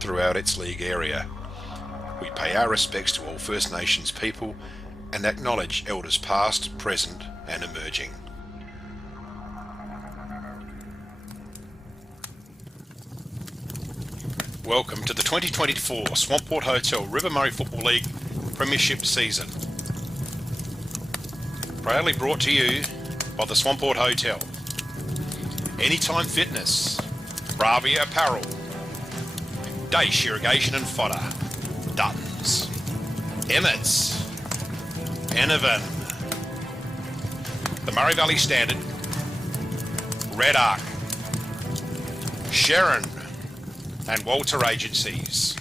throughout its league area. We pay our respects to all First Nations people and acknowledge elders past, present and emerging. Welcome to the 2024 Swamport Hotel River Murray Football League Premiership season. Proudly brought to you by the Swamport Hotel, Anytime Fitness, Bravia Apparel, Dace Irrigation and Fodder, Duttons, Emmett's, Enovan, the Murray Valley Standard, Red Arc, Sharon and Walter Agencies.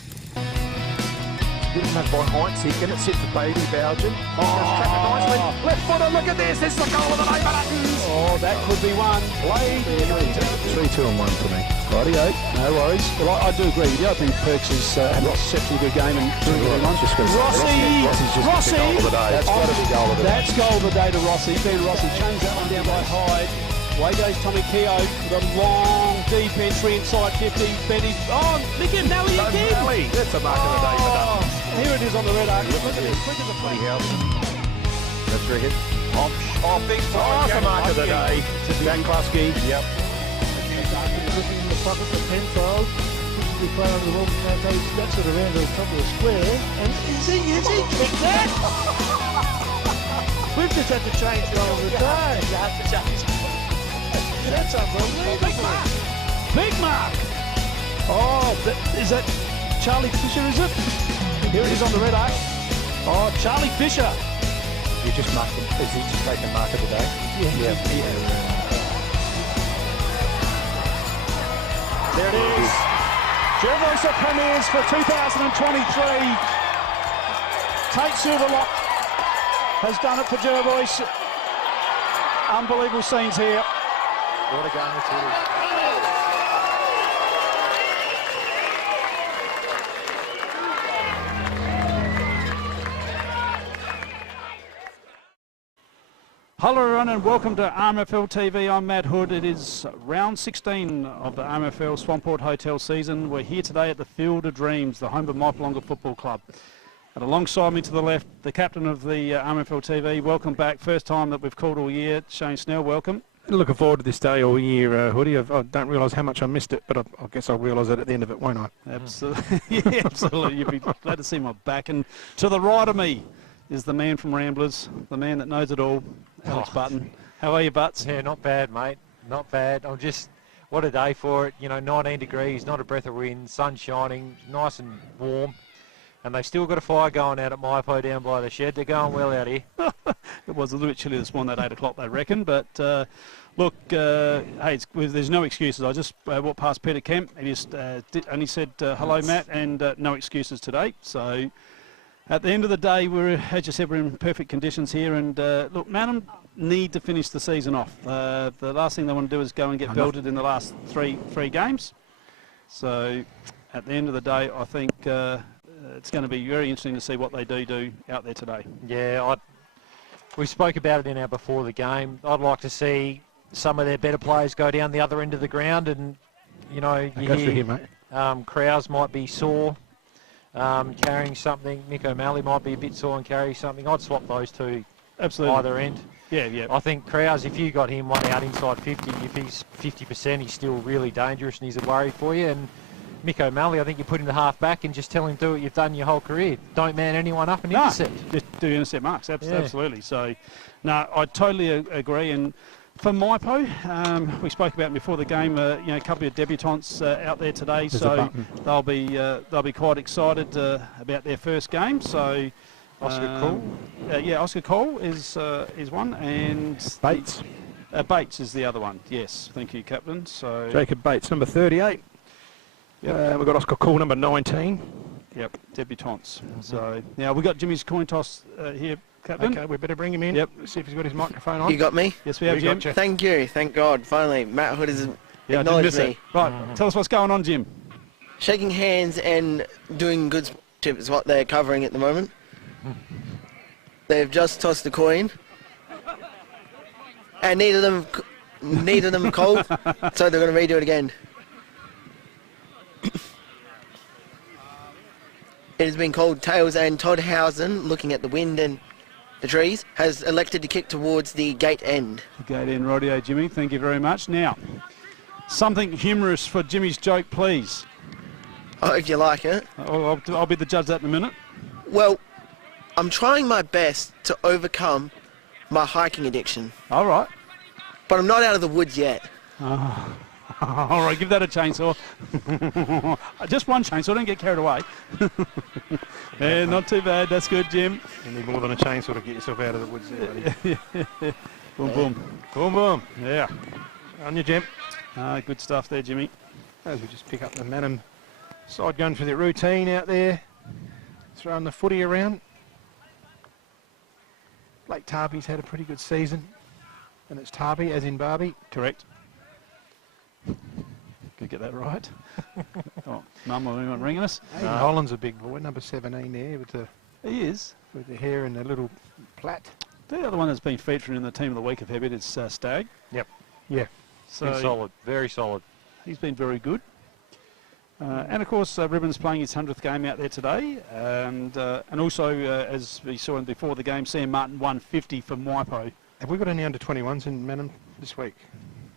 Good enough by Heinz, he can sit for Baby Belgian. Nicely. Left footer, look at this is the goal of the day, Buttons. Oh, that could be one. Play. 3-2 and 1 for me. Rightio, no worries. Well, I do agree with you. I think Perks has had a exceptionally good game and doing very much. Rossi! That's got to be goal of the day. That's goal of the day to Rossi. Ben Rossi changed that one down by Hyde. Away goes Tommy Keogh with a long deep entry inside 50. Benny. Oh, Mypolonga again. That's a mark of the day for that. Here it is on the red arc. Look at this. Quick as a play. That's very good. Oh, big time. That's a mark of the day. Jack Klusky. Yep. Looking in the pocket for Penfold. Pushes the play over the wall. That's it around the top of the square. And is he kicked that? We've just had to change goal of the day. You have to change. That's unbelievable. Big mark. Oh, is that Charlie Fisher, is it? Here it is on the red arc. Oh, Charlie Fisher. You just marked him. Is he just taking mark of the day? Yeah. There it is. Jervois premieres for 2023. Tate Silverlock has done it for Jervois. Unbelievable scenes here. What a game it's really. Hello everyone and welcome to RMFL TV. I'm Matt Hood. It is round 16 of the RMFL Swamport Hotel season. We're here today at the Field of Dreams, the home of Mypolonga Football Club. And alongside me to the left, the captain of the RMFL TV. Welcome back. First time that we've called all year. Shane Snell, welcome. Looking forward to this day all year, Hoodie. I don't realise how much I missed it, but I guess I'll realise it at the end of it, won't I? Absolutely. Yeah, absolutely. You'll be glad to see my back. And to the right of me is the man from Ramblers, the man that knows it all, Alex Button. How are you, Butts? Yeah, not bad, mate. Not bad. What a day for it. You know, 19 degrees, not a breath of wind, sun shining, nice and warm. And they've still got a fire going out at Mypo down by the shed. They're going well out here. It was a little bit chilly this morning at 8 o'clock, they reckon. But look, hey, there's no excuses. I just walked past Peter Kemp and he just only said hello, Matt, and no excuses today. So at the end of the day, as you said, we're in perfect conditions here. And look, Mannum need to finish the season off. The last thing they want to do is go and get belted in the last three games. So at the end of the day, I think it's going to be very interesting to see what they do out there today. Yeah, we spoke about it in our before the game. I'd like to see some of their better players go down the other end of the ground, and you know, Krause might be sore, carrying something. Mick O'Malley might be a bit sore and carry something. I'd swap those two. Absolutely. Either end. Yeah. I think Krause, if you got him one out inside 50, if he's 50%, he's still really dangerous and he's a worry for you. And Mick O'Malley, I think you put him the half back and just tell him do what you've done your whole career. Don't man anyone up and intercept. Just do intercept marks, absolutely. So, no, I totally agree. And for Mypo, we spoke about before the game, you know, a couple of debutants out there today. So they'll be quite excited about their first game. So Oscar Cole. Yeah, Oscar Cole is one, and Bates. Bates is the other one. Yes, thank you, Captain. So Jacob Bates, number 38. We've got Oscar Cole, number 19. Yep, debutants. So now we've got Jimmy's coin toss here, Captain. Okay, we better bring him in. Yep. See if he's got his microphone on. You got me? Yes, we have, Jim. Thank you, thank God. Finally, Matt Hood has acknowledged me. Right, tell us what's going on, Jim. Shaking hands and doing good sportsmanship is what they're covering at the moment. They've just tossed the coin. And neither of them cold, so they're going to redo it again. It has been called tails, and Todd Housen, looking at the wind and the trees, has elected to kick towards the gate end. The gate end, rightio, Jimmy. Thank you very much. Now, something humorous for Jimmy's joke, please. Oh, if you like it. I'll be the judge that in a minute. Well, I'm trying my best to overcome my hiking addiction, All right. but I'm not out of the woods yet. All right, give that a chainsaw. Just one chainsaw, don't get carried away. Yeah, not too bad. That's good, Jim. You need more than a chainsaw to get yourself out of the woods there, buddy. Boom, boom. Boom, boom. Yeah. On your Jim. Good stuff there, Jimmy. As we just pick up the Mannum side going through their routine out there. Throwing the footy around. Blake Tarby's had a pretty good season. And it's Tarby, as in Barbie. Correct. Could get that right. Oh, Mum or anyone ringing us? Hey, Holland's a big boy, number 17 there with the hair and the little plait. The other one that's been featuring in the team of the week a fair bit is Stagg. Yep. Yeah. So solid, very solid. He's been very good. And of course, Ribbon's playing his 100th game out there today, and also as we saw in before the game, Sam Martin 150 for Mypo. Have we got any under 21s in Mannum this week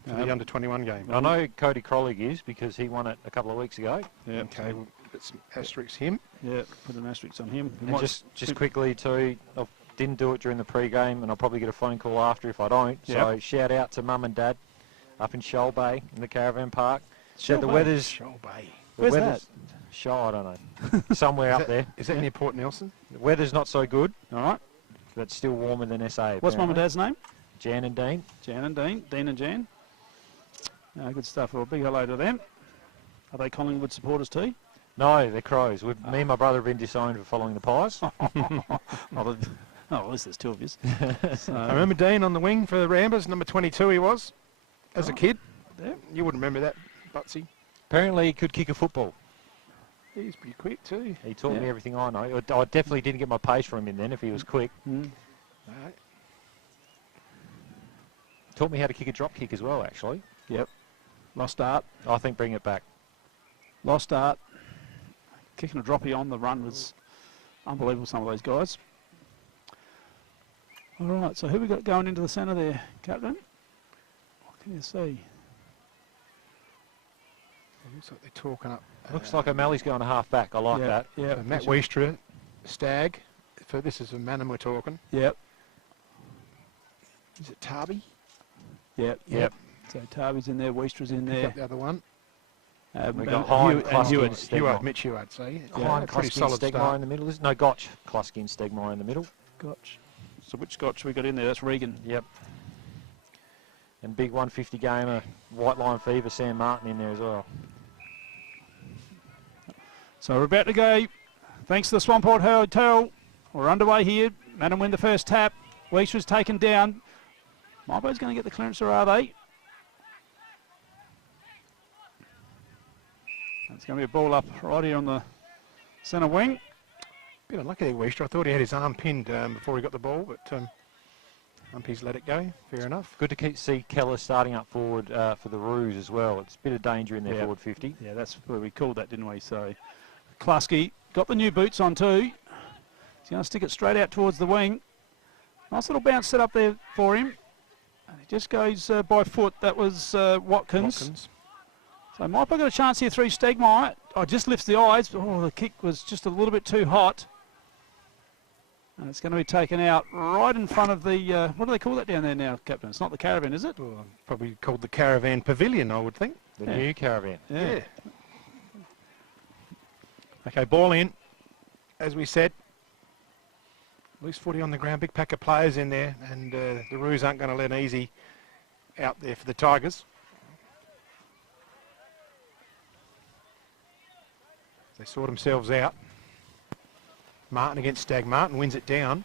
for the under 21 game? I know Cody Crollig is because he won it a couple of weeks ago. Yeah. Okay, we'll put some asterisks him. Yeah, put an asterisk on him. And just quickly too, I didn't do it during the pre-game, and I'll probably get a phone call after if I don't. Yep. So shout out to Mum and Dad up in Shoal Bay in the caravan park. Shoal The Bay? weather's Shoal Bay. Where's that? Shoal, I don't know. Somewhere up there. Is that near Port Nelson? The weather's not so good, All right. but it's still warmer than SA. What's Mum and apparently. Dad's name? Jan and Dean. Jan and Dean. Dean and Jan. Good stuff. Well, a big hello to them. Are they Collingwood supporters too? No, they're Crows. Me and my brother have been disowned for following the Pies. At least there's two of you. I remember Dean on the wing for the Rambers, number 22 he was, as a kid. Yeah. You wouldn't remember that, Butsy. Apparently he could kick a football. He's pretty quick too. He taught me everything I know. I definitely didn't get my pace from him then if he was quick. Mm. Right. Taught me how to kick a drop kick as well, actually. Yep. Lost art. I think bring it back. Lost art. Kicking a droppy on the run was unbelievable, some of those guys. All right, so who we got going into the centre there, Captain? What can you see? It looks like they're talking up. Looks like O'Malley's going to half back. I like that. Yeah, So Matt Weistra, Stagg. For this is a Mannum we're talking. Yep. Is it Tarby? Yep. So Tarby's in there, Weistra's in Pick there. up the other one. We've got Hine, Klusky, Hewitt, Mitch Hewitt, say. Hine, Pretty Klusky, solid Stegmaier start. in the middle. No, Gotch, Klusky and Stegmaier in the middle. Gotch. So which Gotch we got in there? That's Regan. Yep. And big 150 gamer, White Line Fever, Sam Martin in there as well. So we're about to go. Thanks to the Swamport Hotel. We're underway here. Mannum win the first tap. Weistra's taken down. Mypo's going to get the clearance, or are they? It's going to be a ball up right here on the centre wing. Bit unlucky there, Weistra. I thought he had his arm pinned before he got the ball, but Umpy's let it go. Fair enough. Good to see Keller starting up forward for the Roos as well. It's a bit of danger in their forward 50. Yeah, that's where we called that, didn't we? So Klusky got the new boots on too. He's going to stick it straight out towards the wing. Nice little bounce set up there for him. And he just goes by foot. That was Watkins. So Mypo got a chance here through Stegmaier. Just lifts the eyes. Oh, the kick was just a little bit too hot. And it's going to be taken out right in front of the, what do they call that down there now, Captain? It's not the caravan, is it? Well, probably called the Caravan Pavilion, I would think. The new caravan. Yeah. Okay, ball in. As we said, loose footy on the ground, big pack of players in there, and the Roos aren't going to let easy out there for the Tigers. They sort themselves out. Martin against Stagg. Martin wins it down.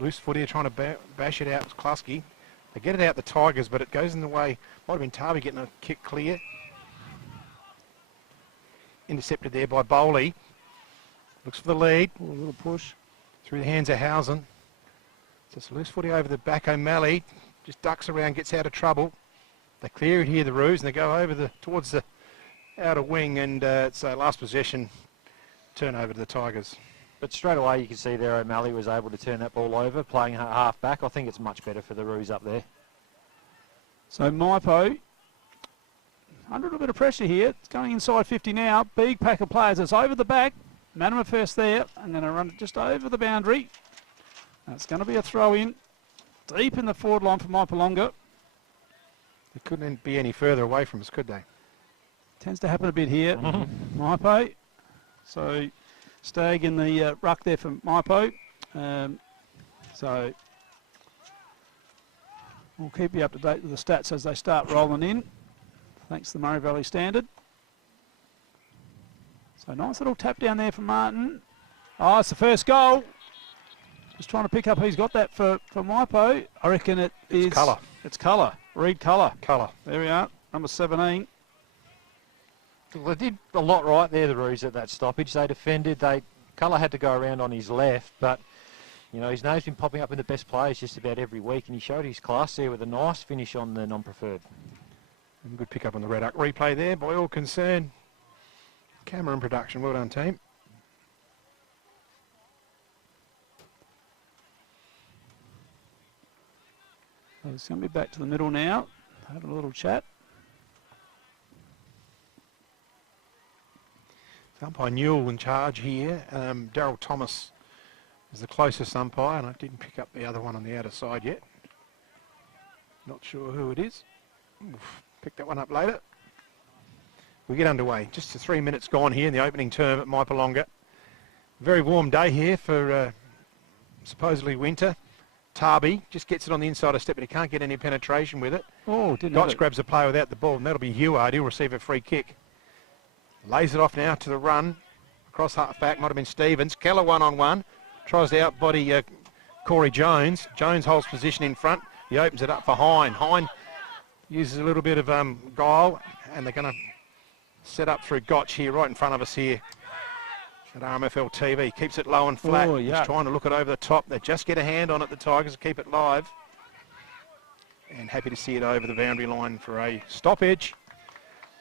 Loose footy, trying to bash it out. It's Klusky. They get it out the Tigers, but it goes in the way. Might have been Tarby getting a kick clear. Intercepted there by Bowley. Looks for the lead. A little push. Through the hands of Housen. So it's loose footy over the back. O'Malley just ducks around, gets out of trouble. They clear it here, the Roos, and they go over towards the outer wing, and it's last possession turnover to the Tigers. But straight away you can see there O'Malley was able to turn that ball over, playing half back. I think it's much better for the Roos up there. So Mypo, under a little bit of pressure here. It's going inside 50 now. Big pack of players. It's over the back. Mannum first there. I'm going to run it just over the boundary. That's going to be a throw in. Deep in the forward line for Mypolonga. They couldn't be any further away from us, could they? Tends to happen a bit here. Mypo. So Stag in the ruck there for Mypo. So we'll keep you up to date with the stats as they start rolling in. Thanks to the Murray Valley Standard. So nice little tap down there for Martin. Oh, it's the first goal. Just trying to pick up who's got that for Mypo. I reckon it's Colour. It's Colour. Reed Colour. Colour. There we are. Number 17. Well, they did a lot right there, the Roos, at that stoppage. They defended. Colour had to go around on his left, but you know his name's been popping up in the best players just about every week, and he showed his class there with a nice finish on the non-preferred. And good pick up on the red up replay there, by all concerned. Camera and production, well done team. So it's going to be back to the middle now. Having a little chat. Umpire Newell in charge here. Daryl Thomas is the closest umpire, and I didn't pick up the other one on the outer side yet. Not sure who it is. Oof, pick that one up later. We get underway. Just the 3 minutes gone here in the opening term at Mypolonga. Very warm day here for supposedly winter. Tarby just gets it on the inside of step, but he can't get any penetration with it. Oh, didn't Gotch grabs a player without the ball, and that'll be Heward. He'll receive a free kick. Lays it off now to the run. Across half back, might have been Stevens. Keller one-on-one. Tries to outbody Corey Jones. Jones holds position in front. He opens it up for Hine. Hine uses a little bit of guile, and they're going to set up through Gotch here, right in front of us here at RMFL TV. Keeps it low and flat. Oh, He's yeah. trying to look it over the top. They just get a hand on it, the Tigers, keep it live. And happy to see it over the boundary line for a stoppage.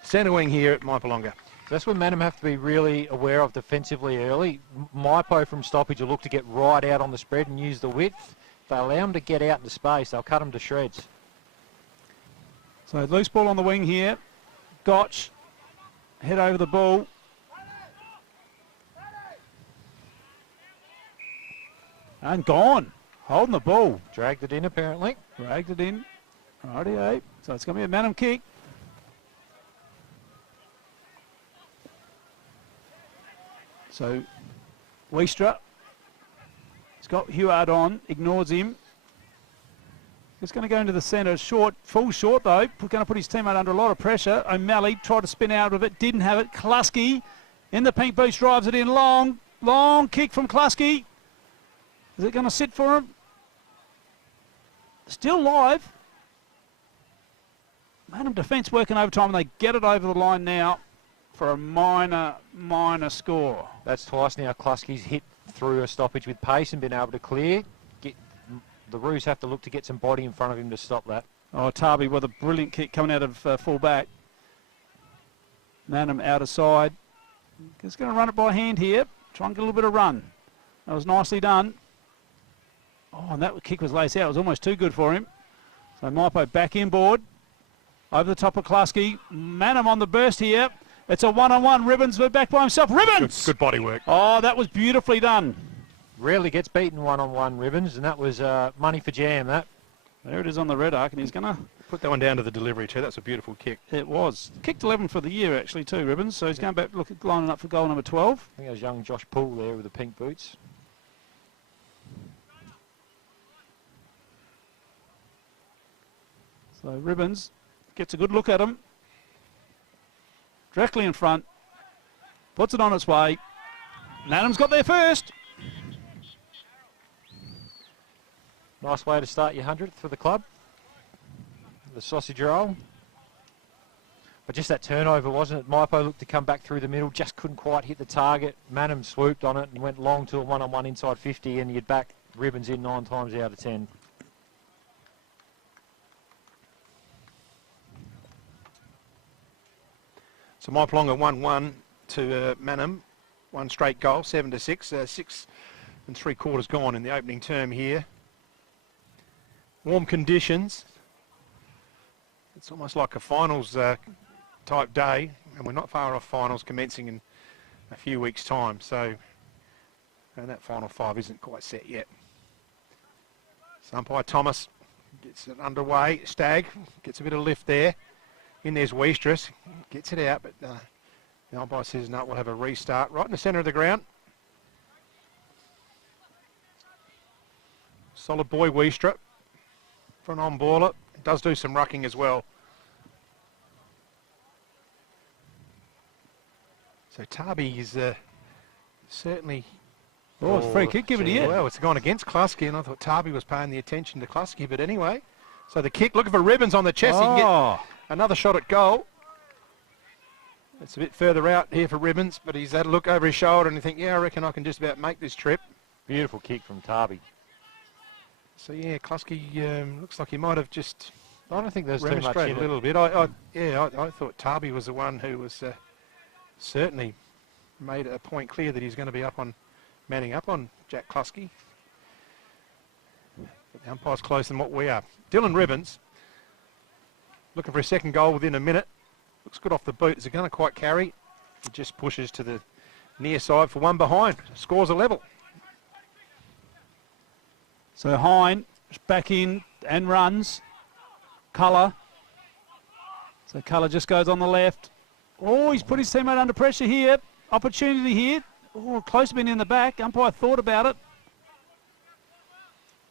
Centre wing here at Mypolonga. That's what Mannum have to be really aware of defensively early. Mypo from stoppage will look to get right out on the spread and use the width. If they allow him to get out into space, they'll cut him to shreds. So loose ball on the wing here. Gotch. Head over the ball. And gone. Holding the ball. Dragged it in apparently. Dragged it in. Rightio. So it's going to be a Mannum kick. So Weistra. He's got Heward on. Ignores him. He's going to go into the centre. Short. Full short though. Going to put his teammate under a lot of pressure. O'Malley tried to spin out of it. Didn't have it. Kluski in the pink boots drives it in. Long. Long kick from Kluski. Is it going to sit for him? Still live. Mannum defence working overtime, and they get it over the line now for a minor score. That's twice now Kluski's hit through a stoppage with pace and been able to clear. The Roos have to look to get some body in front of him to stop that. Oh, Tarby with a brilliant kick coming out of full back. Mannum out of side. He's going to run it by hand here. Try and get a little bit of run. That was nicely done. Oh, and that kick was laced out. It was almost too good for him. So Mypo back inboard. Over the top of Kluski. Mannum on the burst here. It's a one-on-one. Ribbons back by himself. Ribbons! Good body work. Oh, that was beautifully done. Rarely gets beaten one-on-one, Ribbons, and that was money for jam, that. There it is on the red arc, and he's going to... Put that one down to the delivery too. That's a beautiful kick. It was. Kicked 11 for the year, actually, too, Ribbons. So he's going back, lining up for goal number 12. I think that was young Josh Poole there with the pink boots. So Ribbons gets a good look at him. Directly in front. Puts it on its way. Mannum's got there first. Nice way to start your 100th for the club. The sausage roll. But just that turnover, wasn't it? Mypo looked to come back through the middle, just couldn't quite hit the target. Mannum swooped on it and went long to a one-on-one inside 50, and you'd back Ribbons in 9 times out of 10. So Mypolonga 1-1 to Mannum. one straight goal, 7-6. 6 3/4 gone in the opening term here. Warm conditions. It's almost like a finals type day, and we're not far off finals commencing in a few weeks' time. So, and that final 5 isn't quite set yet. So umpire Thomas gets it underway. Stagg gets a bit of lift there. In there's Weistris, gets it out, but the umpire says no, we'll have a restart right in the centre of the ground. Solid boy Weistra for an on-baller. Does do some rucking as well. So Tarby is certainly... Oh, free kick given here. Well, it's gone against Klasky, and I thought Tarby was paying the attention to Klasky, but anyway. So the kick, looking for ribbons on the chest. He can get another shot at goal. It's a bit further out here for ribbons, but he's had a look over his shoulder and you think, yeah, I reckon I can just about make this trip. Beautiful kick from Tarby. So yeah, Klasky looks like he might have just... I don't think there's too much in a little bit. I thought Tarby was the one who was certainly made a point clear that he's going to be manning up on Jack Klasky. But the umpire's closer than what we are. Dylan Ribbons, looking for a second goal within a minute. Looks good off the boot. Is it going to quite carry? He just pushes to the near side for one behind. Scores a level. So Hine back in and runs. Colour. So Colour just goes on the left. Oh, he's put his teammate under pressure here. Opportunity here. Oh, close to being in the back. Umpire thought about it.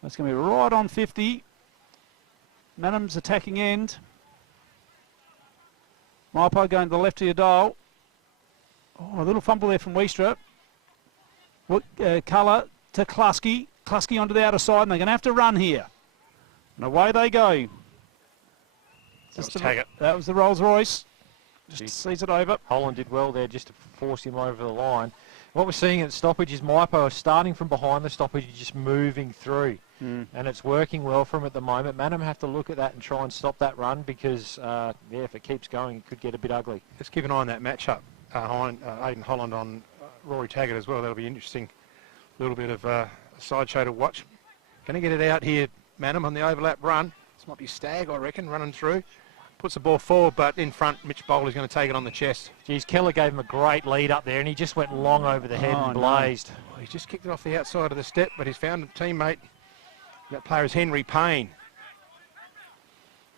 That's going to be right on 50. Mannum's attacking end. Mypo going to the left of your dial. Oh, a little fumble there from Weistra. Colour to Klasky. Klasky onto the outer side, and they're going to have to run here. And away they go. That was the Rolls Royce. Just sees it over. Holland did well there just to force him over the line. What we're seeing at stoppage is Mypo starting from behind the stoppage, just moving through. And it's working well for him at the moment. Mannum have to look at that and try and stop that run because, yeah, if it keeps going, it could get a bit ugly. Let's keep an eye on that matchup. Aidan Holland on Rory Taggart as well. That'll be interesting. A little bit of a sideshow to watch. Going to get it out here, Mannum, on the overlap run. This might be Stagg, I reckon, running through. Puts the ball forward, but in front, Mitch Bowler's going to take it on the chest. Geez, Keller gave him a great lead up there, and he just went long over the head and blazed. No. Well, he just kicked it off the outside of the step, but he's found a teammate. That player is Henry Payne.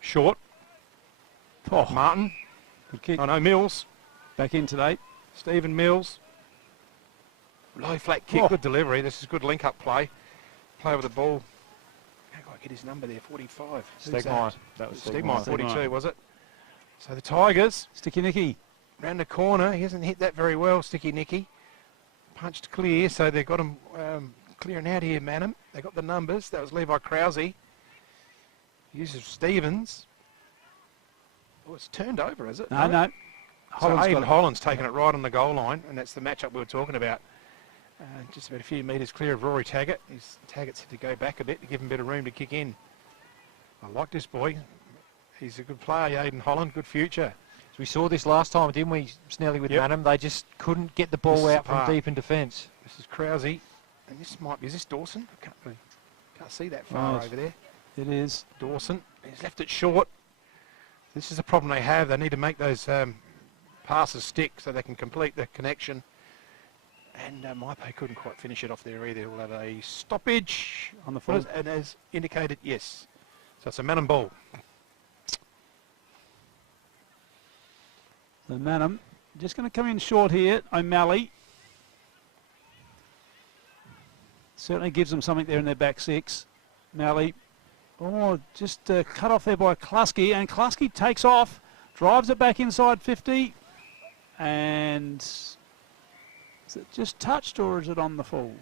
Short. Oh, Martin. Good kick. I know, Mills. Back in today. Stephen Mills. Low flat kick, good delivery. This is good link-up play. Play with the ball. How do I get his number there? 45. Stegmeyer. That was Stegmeyer, 42, was it? So the Tigers. Sticky Nicky. Round the corner. He hasn't hit that very well, Sticky Nicky. Punched clear, so they've got him clearing out here, Mannum. They got the numbers. That was Levi Krause. Uses Stevens. Oh, it's turned over, is it? No. So Aidan Holland's taken it right on the goal line, and that's the matchup we were talking about. Just about a few metres clear of Rory Taggart. Taggart's had to go back a bit to give him a bit of room to kick in. I like this boy. He's a good player, Aidan Holland. Good future. So we saw this last time, didn't we, Snelly, with Mannum? They just couldn't get the ball out from deep in defence. This is Krause. And this might be, is this Dawson? I can't see that far over there. It is. Dawson. He's left it short. This is a problem they have. They need to make those passes stick so they can complete the connection. And Mypo couldn't quite finish it off there either. We'll have a stoppage on the full. And as indicated, yes. So it's a Mannum ball. The Mannum just going to come in short here. O'Malley. Certainly gives them something there in their back six. Malley. Oh, just cut off there by Klasky. And Klasky takes off. Drives it back inside 50. And is it just touched or is it on the full?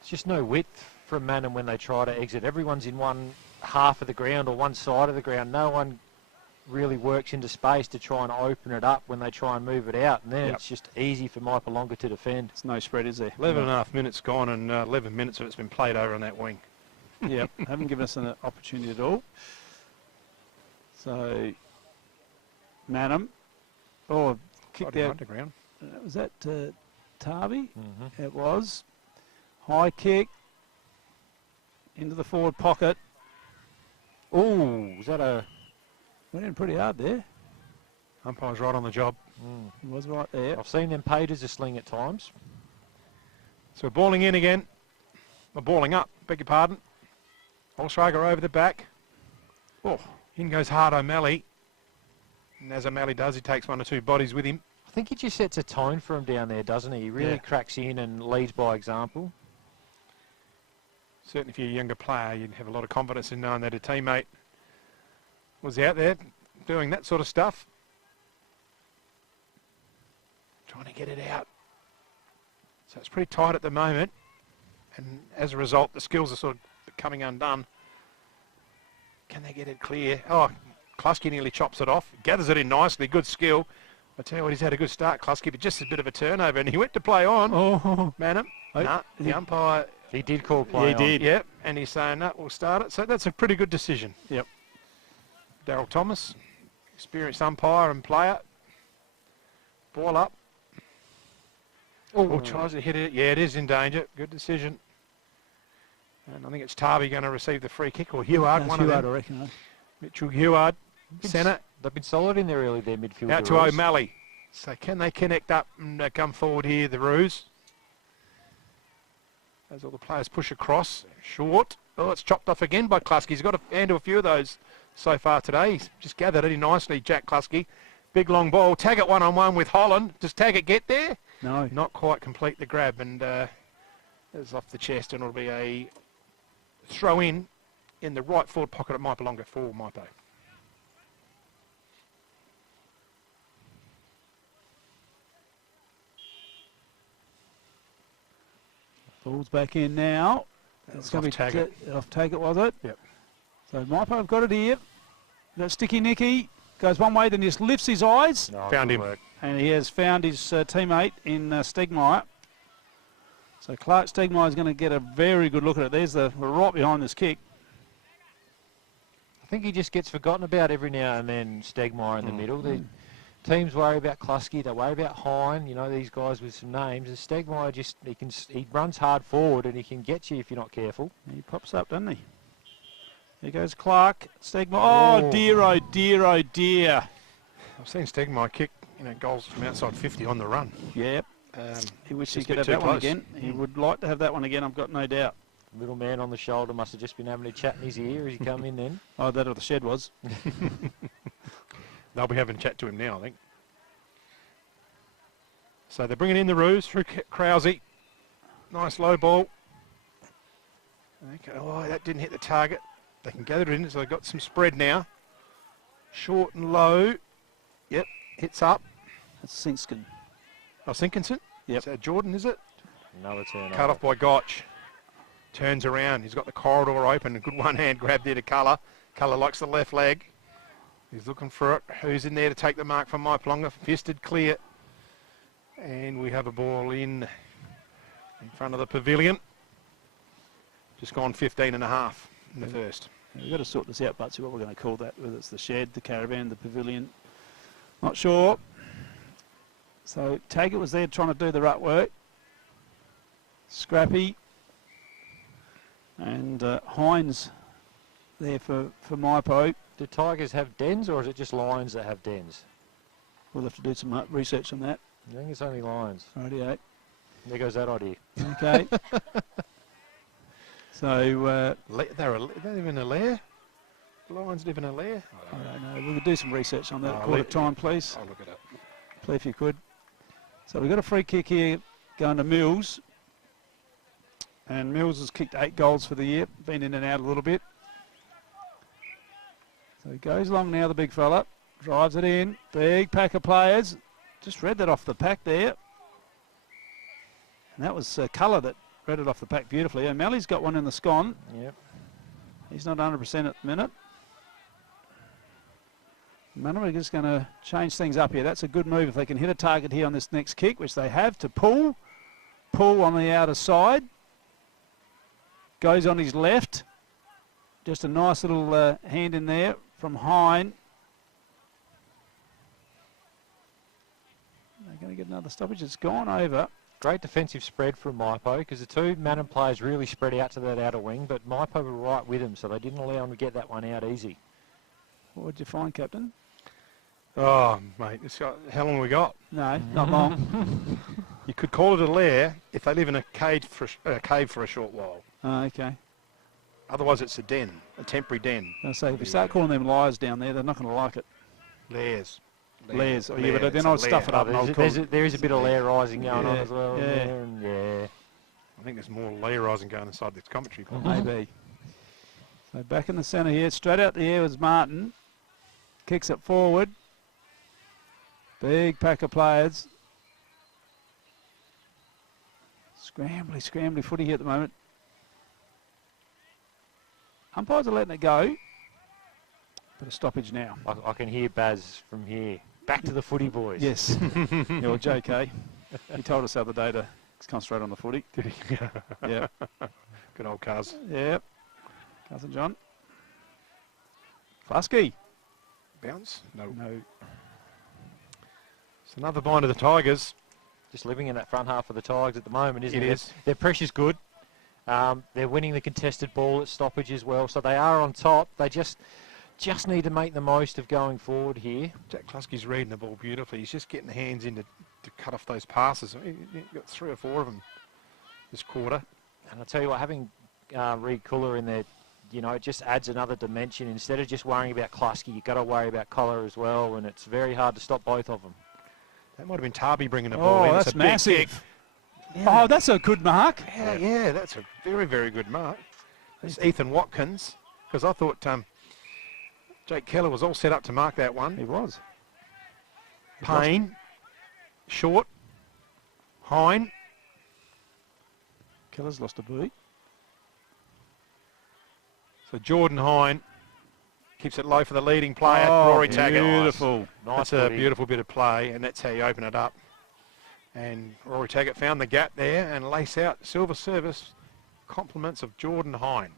It's just no width from Mannum when they try to exit. Everyone's in one half of the ground or one side of the ground. No one really works into space to try and open it up when they try and move it out. And then it's just easy for Mypolonga to defend. There's no spread, is there? 11.5 minutes gone and 11 minutes of it's been played over on that wing. Yep, haven't given us an opportunity at all. So, Mannum. Oh, kicked out. Underground. Was that Tarby? It was. High kick. Into the forward pocket. Oh, was that a... Went in pretty hard there. Umpire's right on the job. He was right there. I've seen them paid as a sling at times. So we're balling in again. We're balling up, beg your pardon. Olschlager over the back. Oh, in goes hard O'Malley. And as O'Malley does, he takes 1 or 2 bodies with him. I think he just sets a tone for him down there, doesn't he? He really cracks in and leads by example. Certainly if you're a younger player, you'd have a lot of confidence in knowing that a teammate was out there doing that sort of stuff. Trying to get it out. So it's pretty tight at the moment. And as a result, the skills are sort of coming undone. Can they get it clear? Oh, Klusky nearly chops it off. Gathers it in nicely. Good skill. I tell you what, he's had a good start, Klusky, but just a bit of a turnover. And he went to play on. Oh, Mannum. Nah, the umpire... He did call play on. He did. Yep, and he's saying, no, we'll start it. So that's a pretty good decision. Yep. Daryl Thomas, experienced umpire and player. Ball up. Oh, tries to hit it. Yeah, it is in danger. Good decision. And I think it's Tarby going to receive the free kick, or Heward, one of them. I reckon. Mitchell Heward, centre. They've been solid in there early, their midfield. Out to O'Malley. So can they connect up and come forward here, the Roos? As all the players push across. Short. Oh, it's chopped off again by Klusky. He's got a hand to a few of those so far today. He's just gathered it in nicely, Jack Klusky. Big long ball. Taggart one-on-one with Holland. Does Taggart get there? No. Not quite complete the grab, and it's off the chest, and it'll be a throw in the right forward pocket at Mypolonga for Mypo. Ball's back in now. It's going to be Taggart. Off Taggart, was it? Yep. So Mypo have got it here. That Sticky Nicky goes one way, then just lifts his eyes. No, Found good him. work. And he has found his teammate in Stegmaier. So Clark Stegmaier is going to get a very good look at it. There's we're right behind this kick. I think he just gets forgotten about every now and then, Stegmaier in the middle. The teams worry about Klusky, they worry about Hine, you know, these guys with some names. And Stegmaier just, he runs hard forward and he can get you if you're not careful. He pops up, doesn't he? Here goes Clark. Stegmaier. Oh, dear, oh, dear, oh, dear. I've seen Stegmaier kick, goals from outside 50 on the run. Yep. He wishes he just a could bit have too that one close. again. He would like to have that one again, I've got no doubt. Little man on the shoulder must have just been having a chat in his ear as he come in then. Oh, that or the shed was. They'll be having a chat to him now, I think. So they're bringing in the Roos through Krause. Nice low ball. Okay. Oh, that didn't hit the target. They can gather it in, so they've got some spread now. Short and low. Yep, hits up. That's Sinskin. Oh, Sinkinson? Yep. Is that Jordan, is it? Another turn. Cut off by Gotch. Turns around. He's got the corridor open. A good one-hand grab there to Colour. Colour likes the left leg. He's looking for it. Who's in there to take the mark from Mypolonga? Fisted clear. And we have a ball in front of the pavilion. Just gone 15 and a half in the first. We've got to sort this out, Butsy, what we're going to call that, whether it's the shed, the caravan, the pavilion. Not sure. So Taggart was there trying to do the rut work. Scrappy. And Hines there for Mypo. Do Tigers have dens or is it just Lions that have dens? We'll have to do some research on that. I think it's only Lions. Rightio. There goes that idea. Okay. So... They live in a lair? The Lions live in a lair? I don't know. We'll do some research on that at quarter time, please. I'll look it up. Please, if you could. So we've got a free kick here going to Mills. And Mills has kicked 8 goals for the year. Been in and out a little bit. So he goes along now, the big fella. Drives it in. Big pack of players. Just read that off the pack there. And that was Colour that read it off the pack beautifully. O'Malley's got one in the scon. Yep. He's not 100% at the minute. Mannum are just going to change things up here. That's a good move if they can hit a target here on this next kick, which they have, to pull. Pull on the outer side. Goes on his left. Just a nice little hand in there from Hine. They're going to get another stoppage. It's gone over. Great defensive spread from Mypo, because the two Mannum players really spread out to that outer wing, but Mypo were right with him, so they didn't allow him to get that one out easy. What did you find, Captain? Oh, mate, how long have we got? No, not long. You could call it a lair if they live in a cave for a short while. Oh, okay. Otherwise, it's a den, a temporary den. I say, if we start calling them liars down there, they're not going to like it. Lairs. Lairs. Oh, yeah, but then I'll stuff it up. There is a bit of lairising going on as well. Yeah. I think there's more lairising going inside this commentary box. Maybe. So back in the centre here, straight out the air was Martin. Kicks it forward. Big pack of players. Scrambly footy here at the moment. Umpires are letting it go. But a stoppage now. I can hear Baz from here. Back to the footy, boys. Yes. Yeah, well, JK, he told us the other day to concentrate on the footy. Did he? Yeah. Good old Cuz. Yep. Cousin John. Flusky. Bounce? No. It's another bind of the Tigers. Just living in that front half of the Tigers at the moment, isn't it? It is. Their pressure's good. They're winning the contested ball at stoppage as well, so they are on top. They just need to make the most of going forward here. Jack Klusky's reading the ball beautifully. He's just getting the hands in to cut off those passes. He's got 3 or 4 of them this quarter. And I'll tell you what, having Reed Kuller in there, you know, it just adds another dimension. Instead of just worrying about Klusky, you've got to worry about Collar as well, and it's very hard to stop both of them. That might have been Tarby bringing the ball in. That's a big massive. kick. Yeah. Oh, that's a good mark. Yeah, that's a very, very good mark. That's Ethan Watkins, because I thought Jake Keller was all set up to mark that one. He was. Payne, short, Hine. Keller's lost a boot. So Jordan Hine keeps it low for the leading player, Rory Taggart. Beautiful. That's a beautiful bit of play, and that's how you open it up. And Rory Taggart found the gap there and lace out silver service, compliments of Jordan Hine.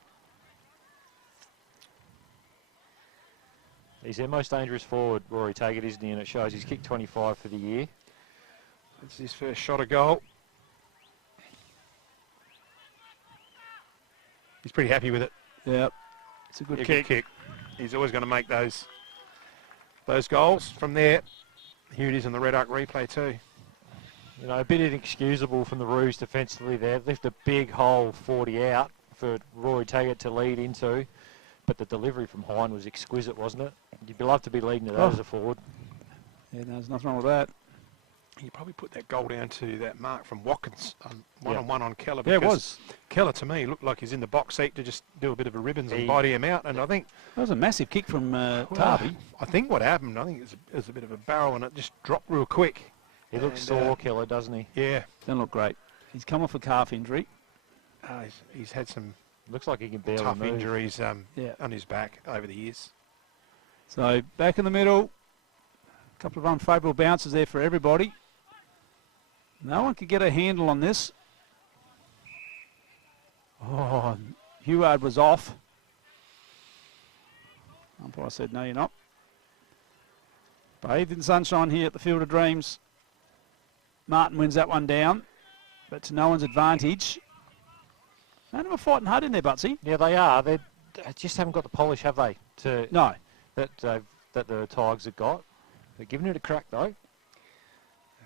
He's their most dangerous forward, Rory Taggart, isn't he? And it shows he's kicked 25 for the year. It's his first shot of goal. He's pretty happy with it. Yep. It's a good kick. He's always going to make those goals from there. Here it is in the Red Arc replay too. You know, a bit inexcusable from the Roos defensively there. Left a big hole 40 out for Rory Taggart to lead into. But the delivery from Hine was exquisite, wasn't it? You'd love to be leading to that as a forward. Yeah, there's nothing wrong with that. You probably put that goal down to that mark from Watkins, one-on-one on Keller. Yeah, it was. Keller, to me, looked like he's in the box seat to just do a bit of a ribbons and body him out. And I think... That was a massive kick from Tarby. I think what happened, it was a bit of a barrel and it just dropped real quick. He looks sore, Keller, doesn't he? Yeah. Doesn't look great. He's come off a calf injury. He's had some... Looks like he can barely tough move. injuries on his back over the years. So back in the middle, a couple of unfavourable bounces there for everybody. No one could get a handle on this. Oh, Huard was off. Umpire said, no, you're not. Bathed in sunshine here at the Field of Dreams. Martin wins that one down, but to no one's advantage. Mannum are fighting hard in there, Butsy. Yeah, they are. They just haven't got the polish, have they? No. That the Tigers have got. They're giving it a crack, though.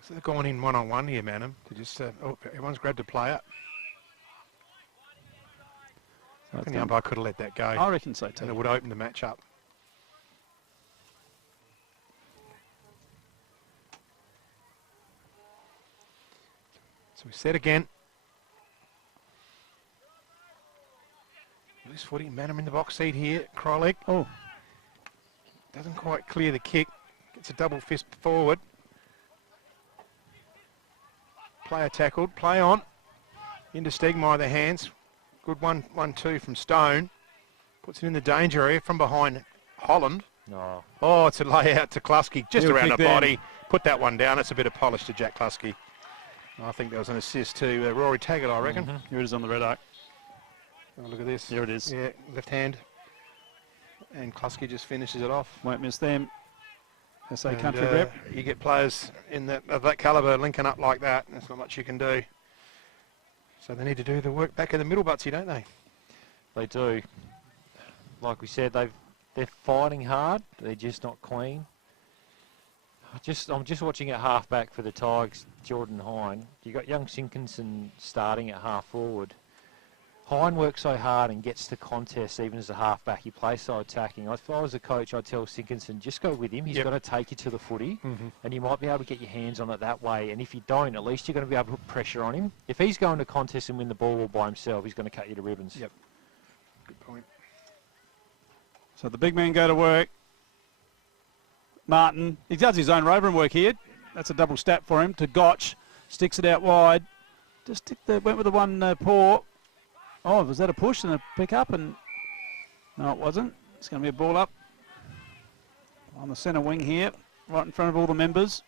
So they're going in one-on-one here, Mannum. To just, everyone's grabbed a player. I think the umpire could have let that go. I reckon so too. And it would open the match up. So we set again. Loose footy, Mannum in the box seat here. Krolik. Oh. Doesn't quite clear the kick. Gets a double fist forward. Player tackled. Play on. Into Stegmaier, the hands. Good 1-2 from Stone. Puts it in the danger area from behind Holland. No. Oh, it's a layout to Klusky. Just He'll around the kick them. body. Put that one down. It's a bit of polish to Jack Klusky. I think there was an assist to Rory Taggart, I reckon. Here it is on the red arc. Oh, look at this. There it is. Yeah, left hand. And Klusky just finishes it off. Won't miss them. SA And, country rep. You get players of that calibre linking up like that, there's not much you can do. So they need to do the work back in the middle, Butsy, don't they? They do. Like we said, they're fighting hard. They're just not clean. I'm just watching at half back for the Tigers, Jordan Hine. You got young Sinkinson starting at half forward. Hine works so hard and gets to contest even as a half back. He plays so attacking. If I was a coach, I'd tell Sinkinson, just go with him. He's got to take you to the footy, and you might be able to get your hands on it that way. And if you don't, at least you're going to be able to put pressure on him. If he's going to contest and win the ball all by himself, he's going to cut you to ribbons. Yep. Good point. So the big men go to work. Martin, he does his own rovering work here. That's a double stat for him. To Gotch, sticks it out wide. Just went with the one paw. Oh, was that a push and a pick up? And no, it wasn't. It's going to be a ball up on the centre wing here, right in front of all the members.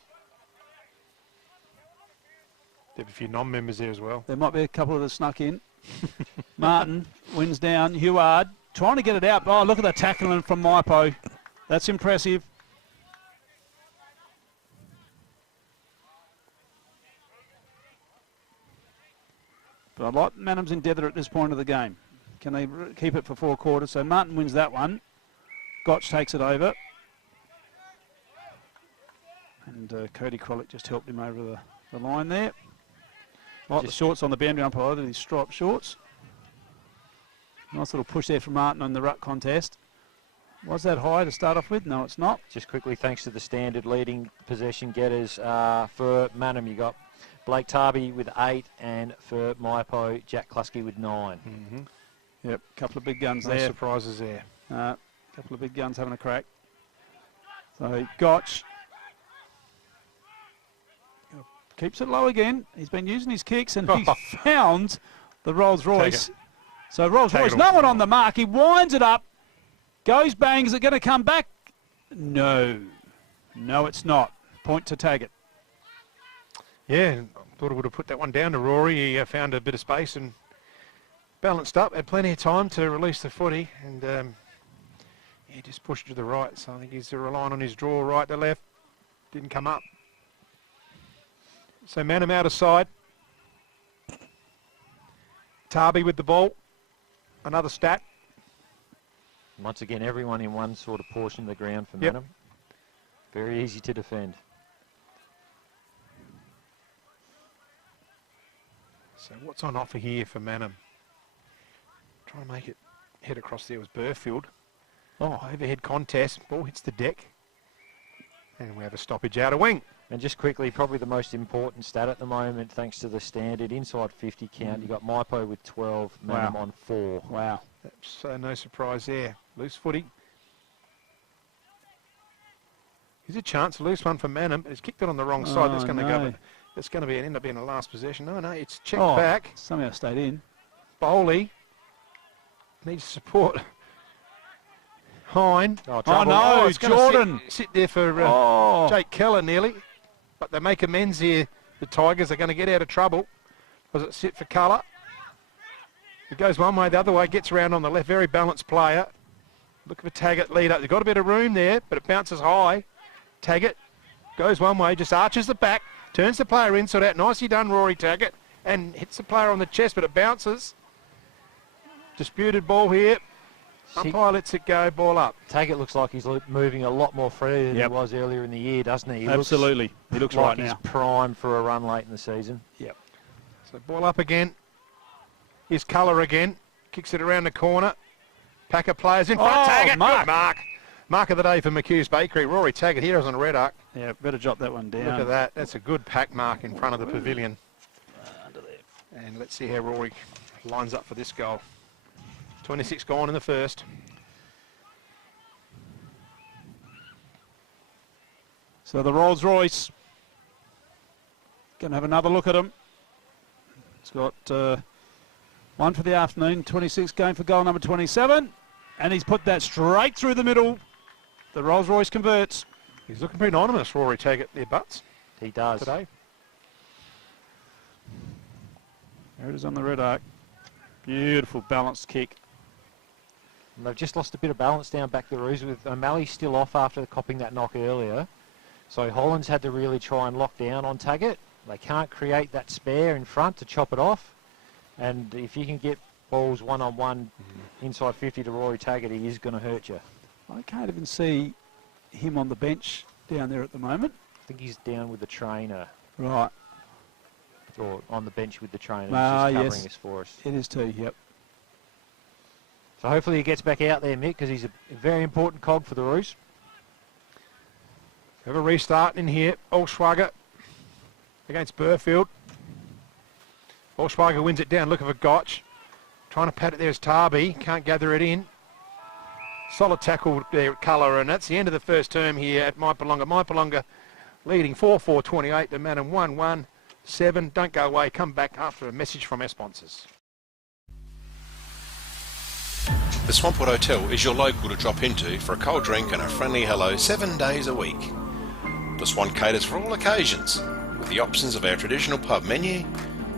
There'll be a few non-members there as well. There might be a couple that snuck in. Martin wins down. Huard trying to get it out. Oh, look at the tackling from Mypo. That's impressive. But I like Mannum's endeavour at this point of the game. Can they keep it for 4 quarters? So Martin wins that one. Gotch takes it over. And Cody Crollick just helped him over the line there. Like the shorts on the boundary umpire, these striped shorts. Nice little push there from Martin on the ruck contest. Was that high to start off with? No, it's not. Just quickly, thanks to the standard leading possession getters for Mannum, you got Blake Tarby with 8, and for Mypo, Jack Klusky with 9. Yep, couple of big guns No there. surprises there. Couple of big guns having a crack. So Gotch keeps it low again. He's been using his kicks and he's found the Rolls Royce. So Rolls Royce, no one on the mark. He winds it up, goes bang. Is it going to come back? No. No, it's not. Point to Taggart. Yeah, thought I would have put that one down to Rory. He found a bit of space and balanced up. Had plenty of time to release the footy, and he just pushed to the right. So I think he's relying on his draw right to left. Didn't come up. So Mannum out of side. Tarby with the ball. Another stat. Once again, everyone in one sort of portion of the ground for Yep. Mannum. Very easy to defend. So what's on offer here for Mannum? Trying to make it head across there was Burfield. Oh, overhead contest. Ball hits the deck. And we have a stoppage out of wing. And just quickly, probably the most important stat at the moment, thanks to the standard inside 50 count. You got Mypo with 12, Mannum on 4. Wow. So no surprise there. Loose footy. Here's a chance, a loose one for Mannum, but he's kicked it on the wrong side. That's going to go. It's going to be end up being a last possession. No, it's checked back. Somehow stayed in. Bowley needs support. Hine. Oh no, it's gonna Jordan. Sit there for Jake Keller nearly. But they make amends here. The Tigers are going to get out of trouble. Was it sit for Colour? It goes one way, the other way, gets around on the left. Very balanced player. Look for Taggart lead up. They've got a bit of room there, but it bounces high. Taggart goes one way, just arches the back, turns the player in, sort out. Nicely done, Rory Taggart, and hits the player on the chest, but it bounces. Disputed ball here. Umpire lets it go, ball up. Taggart looks like he's moving a lot more freely than he was earlier in the year, doesn't he? Absolutely. He looks like right he's now. primed for a run late in the season. Yep. So ball up again. Here's Colour again. Kicks it around the corner. Pack of players in front. Taggart, mark. good mark. Mark of the day for McHugh's Bakery. Rory Taggart here is on a red arc. Yeah, better drop that one down. Look at that. That's a good pack mark in front of the pavilion. Under there. And let's see how Rory lines up for this goal. 26 gone in the first. So the Rolls Royce going to have another look at him. It's got one for the afternoon, 26 going for goal number 27. And he's put that straight through the middle. The Rolls Royce converts. He's looking pretty anonymous, Rory Taggart there, Butts. He does. Today. There it is on the red arc. Beautiful balanced kick. And they've just lost a bit of balance down back the Roos with O'Malley still off after copping that knock earlier. So Holland's had to really try and lock down on Taggart. They can't create that spare in front to chop it off. And if you can get balls one-on-one inside 50 to Rory Taggart, he is going to hurt you. I can't even see him on the bench down there at the moment. I think he's down with the trainer. Right. Or on the bench with the trainer. Ah, He's just yes. covering this for us. It is too, yep. So hopefully he gets back out there, Mick, because he's a very important cog for the Roos. Have a restart in here. Olschwager against Burfield. Olschwager wins it down. Look for Gotch. Trying to pat it there is Tarby. Can't gather it in. Solid tackle there at Colour, and that's the end of the first term here at Mypolonga. Mypolonga leading 4-4-28 to Mannum 1-1-7. Don't go away. Come back after a message from our sponsors. The Swampwood Hotel is your local to drop into for a cold drink and a friendly hello 7 days a week. The Swan caters for all occasions, with the options of our traditional pub menu.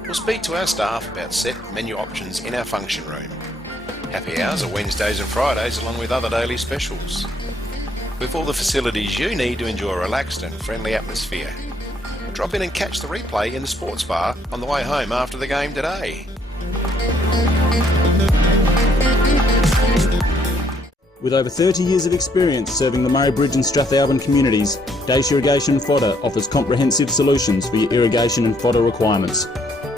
We'll speak to our staff about set menu options in our function room. Happy hours are Wednesdays and Fridays along with other daily specials. With all the facilities you need to enjoy a relaxed and friendly atmosphere. Drop in and catch the replay in the sports bar on the way home after the game today. With over 30 years of experience serving the Murray Bridge and Strathalbyn communities, Dace Irrigation and Fodder offers comprehensive solutions for your irrigation and fodder requirements.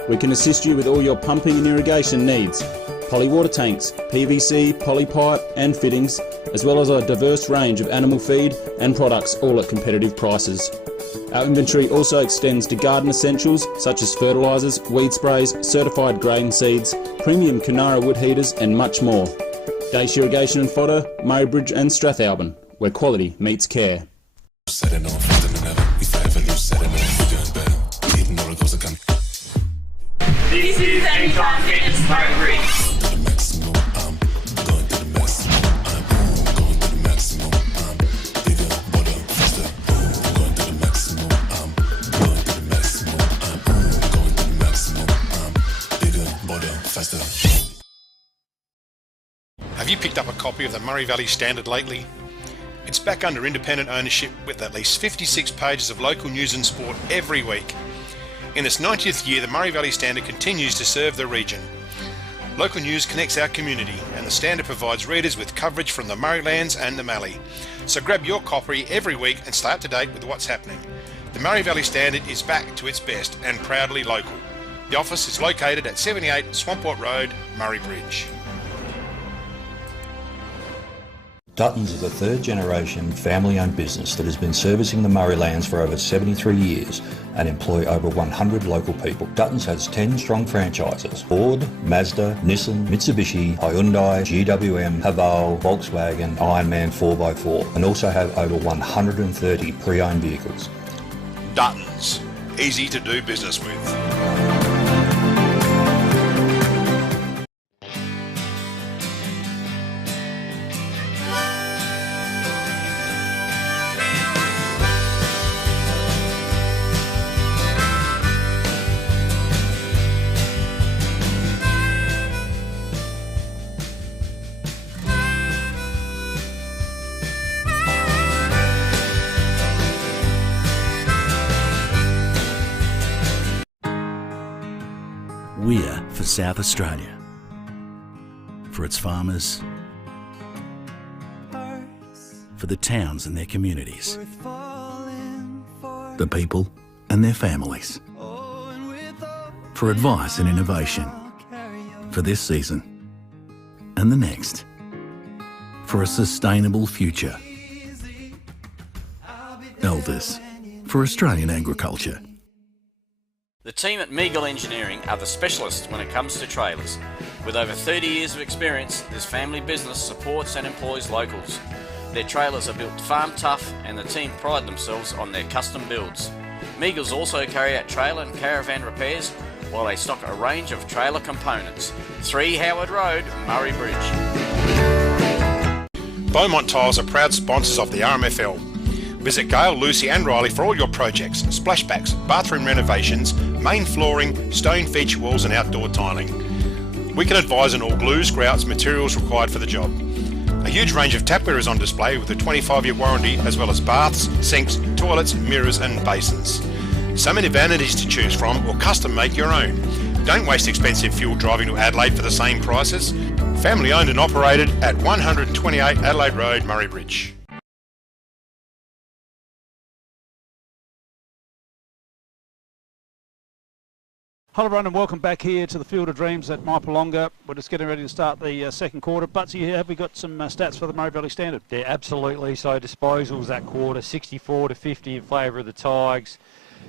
We can assist you with all your pumping and irrigation needs, poly water tanks, PVC, poly pipe and fittings, as well as a diverse range of animal feed and products, all at competitive prices. Our inventory also extends to garden essentials such as fertilisers, weed sprays, certified grain seeds, premium Kunara wood heaters and much more. Dace Irrigation and Fodder, Murray Bridge and Strathalbyn, where quality meets care. This is Anytime Fitness Murray Bridge. Have you picked up a copy of the Murray Valley Standard lately? It's back under independent ownership with at least 56 pages of local news and sport every week. In its 90th year, the Murray Valley Standard continues to serve the region. Local news connects our community, and the Standard provides readers with coverage from the Murraylands and the Mallee. So grab your copy every week and stay up to date with what's happening. The Murray Valley Standard is back to its best and proudly local. The office is located at 78 Swamport Road, Murray Bridge. Duttons is a third-generation family-owned business that has been servicing the Murraylands for over 73 years and employ over 100 local people. Duttons has 10 strong franchises: Ford, Mazda, Nissan, Mitsubishi, Hyundai, GWM, Haval, Volkswagen, Ironman 4x4, and also have over 130 pre-owned vehicles. Duttons, easy to do business with. We're for South Australia, for its farmers, for the towns and their communities, the people and their families, for advice and innovation, for this season and the next, for a sustainable future. Elders, for Australian agriculture. The team at Meagle Engineering are the specialists when it comes to trailers. With over 30 years of experience, this family business supports and employs locals. Their trailers are built farm tough and the team pride themselves on their custom builds. Meagles also carry out trailer and caravan repairs while they stock a range of trailer components. 3 Howard Road, Murray Bridge. Beaumont Tiles are proud sponsors of the RMFL. Visit Gail, Lucy and Riley for all your projects, splashbacks, bathroom renovations, main flooring, stone feature walls and outdoor tiling. We can advise on all glues, grouts, materials required for the job. A huge range of tapware is on display with a 25-year warranty, as well as baths, sinks, toilets, mirrors and basins. So many vanities to choose from, or custom make your own. Don't waste expensive fuel driving to Adelaide for the same prices. Family owned and operated at 128 Adelaide Road, Murray Bridge. Hello everyone and welcome back here to the Field of Dreams at Mypolonga. We're just getting ready to start the second quarter. Butsy, have we got some stats for the Murray Valley Standard? Yeah, absolutely. So disposals that quarter, 64-50 in favour of the Tigers.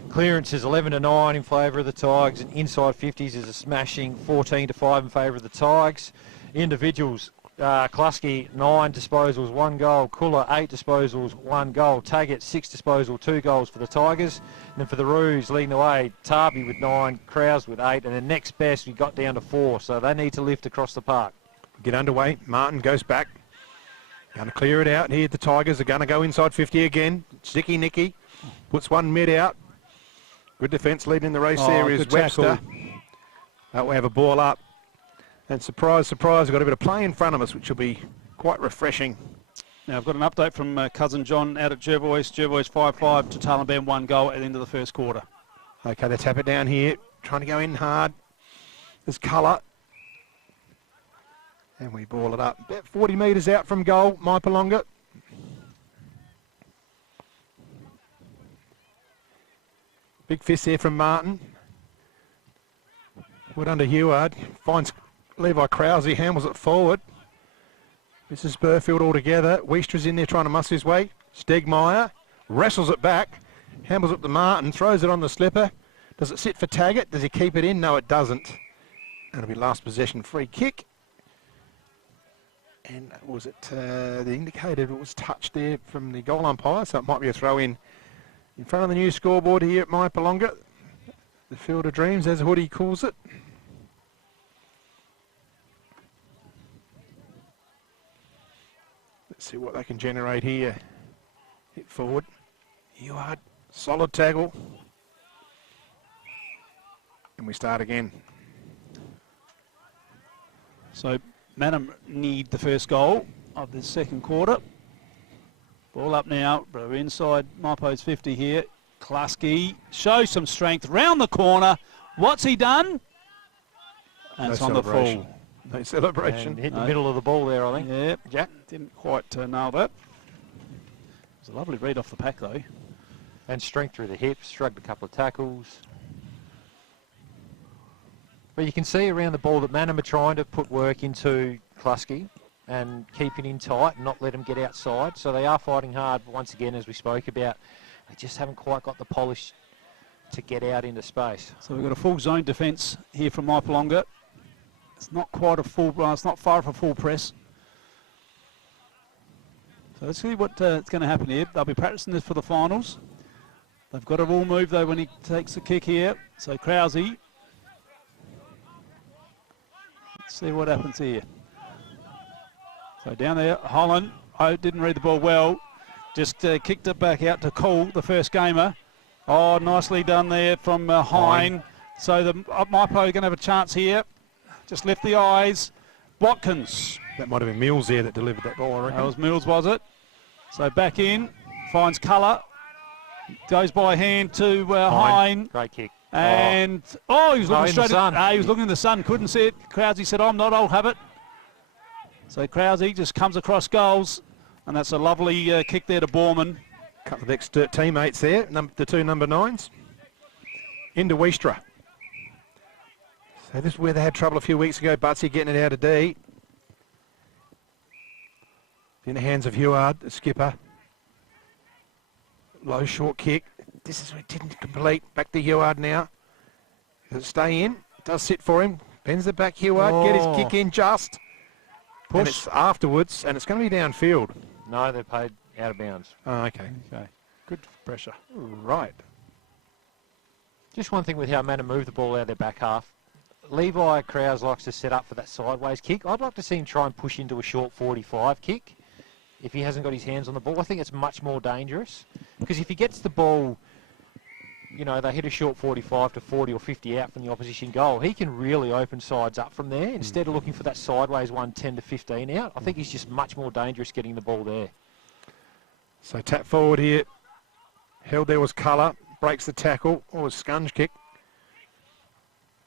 Clearances 11-9 in favour of the Tigers, and inside 50s is a smashing 14-5 in favour of the Tigers. Individuals, Klusky 9 disposals, 1 goal. Kuller 8 disposals, 1 goal. Taggart 6 disposals, 2 goals for the Tigers. And then for the Roos leading the way, Tarby with 9, Krause with 8, and then next best we got down to 4. So they need to lift across the park. Get underway. Martin goes back. Going to clear it out here. The Tigers are going to go inside 50 again. Sticky Nicky puts one mid out. Good defence leading the race there is Webster. We have a ball up. And surprise, surprise, we've got a bit of play in front of us, which will be quite refreshing. Now, I've got an update from Cousin John out at Jervois. Jervois 5-5 to Taliban, 1 goal at the end of the first quarter. Okay, they tap it down here. Trying to go in hard. There's Colour. And we ball it up. About 40 metres out from goal, Mypolonga. Big fist there from Martin. Wood under Heward. Finds Levi Krause, handles it forward. This is Burfield all together. Weistra's in there trying to muss his way. Stegmaier wrestles it back. Handles it to Martin. Throws it on the slipper. Does it sit for Taggart? Does he keep it in? No, it doesn't. That'll be last possession free kick. And was it the indicated it was touched there from the goal umpire, so it might be a throw in front of the new scoreboard here at Mypolonga. The Field of Dreams, as Hoodie calls it. Let's see what they can generate here. Hit forward. Eward, solid tackle. And we start again. So Mannum need the first goal of the second quarter. Ball up now, we're inside Mypo's 50 here. Klusky shows some strength round the corner. What's he done? And it's on the full. No celebration. And hit the middle of the ball there, I think. Yeah, Jack didn't quite nail that. It was a lovely read off the pack though. And strength through the hips, shrugged a couple of tackles. But you can see around the ball that Mannum are trying to put work into Klusky and keep it in tight and not let him get outside. So they are fighting hard once again, as we spoke about. They just haven't quite got the polish to get out into space. So we've got a full zone defence here from Mypolonga. It's not quite a full, it's not far off a full press. So let's see what's going to happen here. They'll be practicing this for the finals. They've got a rule move though when he takes the kick here. So Krause. Let's see what happens here. So down there, Holland. I didn't read the ball well. Just kicked it back out to Cole, the first gamer. Oh, nicely done there from Hine. So the Mypo going to have a chance here. Just lift the eyes. Watkins. That might have been Mills there that delivered that ball, I reckon. That was Mills, was it? So back in, finds Colour. Goes by hand to Hine. Great kick. And, he was looking straight at he was looking in the sun, couldn't see it. Krause said, I'm not, I'll have it. So Krause just comes across goals, and that's a lovely kick there to Borman. A couple of extra teammates there, the two number 9s. Into Wiestra. So this is where they had trouble a few weeks ago, Butsy getting it out of D. In the hands of Heward, the skipper. Low short kick. This is where it didn't complete. Back to Heward now. Does it stay in? It does sit for him. Bends it back, Heward. Get his kick in just. Push. And it's afterwards, and it's going to be downfield. No, they're paid out of bounds. Oh, okay. Good pressure. Right. Just one thing with how Mannum moved the ball out of their back half. Levi Krause likes to set up for that sideways kick. I'd like to see him try and push into a short 45 kick if he hasn't got his hands on the ball. I think it's much more dangerous because if he gets the ball you know, they hit a short 45 to 40 or 50 out from the opposition goal, he can really open sides up from there. Instead of looking for that sideways one 10 to 15 out, I think he's just much more dangerous getting the ball there. So tap forward here. Held there was Colour. Breaks the tackle. Oh, a scunge kick.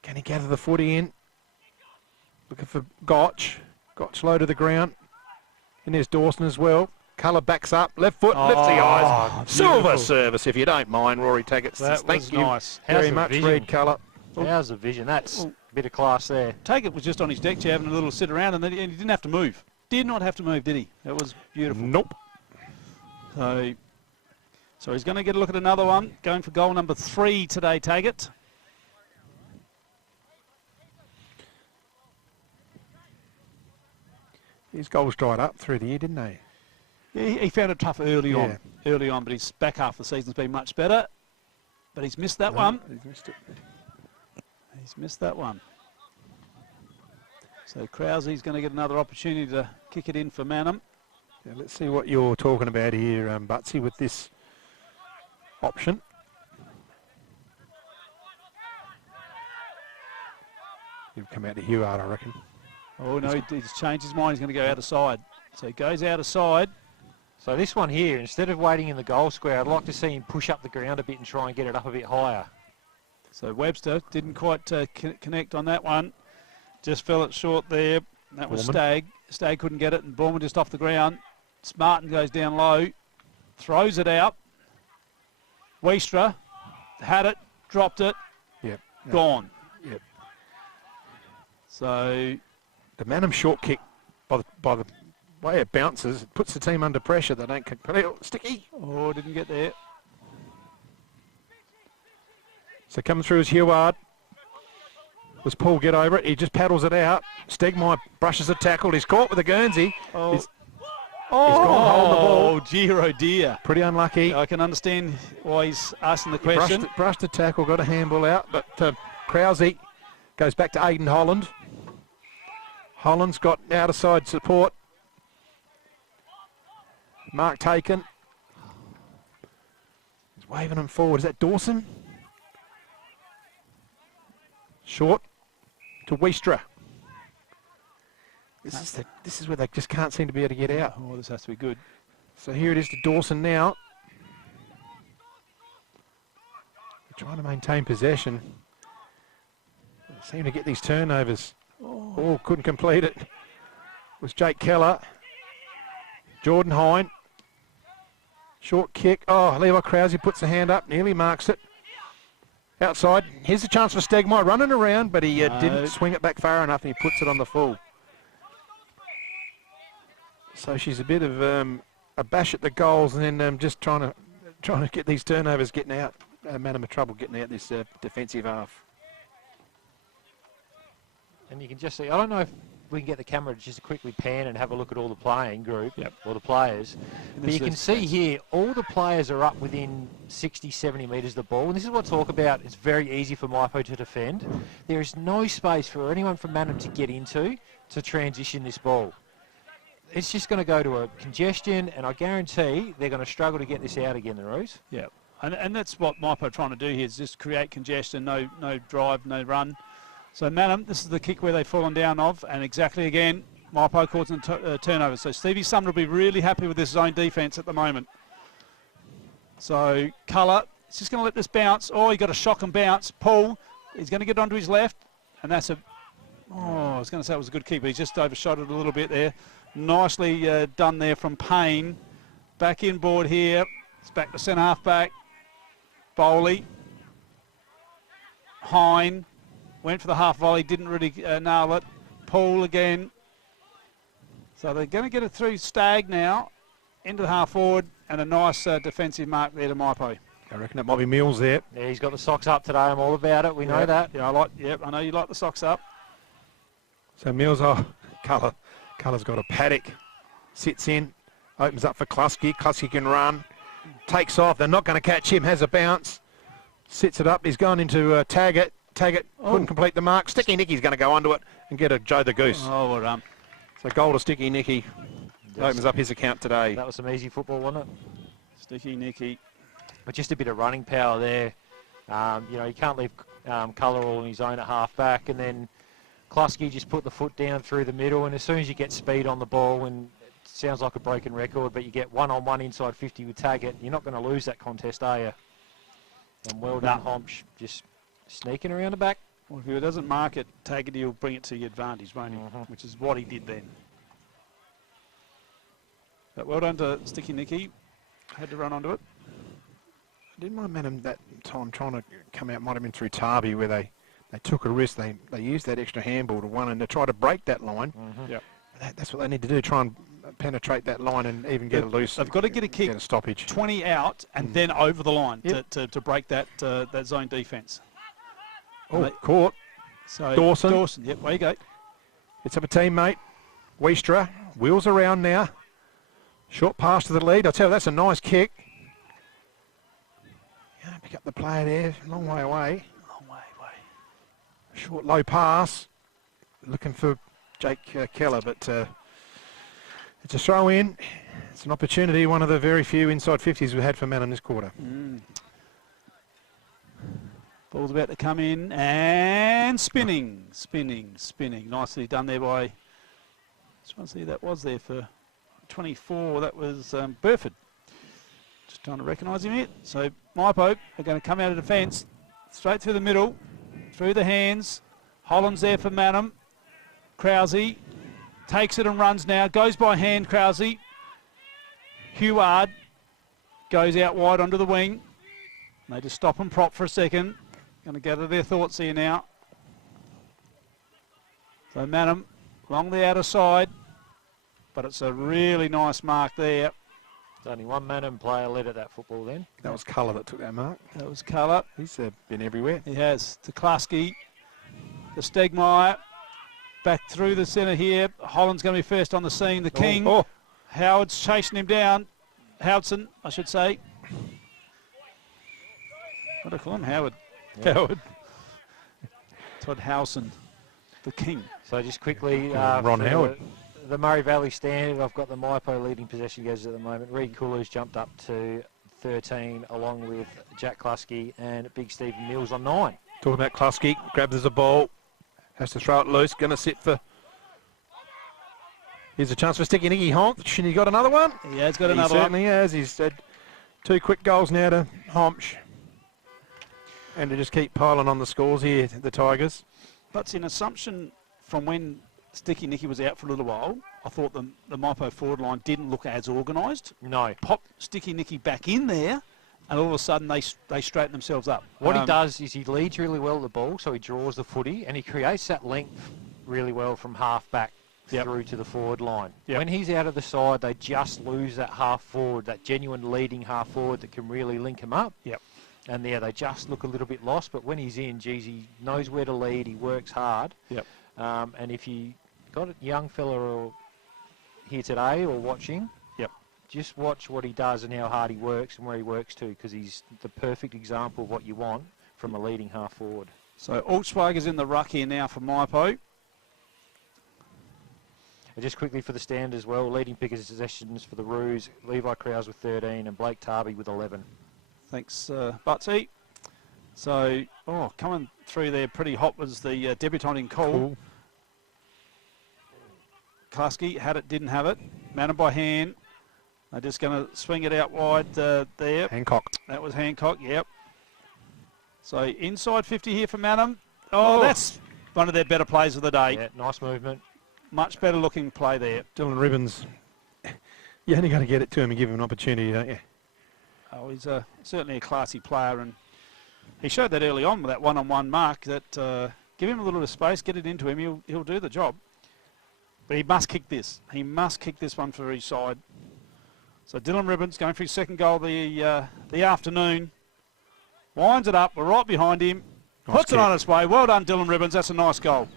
Can he gather the footy in? Looking for Gotch. Gotch low to the ground. And there's Dawson as well. Colour backs up. Left foot. Lifts the eyes. Silver service, if you don't mind, Rory Taggart. Thank you nice. very much, Red Colour. How's the vision? That's a bit of class there. Taggart was just on his deck chair having a little sit around, and he didn't have to move. Did not have to move, did he? That was beautiful. Nope. So he's going to get a look at another one. Going for goal number 3 today, Taggart. His goals dried up through the year, didn't they? Yeah, he found it tough early on, but his back half of the season's been much better. But he's missed that one. He's missed it. He's missed that one. So Krause's going to get another opportunity to kick it in for Mannum. Yeah, let's see what you're talking about here, Butsy, with this option. He'll come out to Huard, I reckon. Oh, no, he's changed his mind. He's going to go out of side. So he goes out of side. So this one here, instead of waiting in the goal square, I'd like to see him push up the ground a bit and try and get it up a bit higher. So Webster didn't quite connect on that one. Just fell it short there. That was Stagg. Stagg couldn't get it, and Borman just off the ground. Smartin goes down low, throws it out. Weistra had it, dropped it, gone. Yep. So the Mannum short kick, by the way it bounces, it puts the team under pressure. They don't complete. Sticky. Oh, didn't get there. So coming through is Huard. Was Paul get over it? He just paddles it out. Stegmaier brushes the tackle. He's caught with a Guernsey. He's gone hold the ball. Dear, oh dear. Pretty unlucky. I can understand why he's asking the question. Brushed the tackle, got a handball out, but Krause goes back to Aiden Holland. Holland's got outer side support. Mark taken. He's waving him forward. Is that Dawson? Short to Weistra. This is where they just can't seem to be able to get out. Oh, this has to be good. So here it is to Dawson now. They're trying to maintain possession. They seem to get these turnovers. Oh, couldn't complete it. It was Jake Keller. Jordan Hine. Short kick. Oh, Levi Krause puts the hand up, nearly marks it. Outside. Here's a chance for Stegmaier running around, but he didn't swing it back far enough, and he puts it on the full. So she's a bit of a bash at the goals, and then just trying to get these turnovers getting out. Mannum of trouble getting out this defensive half. And you can just see, I don't know if we can get the camera to just quickly pan and have a look at all the playing group, or the players. But you can see here, all the players are up within 60, 70 metres of the ball. And this is what I talk about. It's very easy for Mypo to defend. There is no space for anyone from Mannum to get into to transition this ball. It's just going to go to a congestion, and I guarantee they're going to struggle to get this out again, the Roos. Yeah, and that's what Mypo are trying to do here, is just create congestion, no drive, no run. So Mannum, this is the kick where they've fallen down of, and exactly again, Mypo causing turnover. So Stevie Sumner will be really happy with this zone defence at the moment. So Colour, he's just going to let this bounce. Oh, he got a shock and bounce. Paul, he's going to get onto his left, and that's a, I was going to say it was a good kick, but he just overshot it a little bit there. Nicely done there from Payne. Back inboard here. It's back to centre half back. Bowley. Hine. Went for the half volley, didn't really nail it. Paul again. So they're going to get it through Stagg now. Into the half forward, and a nice defensive mark there to Mypo. I reckon that might be Mills there. Yeah, he's got the socks up today. I'm all about it. We know that. Yeah, I know you like the socks up. So Mills, Colour's got a paddock. Sits in, opens up for Klusky. Klusky can run. Takes off. They're not going to catch him. Has a bounce. Sits it up. He's going into Taggart. Taggart couldn't complete the mark. Sticky Nicky's going to go onto it and get a Joe the Goose. Oh, well done. So goal to Sticky Nicky. Opens up his account today. That was some easy football, wasn't it? Sticky Nicky. But just a bit of running power there You know, you can't leave Colour all on his own at half-back, and then Klusky just put the foot down through the middle, and as soon as you get speed on the ball, and it sounds like a broken record, but you get one-on-one inside 50 with Taggart, you're not going to lose that contest, are you? And well done, Homsch, just sneaking around the back. Well, if he doesn't mark it, Taggart, he'll bring it to your advantage, won't he? Which is what he did then. But well done to Sticky Nicky. Had to run onto it. I didn't mind Mannum that time trying to come out, might have been through Tarby, where they took a risk. They used that extra handball to one and to try to break that line. Yep. That's what they need to do, try and penetrate that line and even get it loose. They've got to get a kick, get a stoppage. 20 out and then over the line to break that that zone defence. Oh, caught. So Dawson. Yep, way you go. It's up a teammate. Weistra, wheels around now. Short pass to the lead. I'll tell you, that's a nice kick. Yeah, pick up the player there. Long way away. Long way away. Short, low pass. Looking for Jake Keller, but it's a throw in. It's an opportunity. One of the very few inside 50s we've had for Mannum this quarter. Ball's about to come in and spinning. Nicely done there by, just want to see who that was there for 24. That was Burford. Just trying to recognise him here. So Mypo are going to come out of defence, straight through the middle, through the hands. Holland's there for Mannum. Krause takes it and runs now. Goes by hand, Krause. Huard goes out wide onto the wing. They just stop and prop for a second. Going to gather their thoughts here now. So Mannum along the outer side, but it's a really nice mark there. There's only one Mannum player led at that football then. That was Colour that took that mark. That was Colour. He's been everywhere. He has. To Klusky, to Stegmaier, back through the centre here. Holland's going to be first on the scene. The King. Howard's chasing him down. Howardson, I should say. What do I call him? Howard. Yep. Howard. Todd Howson, the King. So just quickly, Ron Howard. The Murray Valley Standard, I've got the Mypo leading possession goes at the moment. Reed Coolers jumped up to 13 along with Jack Klusky and Big Stephen Mills on 9. Talking about Klusky, grabs as a ball, has to throw it loose, going to sit for... Here's a chance for Sticky Nicky Homsch, and he got another one? He has got another one. He certainly has. He's had 2 quick goals now to Homsch. And to just keep piling on the scores here, the Tigers. That's an assumption from when Sticky Nicky was out for a little while. I thought the Mypo forward line didn't look as organised. No. Pop Sticky Nicky back in there, and all of a sudden they straighten themselves up. What he does is he leads really well the ball, so he draws the footy, and he creates that length really well from half back through to the forward line. When he's out of the side, they just lose that half forward, that genuine leading half forward that can really link him up. And they just look a little bit lost, but when he's in, geez, he knows where to lead, he works hard. And if you got a young fella here today or watching, just watch what he does and how hard he works and where he works to, because he's the perfect example of what you want from a leading half forward. So Altschwager's in the ruck here now for Mypo. And just quickly for the stand as well, leading pickers possessions for the Roos, Levi Krause with 13 and Blake Tarby with 11. Thanks, Butsy. So, coming through there pretty hot was the debutant Cole. Klusky had it, didn't have it. Mannum by hand. They're just going to swing it out wide there. Hancock. That was Hancock, yep. So inside 50 here for Mannum. That's one of their better plays of the day. Yeah, nice movement. Much better looking play there. Dylan Ribbons. You only got to get it to him and give him an opportunity, don't you? Oh, he's certainly a classy player, and he showed that early on with that one-on-one mark that give him a little bit of space, get it into him, he'll do the job. But he must kick this. He must kick this one for his side. So Dylan Ribbons going for his second goal of the afternoon. Winds it up. We're right behind him. Puts it on its way. Well done, Dylan Ribbons. That's a nice goal.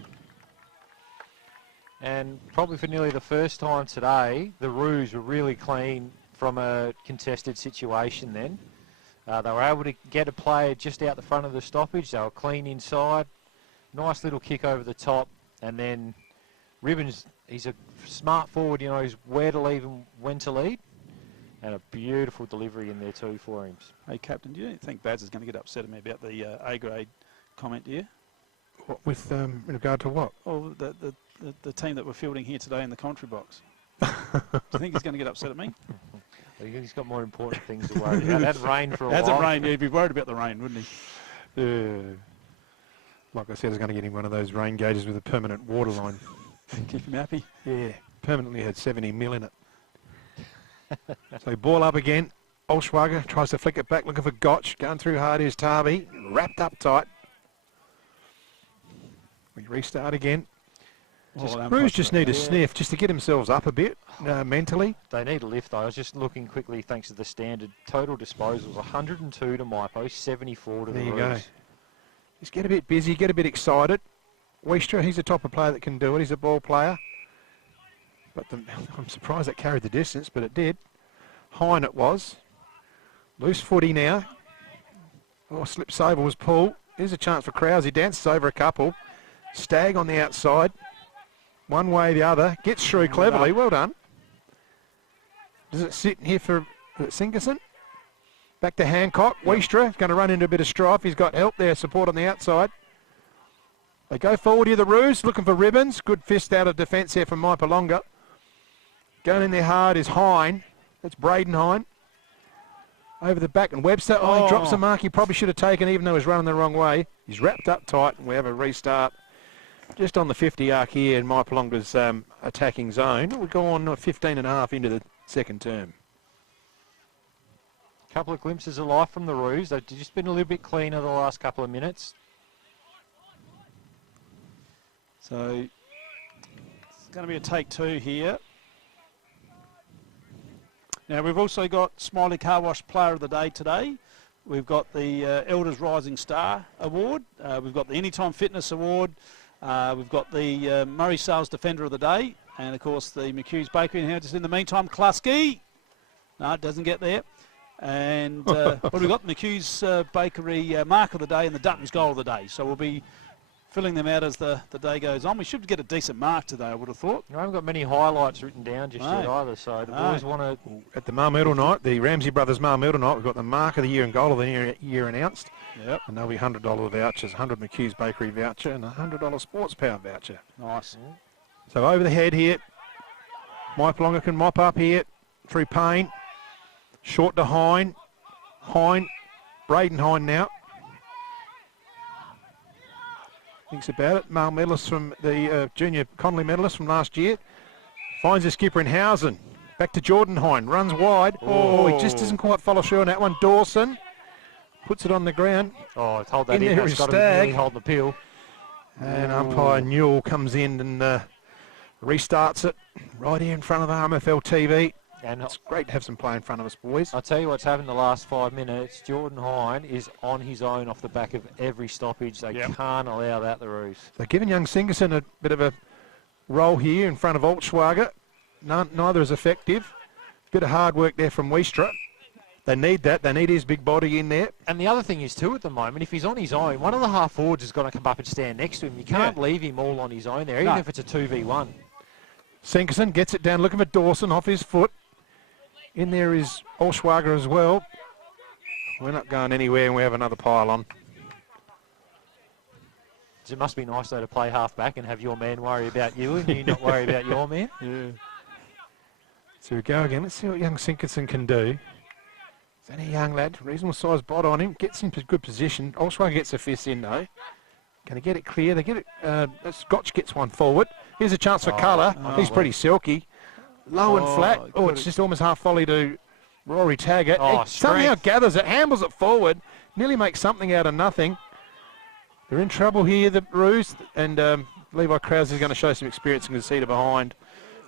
And probably for nearly the first time today, the Roos were really clean from a contested situation then. They were able to get a player just out the front of the stoppage. They were clean inside. Nice little kick over the top. And then Ribbons, he's a smart forward, he knows where to leave and when to lead. And a beautiful delivery in there too for him. Hey, Captain, do you think Baz is going to get upset at me about the A-grade comment, do you? What, with in regard to what? Oh, the team that we're fielding here today in the commentary box. Do you think he's going to get upset at me? He's got more important things to worry about. It had rained for a while. Hasn't rained, he'd be worried about the rain, wouldn't he? Like I said, I was going to get him one of those rain gauges with a permanent water line. Keep him happy. Yeah, permanently had 70 mil in it. So ball up again. Olschwager tries to flick it back, looking for Gotch. Going through hard is Tarby, wrapped up tight. We restart again. Crews just need a sniff just to get themselves up a bit mentally. They need a lift though. I was just looking quickly, thanks to the standard total disposals, 102 to Mypo, 74 to the Roos. There you go. Just get a bit busy, get a bit excited. Wiestra, he's a type of player that can do it. He's a ball player. But I'm surprised that carried the distance, but it did. Hine it was. Loose footy now. Oh, slips over was pulled. Here's a chance for Krause. He dances over a couple. Stagg on the outside. One way, the other. Gets through cleverly. Well done. Does it sit here for Sinkerson? Back to Hancock. Wiestra is going to run into a bit of strife. He's got help there, support on the outside. They go forward here, the Roos, looking for ribbons. Good fist out of defence here from Mypolonga. Going in there hard is Hine. That's Braden Hine. Over the back, and Webster, he drops a mark he probably should have taken, even though he's running the wrong way. He's wrapped up tight, and we have a restart just on the 50 arc here in Mypolonga's attacking zone. We've gone 15 and a half into the second term. Couple of glimpses of life from the Roos. They've just been a little bit cleaner the last couple of minutes. So it's going to be a take two here. Now we've also got Smiley Car Wash Player of the Day today. We've got the Elders Rising Star Award. We've got the Anytime Fitness Award. We've got the Murray Sales Defender of the Day. And of course the McHugh's Bakery. And just in the meantime, Klasky. No, it doesn't get there. And but we've got McHugh's Bakery Mark of the Day and the Dutton's Goal of the Day. So we'll be filling them out as the day goes on. We should get a decent mark today, I would have thought. I haven't got many highlights written down just yet either, so the boys want to... At the Marmedal night, the Ramsey Brothers Marmedal night, we've got the Mark of the Year and Goal of the Year announced. Yep. And there'll be $100 vouchers, 100 McHugh's Bakery voucher and a $100 Sports Power voucher. Nice. So over the head here, Mypolonga can mop up here through Payne. Short to Hine. Hine, Braden Hine now. Thinks about it. Male medalist from the junior Connolly medalist from last year. Finds a skipper in Housen. Back to Jordan Hine. Runs wide. Oh, he just doesn't quite follow through on that one. Dawson puts it on the ground. Oh, it's hold that in. There is Stagg. Hold the peel. And umpire Newell comes in and restarts it right here in front of RMFL TV. And it's great to have some play in front of us, boys. I'll tell you what's happened the last 5 minutes. Jordan Hine is on his own off the back of every stoppage. They can't allow that, the Roos. So giving young Singerson a bit of a roll here in front of Olschwager. Neither is effective. Bit of hard work there from Wiestra. They need that. They need his big body in there. And the other thing is, too, at the moment, if he's on his own, one of the half forwards has got to come up and stand next to him. You can't leave him all on his own there, even if it's a 2v1. Singerson gets it down, looking for Dawson off his foot. In there is Olschwager as well. We're not going anywhere, and we have another pile on. It must be nice, though, to play half-back and have your man worry about you and you not worry about your man. Yeah. So we go again. Let's see what young Sinkerson can do. He's only a young lad, reasonable size bod on him. Gets into good position. Olschwager gets a fist in, though. Can they get it clear? They get it. Scotch gets one forward. Here's a chance for Colour. He's pretty silky. Low and flat. Oh, it's just almost half volley to Rory Taggart. Somehow gathers it, handles it forward, nearly makes something out of nothing. They're in trouble here, the Roos, and Levi Krause is going to show some experience and concede behind,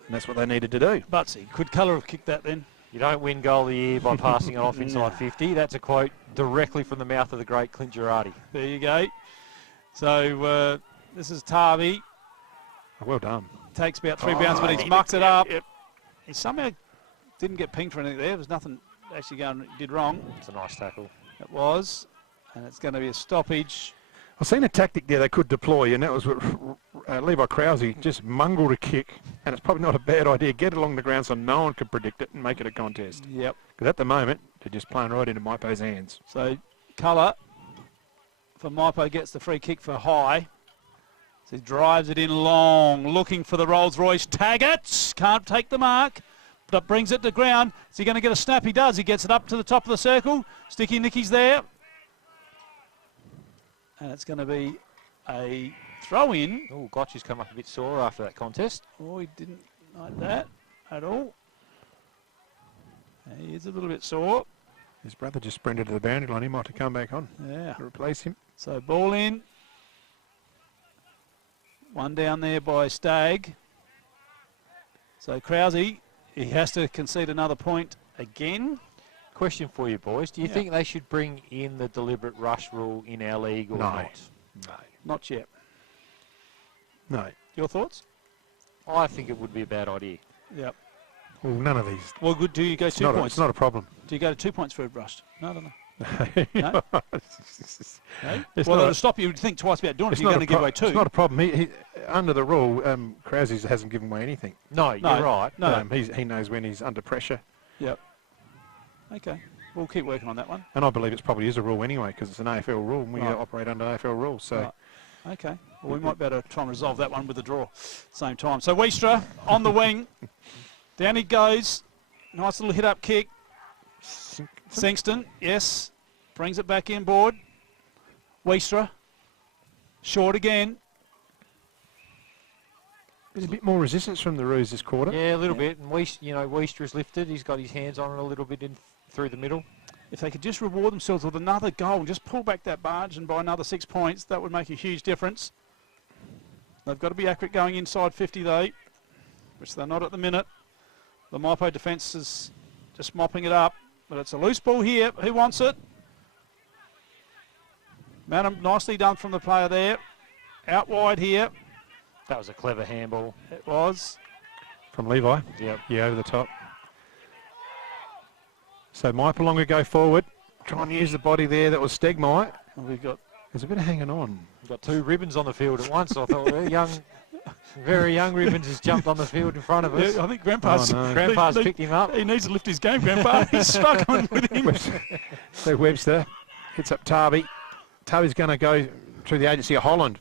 and that's what they needed to do. Butsy, could Colour have kicked that then? You don't win goal of the year by passing it off inside 50. That's a quote directly from the mouth of the great Clint Girardi. There you go. So this is Tarby. Well done. Takes about 3 bounces, but he's mucked it up. He somehow didn't get pinged for anything there. There was nothing actually did wrong. It's a nice tackle. It was. And it's going to be a stoppage. I've seen a tactic there they could deploy, and that was what Levi Krause just mungled a kick And it's probably not a bad idea. Get it along the ground so no one can predict it and make it a contest. Yep. Because at the moment, they're just playing right into Mypo's hands. So Colour for Mypo gets the free kick for high. So he drives it in long, looking for the Rolls Royce. Taggart can't take the mark, but brings it to ground. Is he going to get a snap? He does. He gets it up to the top of the circle. Sticky Nicky's there. And it's going to be a throw in. Oh, Gotch's come up a bit sore after that contest. Oh, he didn't like that at all. He is a little bit sore. His brother just sprinted to the boundary line. He might have come back on. Yeah. To replace him. So ball in. One down there by Stagg. So Krause, he has to concede another point again. Question for you, boys. Do you think they should bring in the deliberate rush rule in our league or not? No. Not yet. No. Your thoughts? I think it would be a bad idea. Yep. Well, none of these. Well, good. Do you go 2 points? It's not a problem. Do you go to 2 points for a rushed? No. No? No? Well, it'll stop you to think twice about doing it if you're going to give away 2. It's not a problem. He under the rule, Krause hasn't given away anything. No, you're right. No. He knows when he's under pressure. Yep. Okay. We'll keep working on that one. And I believe it probably is a rule anyway, because it's an AFL rule, and we operate under AFL rules. So. Right. Okay. Well, we might better try and resolve that one with the draw same time. So Wiestra on the wing. Down he goes. Nice little hit-up kick. Singleton, yes. Brings it back inboard. Wiestra. Short again. There's a bit more resistance from the Roos this quarter. Yeah, a little bit. And Wiestra's lifted. He's got his hands on it a little bit through the middle. If they could just reward themselves with another goal and just pull back that margin by another 6 points, that would make a huge difference. They've got to be accurate going inside 50 though, which they're not at the minute. The Mypo defence is just mopping it up, but it's a loose ball here. Who wants it? Mannum, nicely done from the player there. Out wide here. That was a clever handball. It was. From Levi? Yep. Yeah, over the top. So Mypolonga go forward. Try and use the body there. That was Stegmaier. There's a bit of hanging on. We've got 2 ribbons on the field at once. I thought, very young ribbons has jumped on the field in front of us. Yeah, I think Grandpa's picked him up. He needs to lift his game, Grandpa. He's struggling with him. So Webster hits up Tarby. Tarby's going to go through the agency of Holland.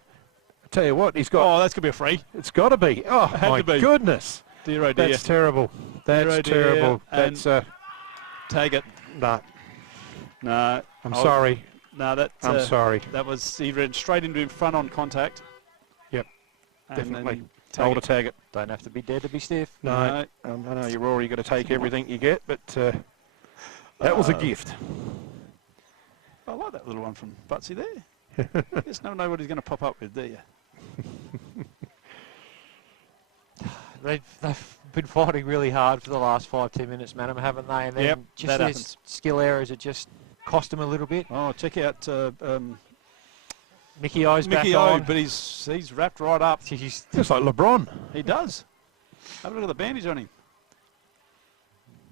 I tell you what, he's got... Oh, that's going to be a free. It's got to be. Oh, my goodness. Dear, oh dear. That's terrible. That's terrible. That's... Tag it. No. No. I'm sorry. No, I'm sorry. That was, he ran straight into him front on contact. Yep, definitely. Tag to tag it. Don't have to be dead to be stiff. No. I know you're Rory, you've got to take everything you get, but that was a gift. I like that little one from Butsy there. You just never know what he's going to pop up with, do you? They've been fighting really hard for the last 5-10 minutes, Mannum, haven't they? And then just these skill errors that just cost them a little bit. Oh, check out Mickey O's back O, on. but he's wrapped right up. He's just like LeBron. He does. Have a look at the bandage on him.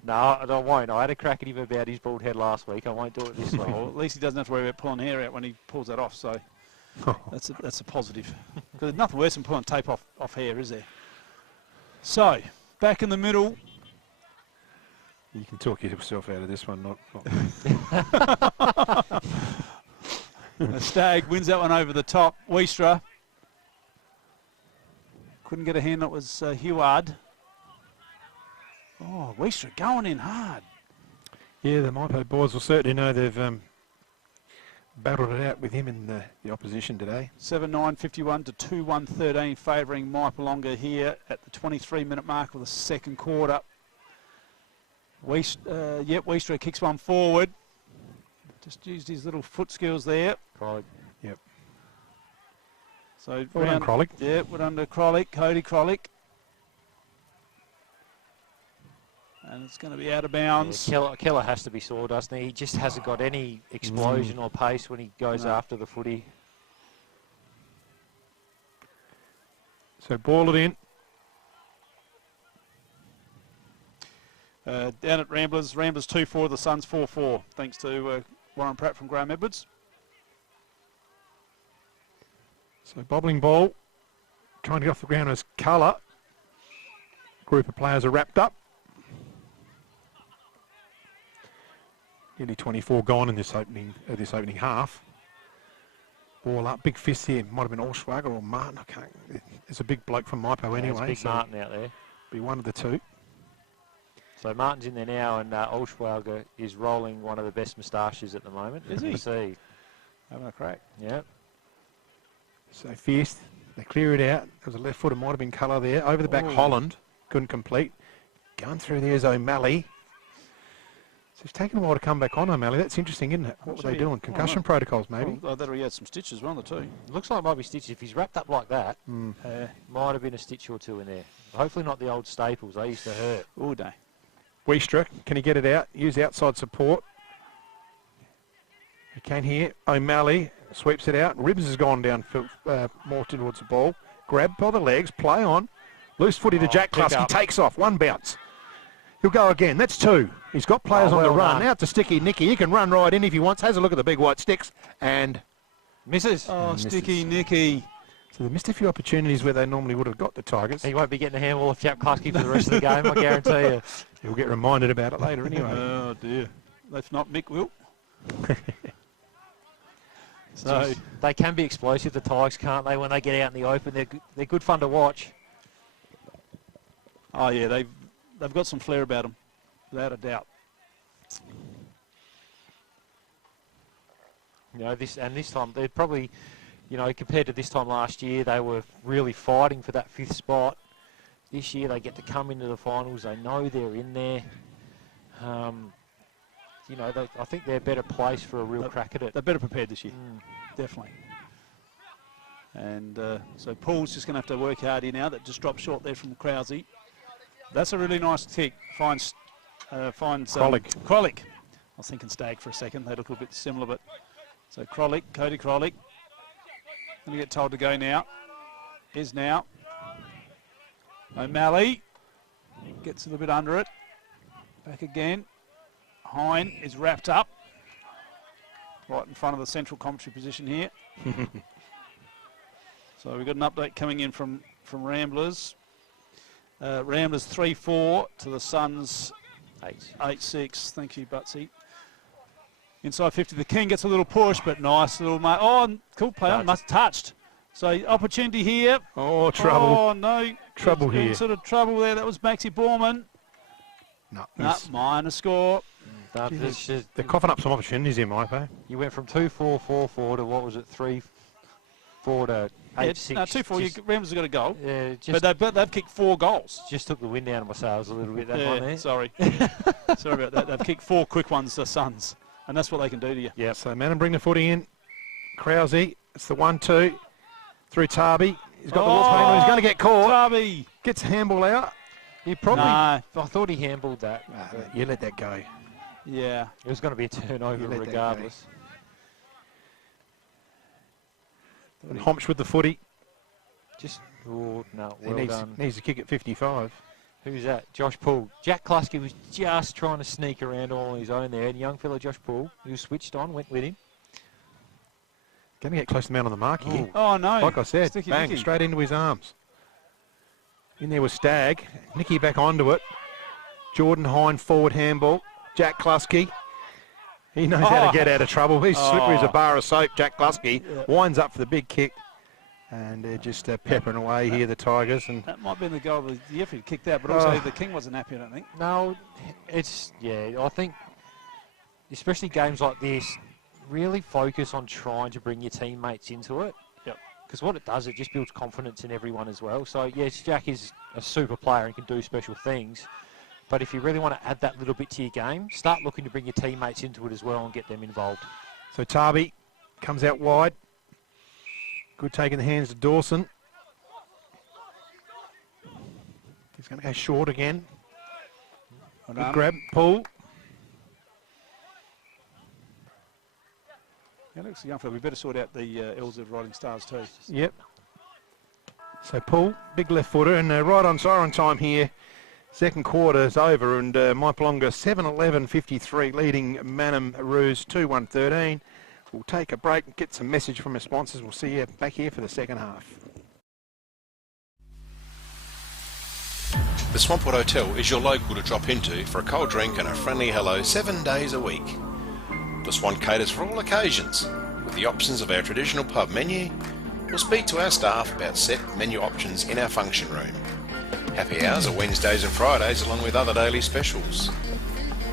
No, I won't. I had a crack at him about his bald head last week. I won't do it this week. Well, at least he doesn't have to worry about pulling hair out when he pulls that off, so that's a positive. There's nothing worse than pulling tape off hair, is there? So, back in the middle. You can talk yourself out of this one, not Stagg wins that one over the top. Wiestra couldn't get a hand. That was Heward. Oh, Wiestra going in hard. Yeah, the Mypo boys will certainly know they've battled it out with him in the opposition today. 7-9-51 to 2-1-13 favouring Mypolonga here at the 23-minute mark of the second quarter. Wiestra kicks one forward. Just used his little foot skills there. Crolick. Yep. So well done, Crolick. Yeah, we're under Crolick, Cody Crolick. And it's going to be out of bounds. Yeah, Keller has to be sore, doesn't he? He just hasn't got any explosion or pace when he goes after the footy. So ball it in. Down at Ramblers 2-4, the Suns 4-4, thanks to Warren Pratt from Graham Edwards. So bobbling ball, trying to get off the ground as Colour. group of players are wrapped up. Nearly 24 gone in this opening half. Ball up, big fist here. Might have been Allschwager or Martin. I can't. It's a big bloke from Mypo anyway. Big Martin out there. Be one of the two. So Martin's in there now, and Allschwager is rolling one of the best moustaches at the moment. Is he? See. Having a crack. Yep. So fierce. They clear it out. There was a left footer, might have been colour there. Over the back, Holland. Couldn't complete. Going through there's O'Malley. So it's taken a while to come back on O'Malley. That's interesting, isn't it? What were they doing? Concussion protocols, maybe? Oh, that he had some stitches, one or two. Looks like it might be stitches. If he's wrapped up like that, might have been a stitch or two in there. Hopefully not the old staples. They used to hurt. All day. Weistra, can he get it out? Use outside support. He can here. O'Malley sweeps it out. Ribbs has gone down more towards the ball. Grab by the legs. Play on. Loose footy to Jack Kluski. Takes off. One bounce. He'll go again. That's two. He's got players on the run. Now to Sticky Nicky. He can run right in if he wants. Has a look at the big white sticks and misses. Oh, misses. Sticky Nicky. So they missed a few opportunities where they normally would have got the Tigers. He won't be getting a handball of Jack Kluski for the rest of the game, I guarantee you. He'll get reminded about it later anyway. Oh, dear. If not, Mick will. So they can be explosive, the Tigers, can't they, when they get out in the open? They're good fun to watch. Oh, yeah, they've got some flair about them, without a doubt. You know, this time they're probably, you know, compared to this time last year, they were really fighting for that 5th spot. This year they get to come into the finals. They know they're in there. You know, I think they're better placed for a real crack at it. They're better prepared this year, definitely. And so Paul's just going to have to work hard here now. That just dropped short there from Krause. That's a really nice kick. Finds Krolik. Krolik. I was thinking Stagg for a second. They look a bit similar, but so Krolik, Cody Krolik. Going to get told to go now. Is now. O'Malley gets a little bit under it. Back again. Hine is wrapped up right in front of the central commentary position here. So we've got an update coming in from Ramblers. Ramblers 3-4 to the Suns 8-6. Thank you, Butsy. Inside 50, the King gets a little push, but nice little cool play on, must touched. So opportunity here. Oh, trouble. Oh no, trouble here. Sort of trouble there. That was Maxi Borman. No, minor score. They're coughing up some opportunities here, Mypo. You went from 2-4-4-4 to what was it, 3-4 to 8-6. No, 2-4. Ramblers have got a goal. Yeah, but they've kicked 4 goals. Just took the wind out of my sails a little bit. That one there. Sorry, sorry about that. They've kicked 4 quick ones, the Suns, and that's what they can do to you. Yeah. So Mannum bring the footy in. Krause, it's the 1-2 through Tarby. He's got the ball. He's going to get caught. Tarby gets the handball out. He probably. I thought he handballed that. You let that go. Yeah. It was going to be a turnover regardless. And Homsch with the footy. No, he needs to kick at 55. Who's that? Josh Poole. Jack Kluski was just trying to sneak around all on his own there. And young fella Josh Poole, who switched on, went with him. Going to get close to the man on the mark here. Oh, no. Like I said, Sticky bang, Nicky. straight into his arms. In there was Stagg. Nicky back onto it. Jordan Hine forward handball. Jack Kluski. He knows how to get out of trouble. He's slippery as a bar of soap, Jack Kluski. Winds up for the big kick. And they're just peppering away here, the Tigers. And that might be the goal of the effort. He kicked out, but also the King wasn't happy, I don't think. No, I think, especially games like this, really focus on trying to bring your teammates into it. Because what it does, it just builds confidence in everyone as well. So, yes, Jack is a super player and can do special things. But if you really want to add that little bit to your game, start looking to bring your teammates into it as well and get them involved. So Tarby comes out wide. Good take in the hands of Dawson. He's going to go short again. Good grab, pull. Yeah, looks young fella. We better sort out the L's of Riding Stars too. Yep. So pull, big left footer, and right on siren time here. Second quarter is over, and Mypolonga 7-11-53 leading Mannum Roos 2-1-13. We'll take a break and get some message from our sponsors. We'll see you back here for the second half. The Swampwood Hotel is your local to drop into for a cold drink and a friendly hello 7 days a week. The Swan caters for all occasions, with the options of our traditional pub menu. We'll speak to our staff about set menu options in our function room. Happy hours are Wednesdays and Fridays along with other daily specials.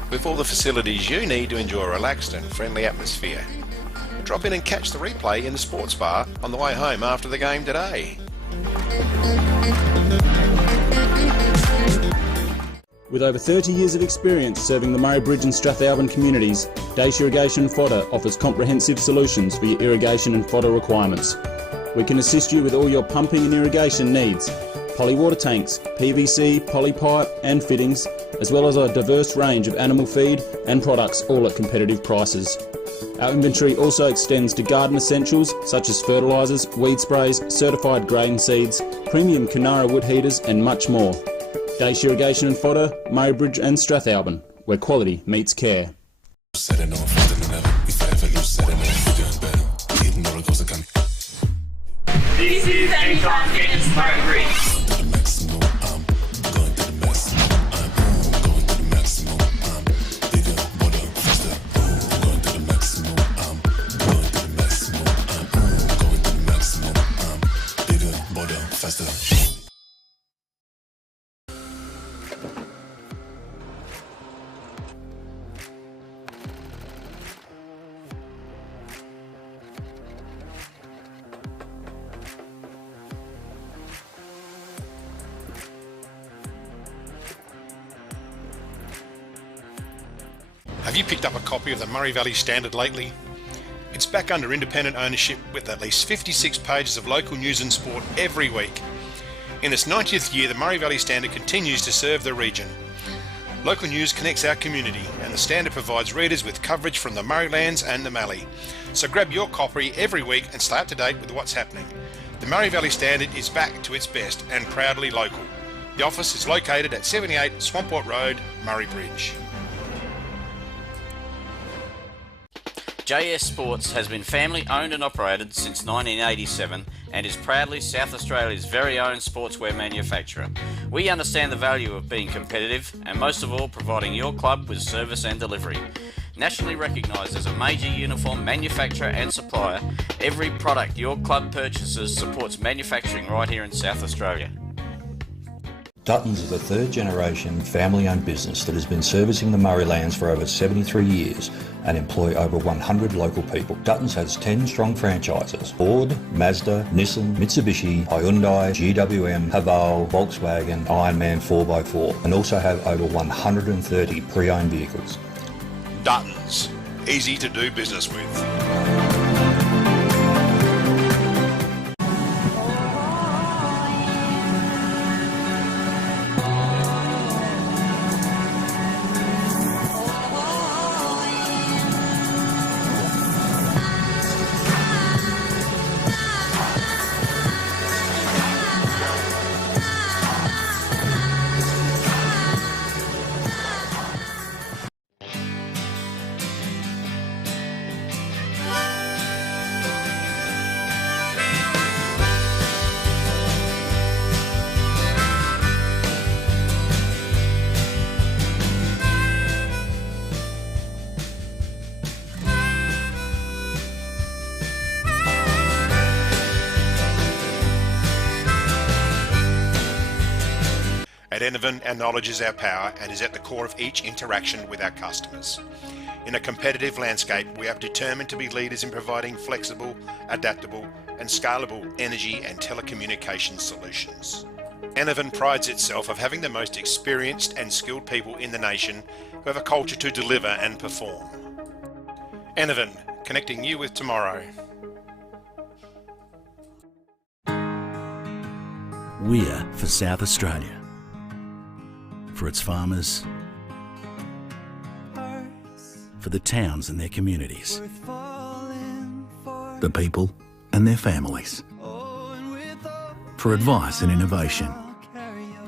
With all the facilities you need to enjoy a relaxed and friendly atmosphere. Drop in and catch the replay in the sports bar on the way home after the game today. With over 30 years of experience serving the Murray Bridge and Strathalbyn communities, Dace Irrigation Fodder offers comprehensive solutions for your irrigation and fodder requirements. We can assist you with all your pumping and irrigation needs, poly water tanks, PVC, poly pipe and fittings, as well as a diverse range of animal feed and products, all at competitive prices. Our inventory also extends to garden essentials such as fertilisers, weed sprays, certified grain seeds, premium Canara wood heaters and much more. Dace Irrigation and Fodder, Murray Bridge and Strathalbyn, where quality meets care. This is Anytime Fitness Murray Bridge. Have you picked up a copy of the Murray Valley Standard lately? It's back under independent ownership with at least 56 pages of local news and sport every week. In its 90th year, the Murray Valley Standard continues to serve the region. Local news connects our community, and the Standard provides readers with coverage from the Murraylands and the Mallee. So grab your copy every week and stay up to date with what's happening. The Murray Valley Standard is back to its best and proudly local. The office is located at 78 Swampwood Road, Murray Bridge. JS Sports has been family owned and operated since 1987 and is proudly South Australia's very own sportswear manufacturer. We understand the value of being competitive and most of all providing your club with service and delivery. Nationally recognised as a major uniform manufacturer and supplier, every product your club purchases supports manufacturing right here in South Australia. Duttons is a third-generation family-owned business that has been servicing the Murraylands for over 73 years and employ over 100 local people. Duttons has 10 strong franchises: Ford, Mazda, Nissan, Mitsubishi, Hyundai, GWM, Haval, Volkswagen, Ironman 4x4, and also have over 130 pre-owned vehicles. Duttons, easy to do business with. At Enervin, our knowledge is our power and is at the core of each interaction with our customers. In a competitive landscape, we are determined to be leaders in providing flexible, adaptable and scalable energy and telecommunications solutions. Enervin prides itself of having the most experienced and skilled people in the nation who have a culture to deliver and perform. Enervin, connecting you with tomorrow. We're for South Australia. For its farmers, for the towns and their communities, the people and their families, for advice and innovation,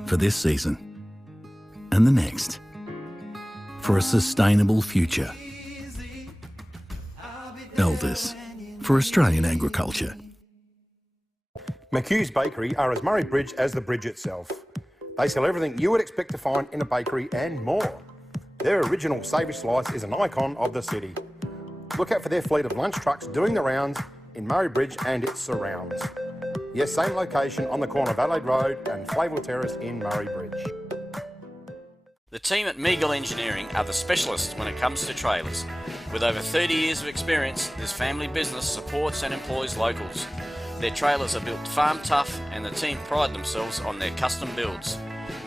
for this season and the next, for a sustainable future. Elders, for Australian agriculture. McHugh's Bakery are as Murray Bridge as the bridge itself. They sell everything you would expect to find in a bakery and more. Their original savoury slice is an icon of the city. Look out for their fleet of lunch trucks doing the rounds in Murray Bridge and its surrounds. Yes, same location on the corner of Adelaide Road and Flavell Terrace in Murray Bridge. The team at Meagle Engineering are the specialists when it comes to trailers. With over 30 years of experience, this family business supports and employs locals. Their trailers are built farm tough and the team pride themselves on their custom builds.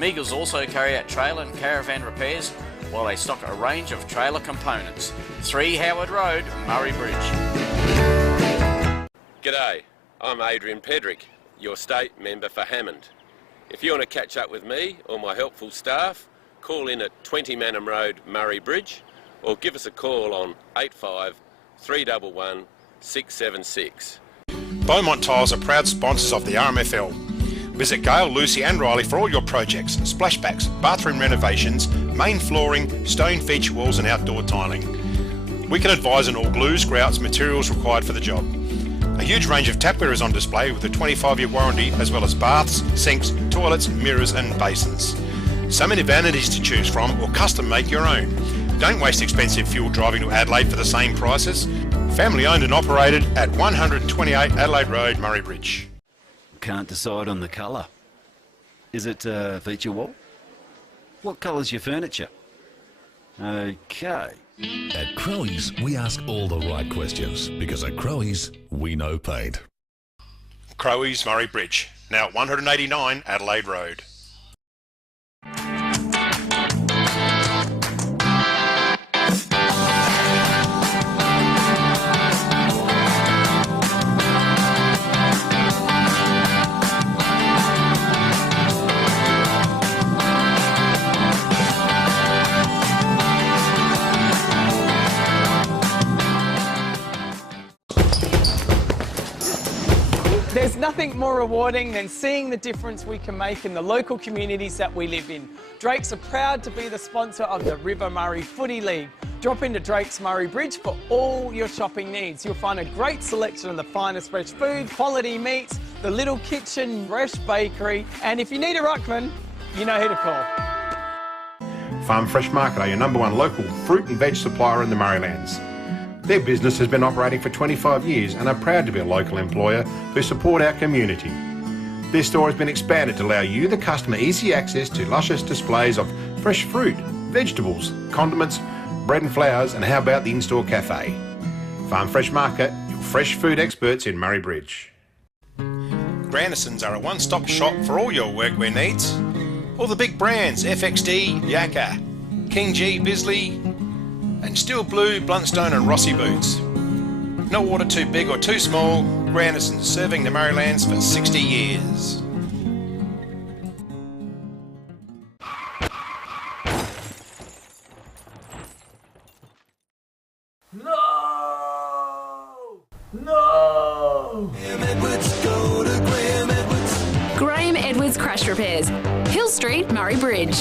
Meagles also carry out trailer and caravan repairs while they stock a range of trailer components. 3 Howard Road, Murray Bridge. G'day, I'm Adrian Pedrick, your state member for Hammond. If you want to catch up with me or my helpful staff, call in at 20 Mannum Road, Murray Bridge, or give us a call on 85 311 676. Beaumont Tiles are proud sponsors of the RMFL. Visit Gail, Lucy and Riley for all your projects, splashbacks, bathroom renovations, main flooring, stone feature walls and outdoor tiling. We can advise on all glues, grouts, materials required for the job. A huge range of tapware is on display with a 25-year warranty, as well as baths, sinks, toilets, mirrors and basins. So many vanities to choose from, or custom make your own. Don't waste expensive fuel driving to Adelaide for the same prices. Family owned and operated at 128 Adelaide Road, Murray Bridge. Can't decide on the colour. Is it feature wall? What colour's your furniture? Okay. At Crowe's, we ask all the right questions because at Crowe's, we know paint. Crowe's, Murray Bridge, now at 189 Adelaide Road. There's nothing more rewarding than seeing the difference we can make in the local communities that we live in. Drake's are proud to be the sponsor of the River Murray Footy League. Drop into Drake's Murray Bridge for all your shopping needs. You'll find a great selection of the finest fresh food, quality meats, the little kitchen, fresh bakery, and if you need a ruckman, you know who to call. Farm Fresh Market are your #1 local fruit and veg supplier in the Murraylands. Their business has been operating for 25 years and are proud to be a local employer who support our community. Their store has been expanded to allow you, the customer, easy access to luscious displays of fresh fruit, vegetables, condiments, bread and flowers, and how about the in-store cafe? Farm Fresh Market, your fresh food experts in Murray Bridge. Grandisons are a one-stop shop for all your workwear needs. All the big brands, FXD, Yakka, King G, Bisley, and Steel Blue, Bluntstone and Rossi boots. No order too big or too small, Grandisons serving the Murraylands for 60 years. No! Graham Edwards Crash Repairs, Hill Street, Murray Bridge.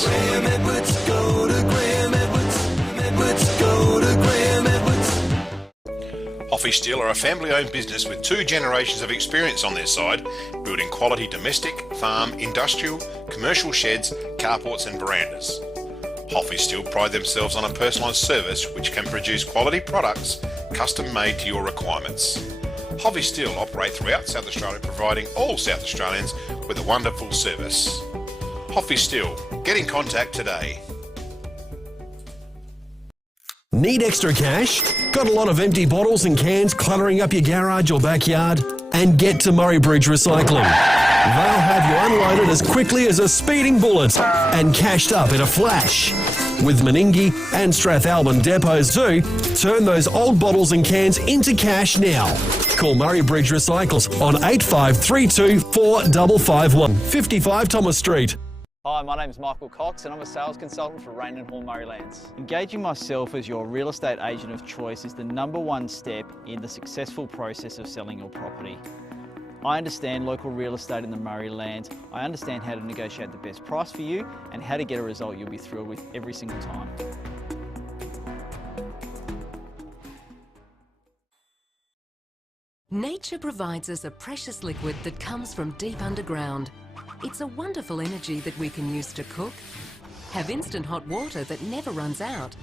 Hoffy Steel are a family-owned business with 2 generations of experience on their side, building quality domestic, farm, industrial, commercial sheds, carports and verandas. Hoffy Steel pride themselves on a personalised service which can produce quality products custom-made to your requirements. Hoffy Steel operate throughout South Australia, providing all South Australians with a wonderful service. Hoffy Steel, get in contact today. Need extra cash? Got a lot of empty bottles and cans cluttering up your garage or backyard? And get to Murray Bridge Recycling. They'll have you unloaded as quickly as a speeding bullet and cashed up in a flash. With Meningie and Strathalbyn depots too, turn those old bottles and cans into cash now. Call Murray Bridge Recycles on 8532 4551, 55 Thomas Street. Hi, my name is Michael Cox and I'm a sales consultant for Rain and Hall Murraylands. Engaging myself as your real estate agent of choice is the #1 step in the successful process of selling your property. I understand local real estate in the Murraylands. I understand how to negotiate the best price for you and how to get a result you'll be thrilled with every single time. Nature provides us a precious liquid that comes from deep underground. It's a wonderful energy that we can use to cook, have instant hot water that never runs out,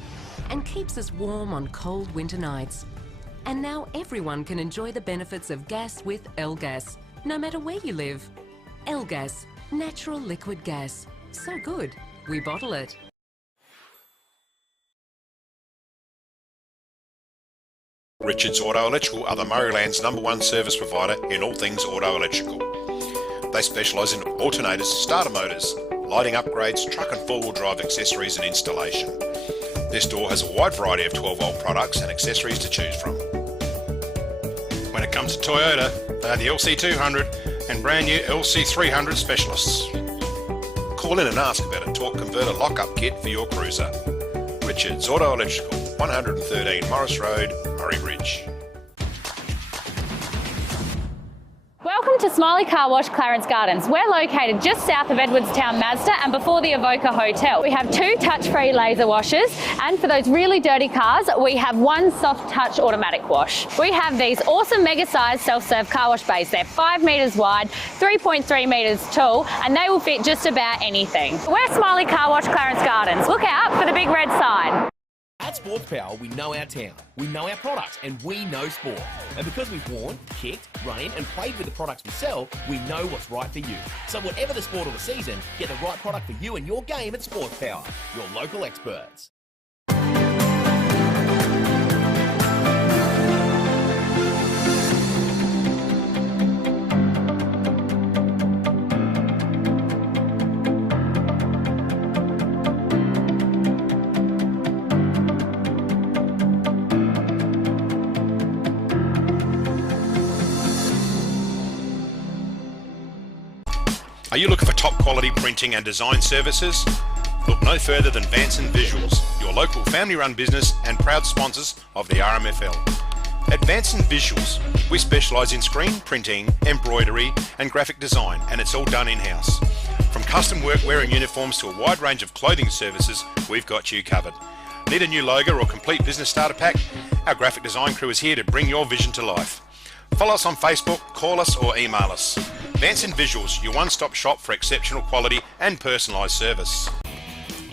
and keeps us warm on cold winter nights. And now everyone can enjoy the benefits of gas with L-Gas, no matter where you live. L-Gas, natural liquid gas. So good, we bottle it. Richards Auto Electrical are the Murrayland's #1 service provider in all things auto electrical. They specialise in alternators, starter motors, lighting upgrades, truck and four-wheel drive accessories and installation. Their store has a wide variety of 12-volt products and accessories to choose from. When it comes to Toyota, they are the LC200 and brand new LC300 specialists. Call in and ask about a torque converter lock-up kit for your cruiser. Richards Auto Electrical, 113 Morris Road, Murray Bridge. Welcome to Smiley Car Wash, Clarence Gardens. We're located just south of Edwardstown Mazda and before the Evoca Hotel. We have 2 touch-free laser washers, and for those really dirty cars, we have 1 soft touch automatic wash. We have these awesome mega-sized self-serve car wash bays. They're 5 metres wide, 3.3 metres tall, and they will fit just about anything. We're Smiley Car Wash, Clarence Gardens. Look out for the big red sign. At Sports Power, we know our town, we know our products, and we know sport. And because we've worn, kicked, run in, and played with the products we sell, we know what's right for you. So whatever the sport or the season, get the right product for you and your game at Sports Power, your local experts. Are you looking for top quality printing and design services? Look no further than Vanson Visuals, your local family run business and proud sponsors of the RMFL. At Vanson Visuals, we specialise in screen printing, embroidery and graphic design, and it's all done in-house. From custom workwear and uniforms to a wide range of clothing services, we've got you covered. Need a new logo or complete business starter pack? Our graphic design crew is here to bring your vision to life. Follow us on Facebook, call us or email us. Vanson Visuals, your one-stop shop for exceptional quality and personalised service.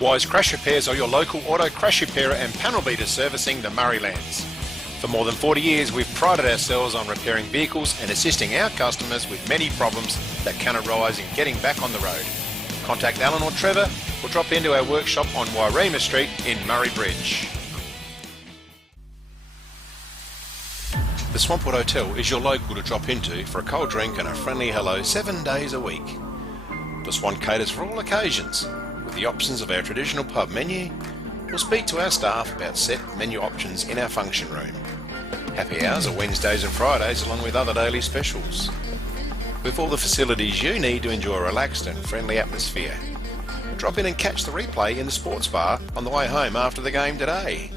Wise Crash Repairs are your local auto crash repairer and panel beater servicing the Murraylands. For more than 40 years, we've prided ourselves on repairing vehicles and assisting our customers with many problems that can arise in getting back on the road. Contact Alan or Trevor or drop into our workshop on Wairema Street in Murray Bridge. The Swampwood Hotel is your local to drop into for a cold drink and a friendly hello 7 days a week. The Swan caters for all occasions, with the options of our traditional pub menu. We'll speak to our staff about set menu options in our function room. Happy hours are Wednesdays and Fridays along with other daily specials. With all the facilities you need to enjoy a relaxed and friendly atmosphere. Drop in and catch the replay in the sports bar on the way home after the game today.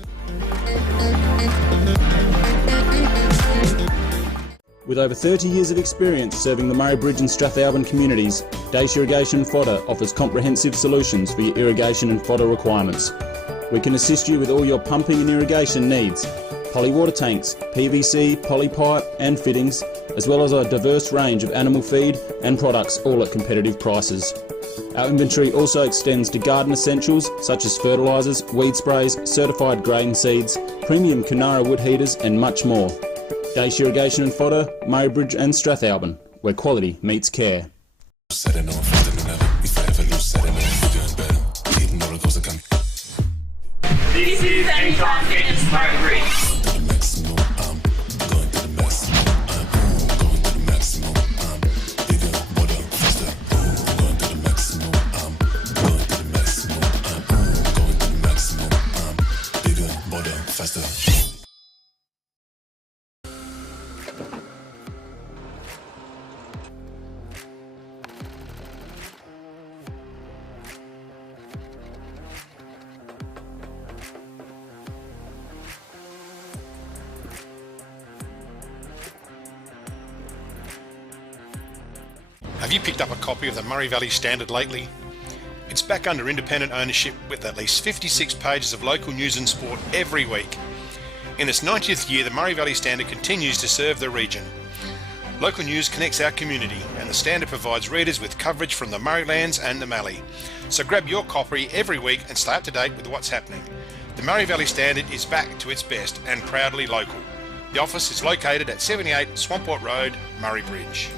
With over 30 years of experience serving the Murray Bridge and Strathalbyn communities, Dace Irrigation Fodder offers comprehensive solutions for your irrigation and fodder requirements. We can assist you with all your pumping and irrigation needs, poly water tanks, PVC, poly pipe and fittings, as well as a diverse range of animal feed and products, all at competitive prices. Our inventory also extends to garden essentials such as fertilisers, weed sprays, certified grain seeds, premium Canara wood heaters and much more. Dace Irrigation and Fodder, Murray Bridge and Strathalbyn, where quality meets care. This is Anytime Fitness Murray Bridge. Have you picked up a copy of the Murray Valley Standard lately? It's back under independent ownership with at least 56 pages of local news and sport every week. In its 90th year, the Murray Valley Standard continues to serve the region. Local news connects our community, and and the Standard provides readers with coverage from the Murraylands and the Mallee. So grab your copy every week and stay up to date with what's happening. The Murray Valley Standard is back to its best and proudly local. The office is located at 78 Swamport Road, Murray Bridge.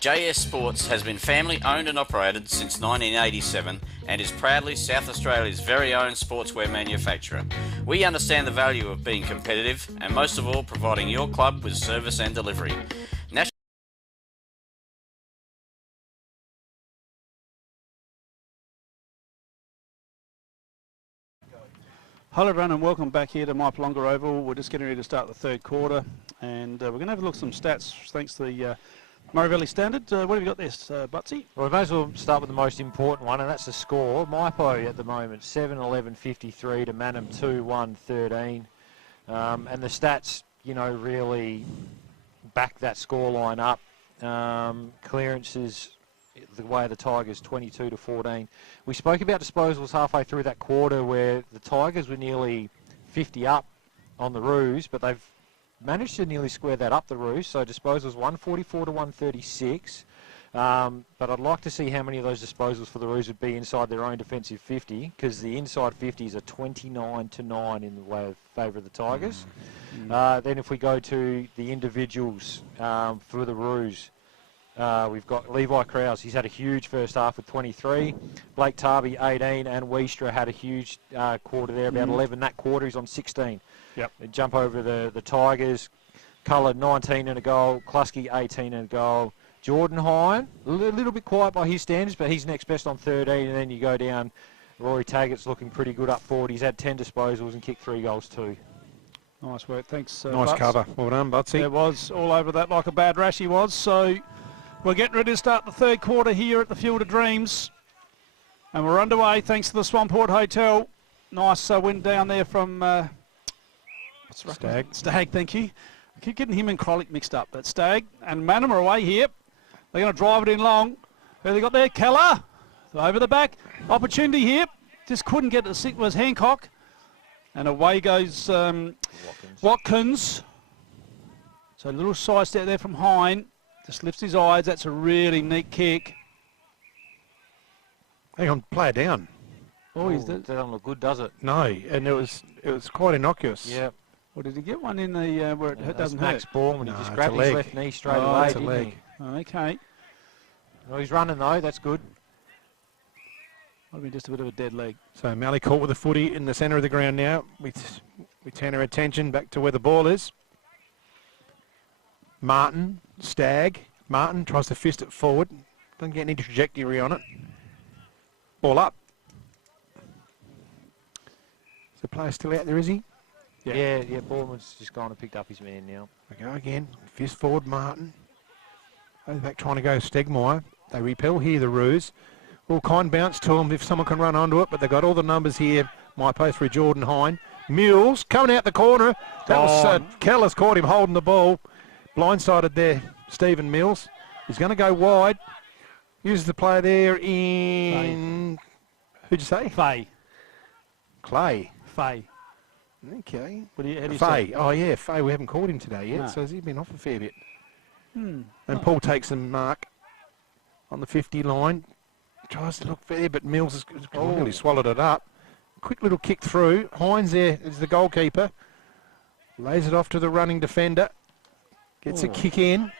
JS Sports has been family owned and operated since 1987 and is proudly South Australia's very own sportswear manufacturer. We understand the value of being competitive and most of all providing your club with service and delivery. Hello everyone and welcome back here to Mypolonga Oval. We're just getting ready to start the third quarter and we're going to have a look at some stats thanks to the Murray Valley Standard. What have you got there, Butsy? Well, we may as well start with the most important one, and that's the score. Mypo at the moment, 7-11-53 to Mannum 2-1-13. And the stats, you know, really back that scoreline up. Clearances, the way of the Tigers, 22-14. We spoke about disposals halfway through that quarter where the Tigers were nearly 50 up on the Roos, but they've managed to nearly square that up the Roos. So disposals 144-136. But I'd like to see how many of those disposals for the Roos would be inside their own defensive 50, because the inside 50s are 29-9 in the way of favour of the Tigers. Then if we go to the individuals for the Roos, we've got Levi Krause. He's had a huge first half with 23. Blake Tarby, 18. And Wiestra had a huge quarter there, about 11 that quarter. He's on 16. Yep. Jump over the Tigers. Cullen, 19 and a goal. Klusky, 18 and a goal. Jordan Hine, a little bit quiet by his standards, but he's next best on 13. And then you go down, Rory Taggart's looking pretty good up forward. He's had 10 disposals and kicked 3 goals too. Nice work, thanks. Nice Butts. cover. Well done, Butsy. There was all over that like a bad rash he was. So we're getting ready to start the third quarter here at the Field of Dreams. And we're underway thanks to the Swamport Hotel. Nice win down there from Stag, thank you. I keep getting him and Krolick mixed up. But Stag and Mannum are away here. They're going to drive it in long. Who they got there? Keller. Over the back. Opportunity here. Just couldn't get it. It was Hancock. And away goes Watkins. So a little side step there from Hine. Just lifts his eyes. That's a really neat kick. Hang on, play it down. Oh, that doesn't look good, does it? No, and it was quite innocuous. Yeah. Well, did he get one in the where it doesn't hurt? Max Borman. He No, just it's grabbed a his leg. left knee straight away, it's a didn't leg. he? Okay. Well, he's running though. That's good. Might be just a bit of a dead leg. So Mallee caught with the footy in the centre of the ground now. We turn our attention back to where the ball is. Martin, Stag. Martin tries to fist it forward. Doesn't get any trajectory on it. Ball up. Is the player still out there, is he? Yeah. Borman's just gone and picked up his man now. We go again. Fist forward, Martin. Over back trying to go Stegmeyer. They repel here, the Roos. All kind bounce to them if someone can run onto it, but they've got all the numbers here. My post for Jordan Hine. Mules coming out the corner. That was Keller's caught him holding the ball. Blindsided there, Stephen Mills. He's going to go wide. Uses the player there in... Who'd you say? Fay. Clay. Fay. Okay. How do you Fay. say? Oh, yeah, Fay. We haven't caught him today yet, No. so he's been off a fair bit. Hmm. And Paul takes a mark on the 50 line. Tries to look fair, but Mills has really swallowed it up. Quick little kick through. Hines there is the goalkeeper. Lays it off to the running defender. Gets a kick in.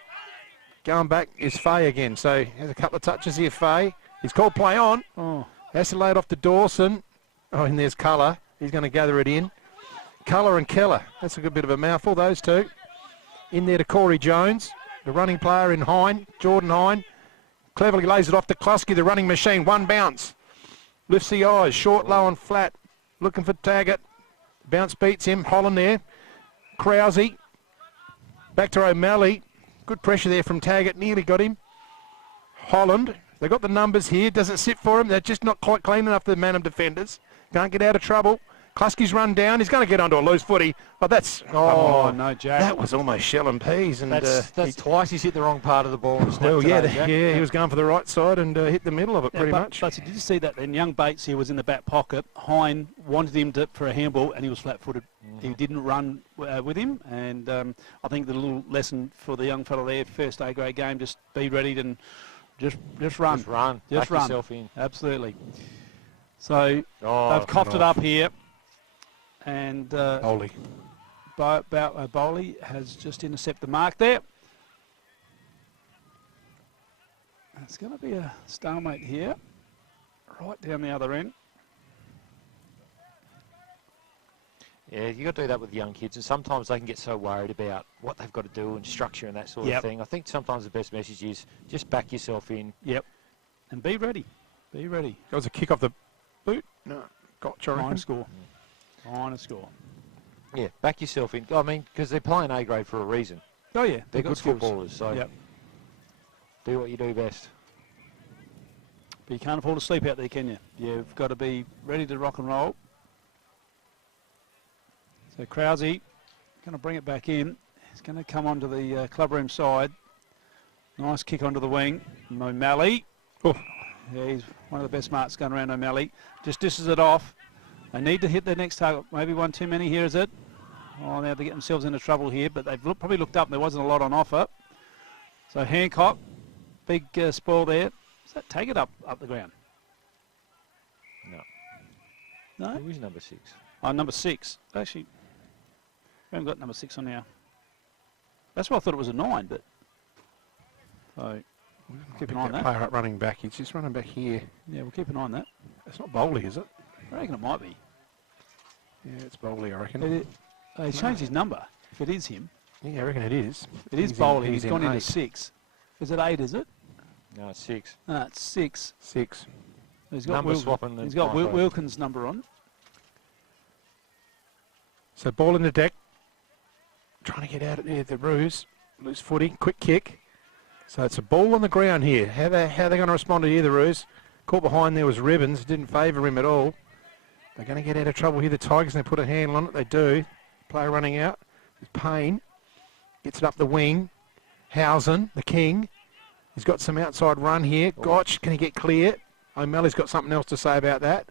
Going back is Fay again. So has a couple of touches here, Fay. He's called play on. Has to lay it off to Dawson. Oh, and there's Culler. He's going to gather it in. Culler and Keller. That's a good bit of a mouthful, those two. In there to Corey Jones. The running player in Hine, Jordan Hine. Cleverly lays it off to Klusky, the running machine. One bounce. Lifts the eyes. Short, low and flat. Looking for Taggart. Bounce beats him. Holland there. Krause. Back to O'Malley. Good pressure there from Taggart. Nearly got him. Holland. They've got the numbers here. Doesn't sit for him. They're just not quite clean enough, the Mannum defenders. Can't get out of trouble. Kluski's run down. He's going to get onto a loose footy. Oh, that's... Oh, no, Jack. That was almost shell and peas. And that's twice he's hit the wrong part of the ball. And well, today, Jack. he was going for the right side and hit the middle of it pretty much. But did you see that then? Young Bates here was in the back pocket. Hine wanted him for a handball, and he was flat-footed. He didn't run with him, and I think the little lesson for the young fella there, first A-grade game, just be ready and just run. Just run. Just Back run. yourself in. Absolutely. So they've coughed it up here. And Bowley. Bowley has just intercepted the mark there. It's going to be a stalemate here, right down the other end. Yeah, you got to do that with young kids, and sometimes they can get so worried about what they've got to do and structure and that sort of thing. I think sometimes the best message is just back yourself in. Yep, and be ready. Be ready. That was a kick off the boot. No, gotcha. I reckon. Minor score. Minor score. Yeah, back yourself in. I mean, because they're playing A grade for a reason. Oh yeah, they're got good skills. footballers. So do what you do best. But you can't afford to sleep out there, can you? You've got to be ready to rock and roll. So Krause going to bring it back in. He's going to come onto the clubroom side. Nice kick onto the wing. O'Malley. Oh. Yeah, he's one of the best marks going around, O'Malley. Just dishes it off. They need to hit their next target. Maybe one too many here, is it? Oh, now they get themselves into trouble here, but they've probably looked up and there wasn't a lot on offer. So Hancock, big spoil there. Does that take it up the ground? No. No? Who is number 6? Oh, number 6. Actually, we haven't got number 6 on now. That's why I thought it was a 9, but... So, keep an eye on that. Player up running back. He's just running back here. Yeah, we'll keep an eye on that. It's not Bowley, is it? I reckon it might be. Yeah, it's Bowley, I reckon. He's changed his number, if it is him. Yeah, I reckon it is. It is Bowley. He's gone into 6. Is it 8, is it? No, it's 6. No, it's 6. 6. He's got number swapping. He's got Wilkins' number on. So ball in the deck. Trying to get out of there, the ruse. Loose footy, quick kick. So it's a ball on the ground here. How they going to respond to here, the ruse? Caught behind there was Ribbons. Didn't favour him at all. They're going to get out of trouble here, the Tigers, and they put a handle on it. They do. Player running out. There's Payne. Gets it up the wing. Housen, the king. He's got some outside run here. Gotch, can he get clear? O'Malley's got something else to say about that.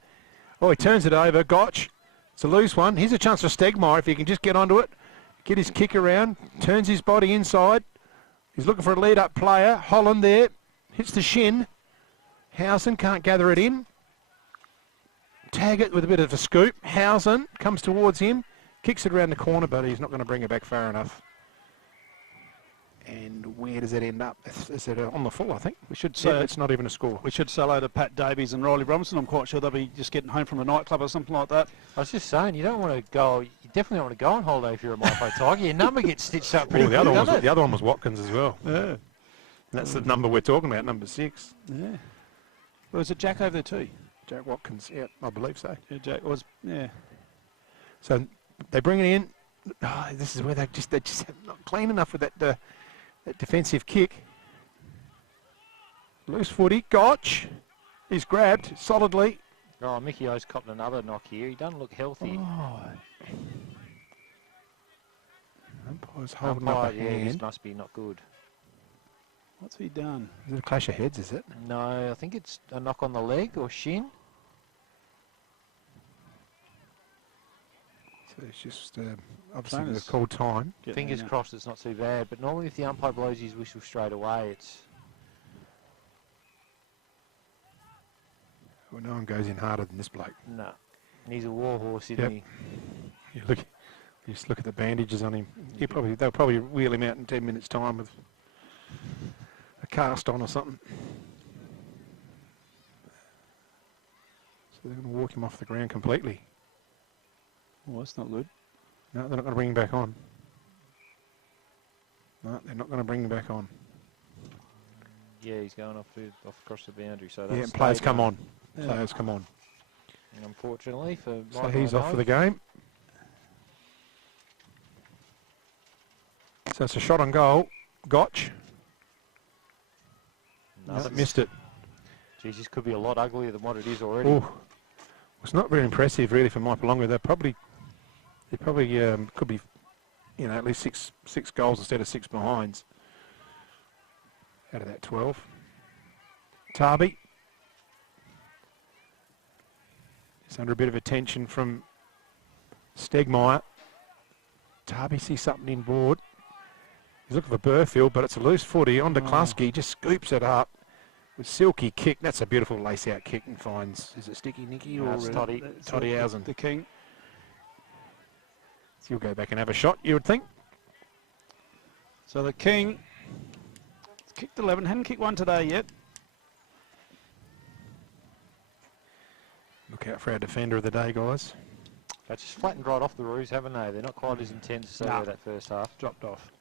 Oh, he turns it over. Gotch. It's a loose one. Here's a chance for Stegmaier if he can just get onto it. Get his kick around. Turns his body inside. He's looking for a lead-up player. Holland there. Hits the shin. Housen can't gather it in. Tag it with a bit of a scoop. Housen comes towards him. Kicks it around the corner, but he's not going to bring it back far enough. And where does it end up? Is it on the full, I think? We should say it's not even a score. We should say hello to Pat Davies and Riley Robinson. I'm quite sure they'll be just getting home from a nightclub or something like that. I was just saying, you don't want to go. You definitely don't want to go on holiday if you're a Mypo Tiger. Your number gets stitched up pretty quick. The other one was Watkins as well. Yeah. And that's the number we're talking about, number 6. Yeah. Well, was it Jack over there too? Jack Watkins, yeah, I believe so. Yeah, Jack was, yeah. So they bring it in. Oh, this is where they're just not clean enough with that defensive kick. Loose footy, Gotch. He's grabbed solidly. Oh, Mickey O's copped another knock here. He doesn't look healthy. Oh. Umpire's holding up a hand. This must be not good. What's he done? Is it a clash of heads, is it? No, I think it's a knock on the leg or shin. So it's just obviously they've called time. Fingers crossed it's not too bad, but normally if the umpire blows his whistle straight away, it's... Well, no one goes in harder than this bloke. No. And he's a war horse, isn't he? You just look at the bandages on him. They'll probably wheel him out in 10 minutes' time with a cast on or something. So they're going to walk him off the ground completely. Well, that's not good. No, they're not going to bring him back on. No, they're not going to bring him back on. Yeah, he's going off across the boundary. So yeah, and players come on. Yeah. Players come on. And unfortunately for so he's off for the game. So it's a shot on goal. Gotch. No, Missed it. Geez, this could be a lot uglier than what it is already. Ooh. It's not very impressive, really, for Mypolonga. They probably could be, you know, at least six goals instead of 6 behinds out of that 12. Tarby. It's under a bit of attention from Stegmeyer. Tarby sees something inboard. He's looking for Burfield, but it's a loose footy on to Klasky. Just scoops it up with silky kick. That's a beautiful lace-out kick and finds, is it Sticky Nicky or Toddyhausen? The King. So you'll go back and have a shot, you would think. So the King kicked 11, hadn't kicked one today yet. Look out for our defender of the day, guys. They've just flattened right off the Roos, haven't they? They're not quite as intense as they were that first half. Dropped off.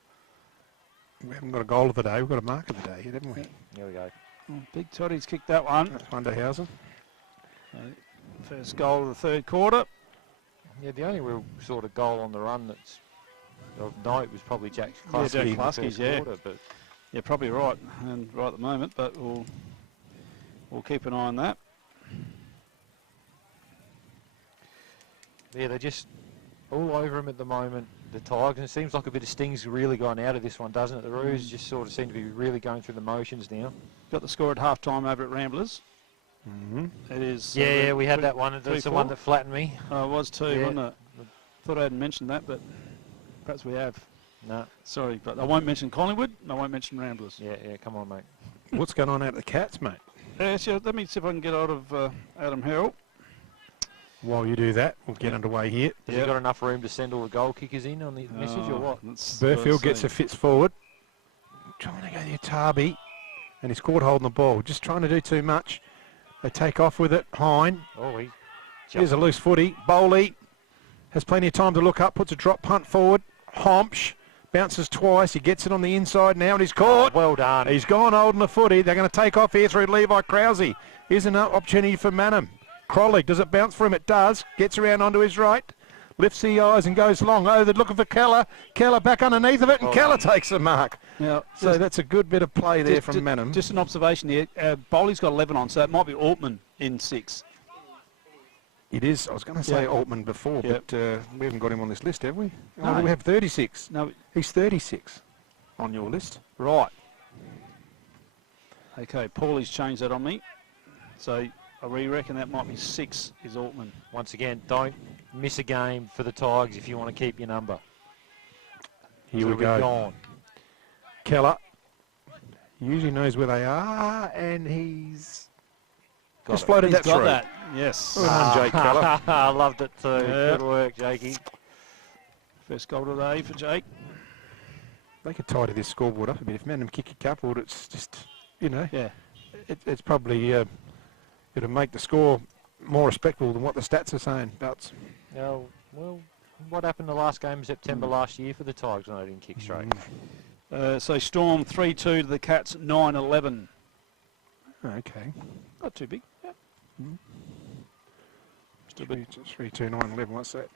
We haven't got a goal of the day, we've got a mark of the day, haven't we? Here we go. Big Toddy's kicked that one. That's Wunderhausen. First goal of the third quarter. Yeah, the only real sort of goal on the run that's of note was probably Jack Klasky. Klasky's, Quarter, but yeah, probably right, and right at the moment. But we'll keep an eye on that. Yeah, they're just all over him at the moment, the Tigers. And it seems like a bit of sting's really gone out of this one, doesn't it? The Roos just sort of seem to be really going through the motions now. Got the score at half-time over at Ramblers. It is. Yeah, we had that one. That's the one that flattened me. Oh, it was too, wasn't it? Thought I hadn't mentioned that, but perhaps we have. No. Sorry, but I won't mention Collingwood, and I won't mention Ramblers. Yeah, come on, mate. What's going on out at the Cats, mate? Yeah, sure. Let me see if I can get out of Adam Harrell. While you do that, we'll get underway here. Has he got enough room to send all the goal kickers in on the message or what? Burfield gets a fits forward. Trying to go there, Tarby. And he's caught holding the ball. Just trying to do too much. They take off with it. Hine. Oh, here's a loose footy. Bowley has plenty of time to look up. Puts a drop punt forward. Homsch bounces twice. He gets it on the inside now and he's caught. Well done. He's gone holding the footy. They're going to take off here through Levi Krause. Here's an opportunity for Mannum. Crowley, does it bounce for him? It does. Gets around onto his right. Lifts the eyes and goes long. Oh, they're looking for Keller. Keller back underneath of it, and Keller takes the mark. Now, so that's a good bit of play there from Mannum. Just an observation here. Bowley's got 11 on, so it might be Altman in 6. It is. I was going to say Altman before, but we haven't got him on this list, have we? No. We have 36. No. He's 36 on your list. Right. Okay, Paulie's changed that on me. So I reckon that might be 6 is Altman. Once again, don't miss a game for the Tigers if you want to keep your number. Here we go. Gone. Keller usually knows where they are, and he's just floated that through. That. Yes. Well done, Jake Keller. I loved it too. Good work, Jakey. First goal of the day for Jake. They could tidy this scoreboard up a bit. If Mannum kick a couple, it's just, you know, it's probably it'll make the score more respectable than what the stats are saying. That's well, what happened the last game in September last year for the Tigers when they didn't kick straight? So Storm 3-2 to the Cats 9-11. Okay. Not too big. Yeah. 3-2, 9-11. What's that?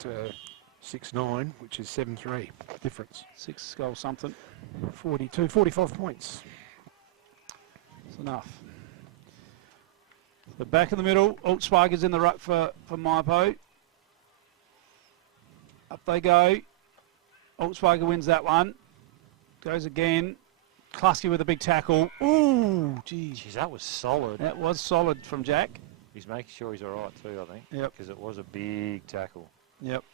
6-9, which is 7-3 difference. 6 goals something. 45 points. That's enough. The back in the middle, Altsparger's in the ruck for Mypo. Up they go. Altsparger wins that one. Goes again. Klasky with a big tackle. Ooh, geez. Jeez, that was solid. That was solid from Jack. He's making sure he's all right too, I think. Yep. Because it was a big tackle. Yep.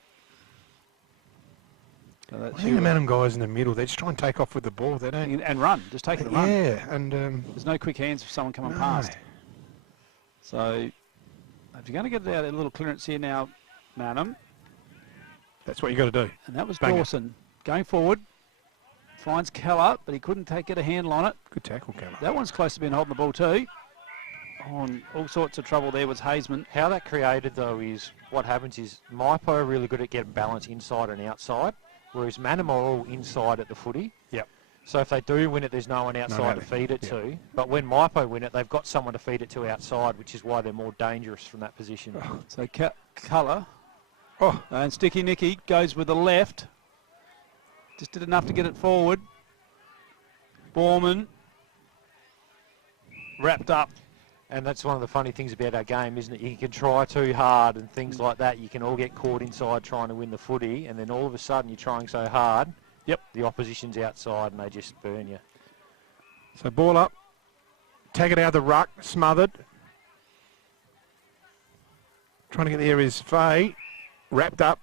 So I think the Mannum guys in the middle, they just try and take off with the ball. They don't and run. Just take it and run. Yeah, and there's no quick hands for someone coming past. So if you're going to get out a little clearance here now, Mannum. That's what you got to do. And that was Dawson going forward. Finds Keller, but he couldn't get a handle on it. Good tackle, Keller. That one's close to being holding the ball too. On all sorts of trouble there was Hazeman. How that created though is what happens is Mypo are really good at getting balance inside and outside, whereas Mannum are all inside at the footy. Yep. So if they do win it, there's no one outside to feed it to. But when Mypo win it, they've got someone to feed it to outside, which is why they're more dangerous from that position. So Keller and Sticky Nicky goes with the left. Just did enough to get it forward. Borman wrapped up. And that's one of the funny things about our game, isn't it? You can try too hard and things like that. You can all get caught inside trying to win the footy, and then all of a sudden you're trying so hard. Yep. The opposition's outside and they just burn you. So ball up. Tag it out of the ruck. Smothered. Trying to get there is Fay. Wrapped up.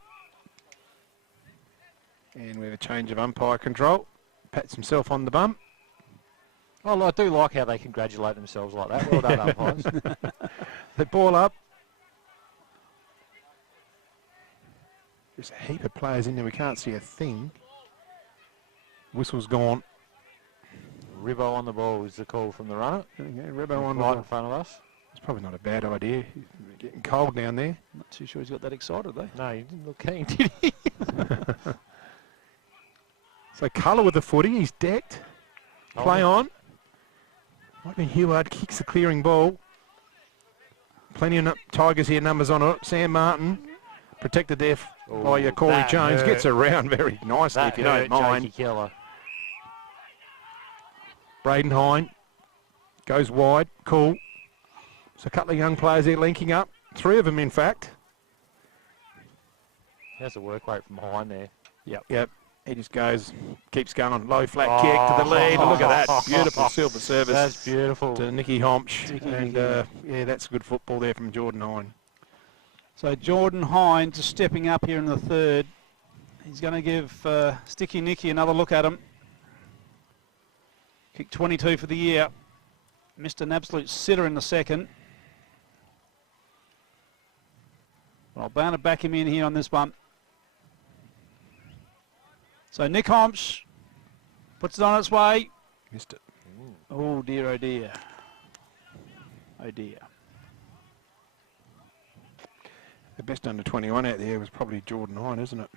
And we have a change of umpire control. Pats himself on the bum. Well, I do like how they congratulate themselves like that. Well done, umpires. The ball up. There's a heap of players in there. We can't see a thing. Whistle's gone. Ribbo on the ball is the call from the runner. Ribbo on the right ball. in front of us. It's probably not a bad idea. He's getting cold down there. Not too sure he's got that excited, though. No, he didn't look keen, did he? So Colour with the footy. He's decked. Play on. Michael Heward kicks the clearing ball. Plenty of Tigers here, numbers on it. Sam Martin, protected there by your Corey Jones. Gets around very nicely, if you don't mind. Braden Hine goes wide. Cool. So a couple of young players there linking up. 3 of them, in fact. There's a work rate from Hine there. Yep. He just goes, keeps going, low flat kick to the lead. Look at that, beautiful silver service. That's beautiful. To Nicky Homch. And yeah, that's good football there from Jordan Hine. So Jordan Hine just stepping up here in the third. He's going to give Sticky Nicky another look at him. Kick 22 for the year. Missed an absolute sitter in the second. Well, bound to back him in here on this one. So Nick Homch puts it on its way. Missed it. Oh dear, oh dear. Oh dear. The best under 21 out there was probably Jordan Hine, isn't it?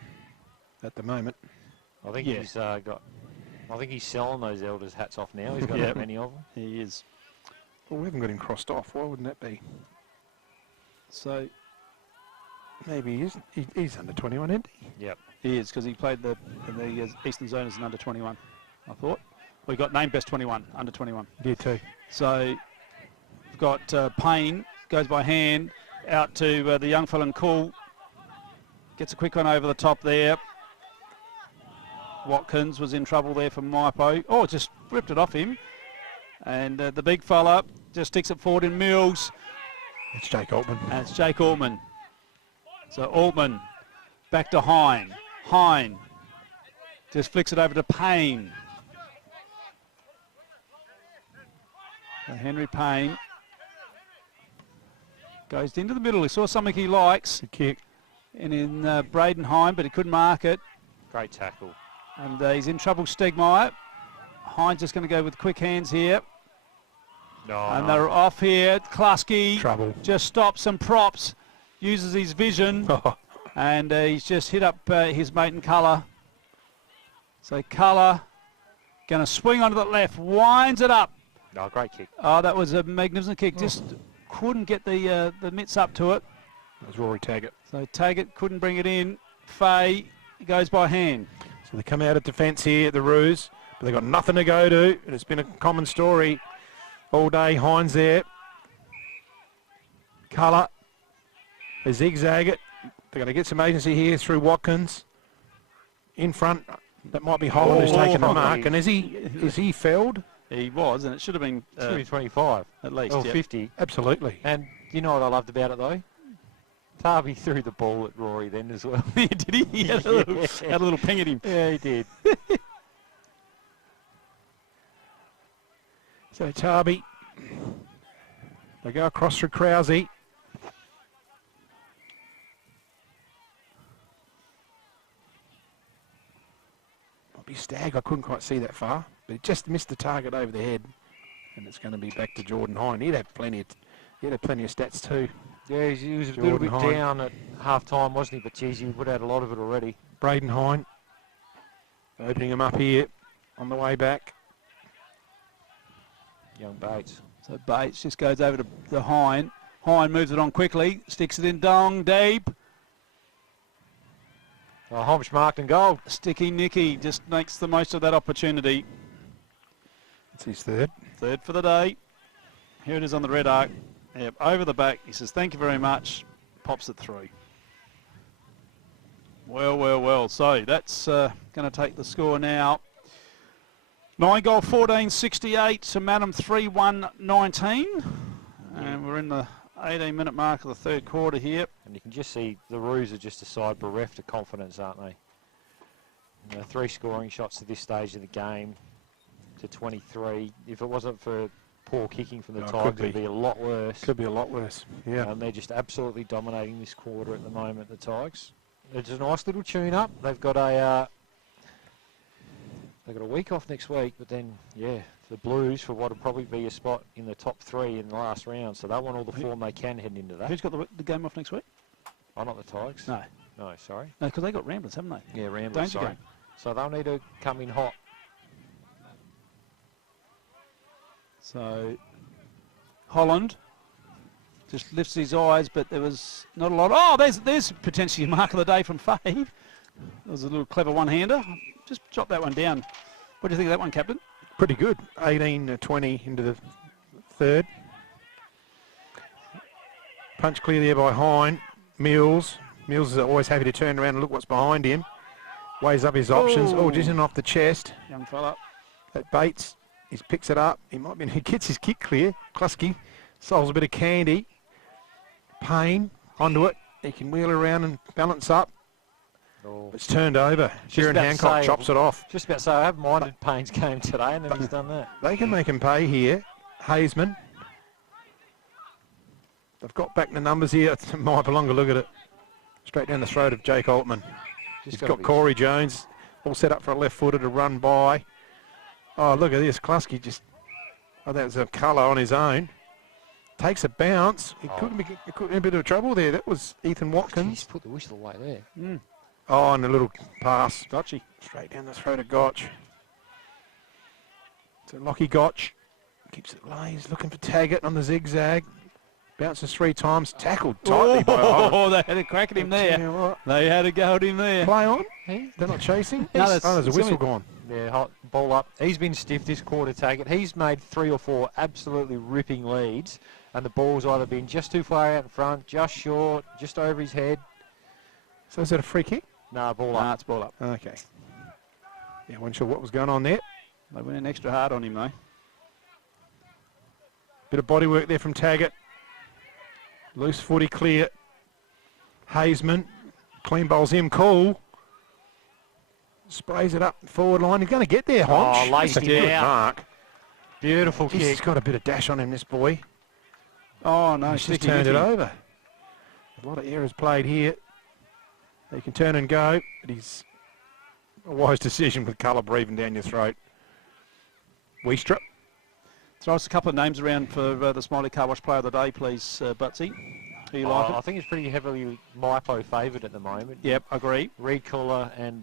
At the moment. I think he's got. I think he's selling those elders hats off now. He's got that many of them. He is. Well, we haven't got him crossed off. Why wouldn't that be? So maybe he's under 21, isn't he? Yep. He is, because he played in the Eastern Zone as an under 21, I thought. We got named best 21, under 21. Yeah, too. So we've got Payne, goes by hand, out to the young fella and Cool. Gets a quick one over the top there. Watkins was in trouble there from Mypo. Oh, just ripped it off him. And the big fella just sticks it forward in Mills. It's Jake Altman. And it's Jake Altman. So Altman back to Hine. Hine just flicks it over to Payne. So Henry Payne goes into the middle. He saw something he likes. A kick. And in Braden Hine, but he couldn't mark it. Great tackle. And he's in trouble, Stegmeyer. Hine's just going to go with quick hands here. And they're off here. Klasky trouble. Just stops and props. Uses his vision. And he's just hit up his mate in Colour. So Colour going to swing onto the left. Winds it up. No, great kick. Oh, that was a magnificent kick. Just couldn't get the mitts up to it. That was Rory Taggart. So Taggart couldn't bring it in. Fay goes by hand. So they come out of defence here at the Roos, but they've got nothing to go to. And it's been a common story all day. Hines there. Colour. They zigzag it. They're going to get some agency here through Watkins. In front, that might be Holland who's taken the mark. And is he felled? He was, and it should have been 25 at least. Or 50. Absolutely. And you know what I loved about it though? Tarby threw the ball at Rory then as well. Did he? He had a little ping at him. Yeah, he did. So Tarby, they go across through Krause. Might be Stagg. I couldn't quite see that far, but it just missed the target over the head, and it's going to be back to Jordan Hine. He'd had plenty of stats too. Yeah, he was a Jordan little bit Hine. down at half time, wasn't he? But geez, he would have had a lot of it already. Braden Hine opening him up here on the way back. Young Bates. So Bates just goes over to the Hine. Hine moves it on quickly, sticks it in Dong, deep. Homch marked and goal. Sticky Nicky just makes the most of that opportunity. It's his third. Third for the day. Here it is on the red arc. Yep, over the back. He says, thank you very much. Pops it through. Well, well, well. So that's going to take the score now. 9 goal 14-68 to Mannum 3-1-19. And we're in the 18-minute mark of the third quarter here. And you can just see the Roos are just a side bereft of confidence, aren't they? You know, 3 scoring shots at this stage of the game to 23. If it wasn't for poor kicking from the Tigers, it'd be a lot worse. Could be a lot worse, yeah. They're just absolutely dominating this quarter at the moment, the Tigers. It's a nice little tune-up. They've got a week off next week, but then, yeah, the Blues for what will probably be a spot in the top 3 in the last round, so they want all the form they can heading into that. Who's got the game off next week? Oh, not the Tigers. No. No, sorry. No, because they got Ramblers, haven't they? Yeah, Ramblers, Danger sorry. game. So they'll need to come in hot. So Holland just lifts his eyes, but there was not a lot. Oh, there's potentially a mark of the day from Fave. That was a little clever one-hander. Just jot that one down. What do you think of that one, Captain? Pretty good. 18-20 into the third. Punch clear there by Hine. Mills. Mills is always happy to turn around and look what's behind him. Weighs up his options. Oh, just in off the chest. Young fella. That Bates, he picks it up. He gets his kick clear. Klusky solves a bit of candy. Payne onto it. He can wheel around and balance up. Oh. It's turned over. Sharon Hancock chops it off. Just about to say, I haven't minded Payne's game today, and then he's done that. They can make him pay here. Hazeman. They've got back the numbers here. Mypolonga, look at it. Straight down the throat of Jake Altman. He's got Corey Jones all set up for a left-footer to run by. Oh, look at this. Klusky just... Oh, that was a colour on his own. Takes a bounce. He couldn't be in a bit of trouble there. That was Ethan Watkins. He's put the whistle away there. Mm. Oh, and a little pass. Gotchy. Straight down the throat of Gotch. So Lockie Gotch keeps it low. He's looking for Taggart on the zigzag. Bounces 3 times. Tackled tightly by Holland. Oh, they had a crack at him there. They had a go at him there. Play on. They're not chasing. No, there's a whistle gone. Yeah, hot ball up. He's been stiff this quarter, Taggart. He's made 3 or 4 absolutely ripping leads, and the ball's either been just too far out in front, just short, just over his head. So is that a free kick? No, ball up. Nah, it's ball up. Okay. Yeah, I wasn't sure what was going on there. They went in extra hard on him, though. Bit of body work there from Taggart. Loose footy clear. Hazeman clean bowls him. Cool. Sprays it up forward line. He's going to get there, Hodge. Oh, laced That's a him good out. mark. Beautiful kick. He's got a bit of dash on him, this boy. Oh, no. He's just turned it over. A lot of errors played here. He can turn and go, but he's a wise decision with colour breathing down your throat. Weestrup. Throw us a couple of names around for the Smiley Car Wash Player of the Day, please, Butsy. Who you like? I think it's pretty heavily Mypo favoured at the moment. Yep, agree. Reed Cooler and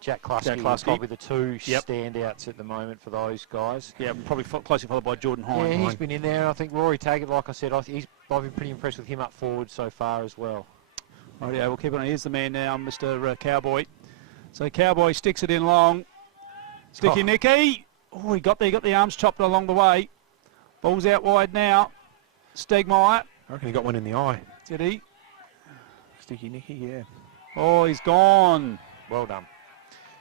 Jack Klusky are probably the 2 standouts at the moment for those guys. Yeah, probably closely followed by Jordan Hine. Yeah, he's been in there. I think Rory Taggart, like I said, I've been pretty impressed with him up forward so far as well. Right, yeah, we'll keep it on. Here's the man now, Mr. Cowboy. So Cowboy sticks it in long. Sticky Nicky. Oh, he got there. He got the arms chopped along the way. Ball's out wide now. Stegmeyer. I reckon he got one in the eye. Did he? Sticky Nicky, yeah. Oh, he's gone. Well done.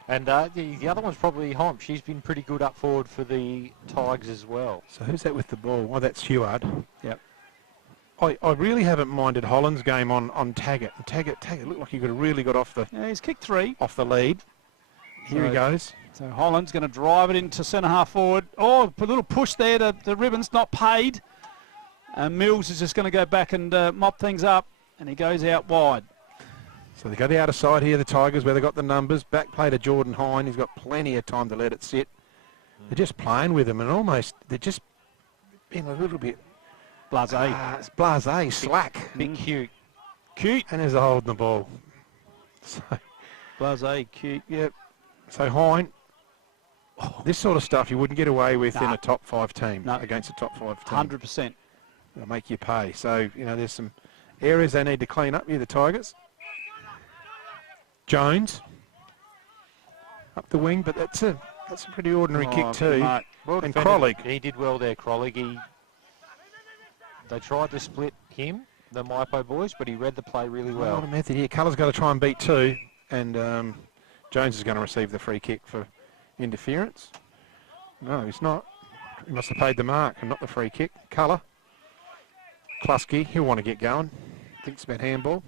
And the other one's probably Homp. She's been pretty good up forward for the Tigers as well. So who's that with the ball? Oh, that's Heward. Yep. I really haven't minded Holland's game on Taggart. And Taggart looked like he really got off the... Yeah, he's kicked 3. Off the lead. Here he goes. So Holland's going to drive it into centre half forward. Oh, a little push there to the ribbons, not paid. And Mills is just going to go back and mop things up, and he goes out wide. So they go the outer side here, the Tigers, where they got the numbers. Back play to Jordan Hine. He's got plenty of time to let it sit. They're just playing with him, and almost they're just being a little bit blasé. It's blasé, slack. Bit cute. Cute. And there's a holding the ball. So, blasé, cute. Yep. So Hine, this sort of stuff you wouldn't get away with in a top 5 team against a top 5 team. 100%. They'll make you pay. So, you know, there's some areas they need to clean up here, the Tigers. Jones up the wing, but that's a pretty ordinary kick too. Well and defended. Krolig. He did well there, Krolig. They tried to split him, the Mypo boys, but he read the play really well. What a method here. Colour's got to try and beat 2, and Jones is going to receive the free kick for interference. No, he's not. He must have paid the mark and not the free kick. Colour. Klusky, he'll want to get going. Thinks about handball.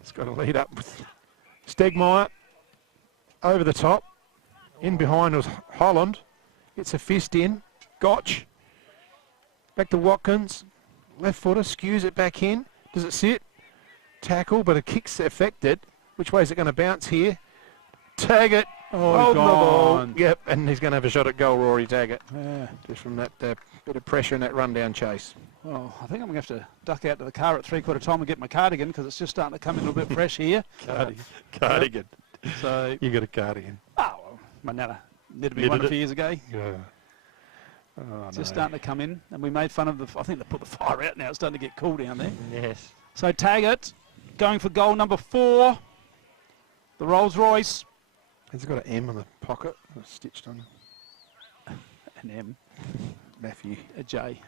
It's got to lead up with Stegmeyer. Over the top. In behind was Holland. It's a fist in. Gotch. Back to Watkins. Left footer. Skews it back in. Does it sit? Tackle, but a kick's affected. Which way is it going to bounce here? Taggart. Oh, the ball. Yep, and he's going to have a shot at goal, Rory Taggart. Yeah. Just from that bit of pressure in that run-down chase. Well, I think I'm going to have to duck out to the car at 3/4 time and get my cardigan because it's just starting to come in a little bit fresh here. Cardigan. So You got a cardigan. Oh, well, my nana knitted me one a few years ago. Yeah. It's just starting to come in, and we made fun of the. I think they put the fire out now. It's starting to get cool down there. Yes. So Taggart going for goal number 4. The Rolls Royce. Has it got an M on the pocket? Stitched on. An M. Matthew. A J.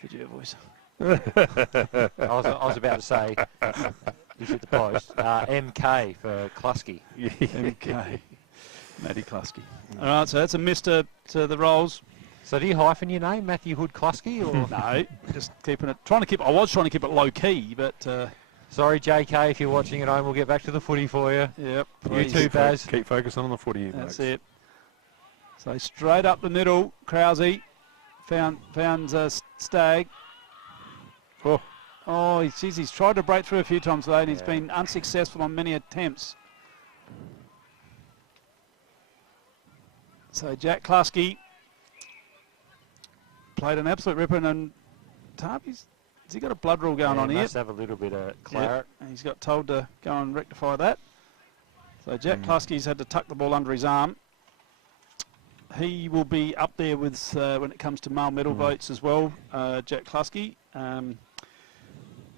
For your voice. I was about to say, he's at the post. MK for Klusky. MK. Matty Klusky. All right, so that's a miss to the Rolls. So do you hyphen your name, Matthew Hood Klusky? Or? No, just keeping it. I was trying to keep it low key, but. Sorry, JK, if you're watching at home, we'll get back to the footy for you. Yep. You too, Baz. Keep focusing on the footy. That's it. So straight up the middle, Krause found Stagg. Oh, he's tried to break through a few times today, and he's been unsuccessful on many attempts. So Jack Klusky played an absolute ripper, and Tarby's. Has he got a blood rule going on here? He must have a little bit of claret. Yep. He's got told to go and rectify that. So Jack Klusky's had to tuck the ball under his arm. He will be up there with when it comes to male medal votes as well, Jack Klusky.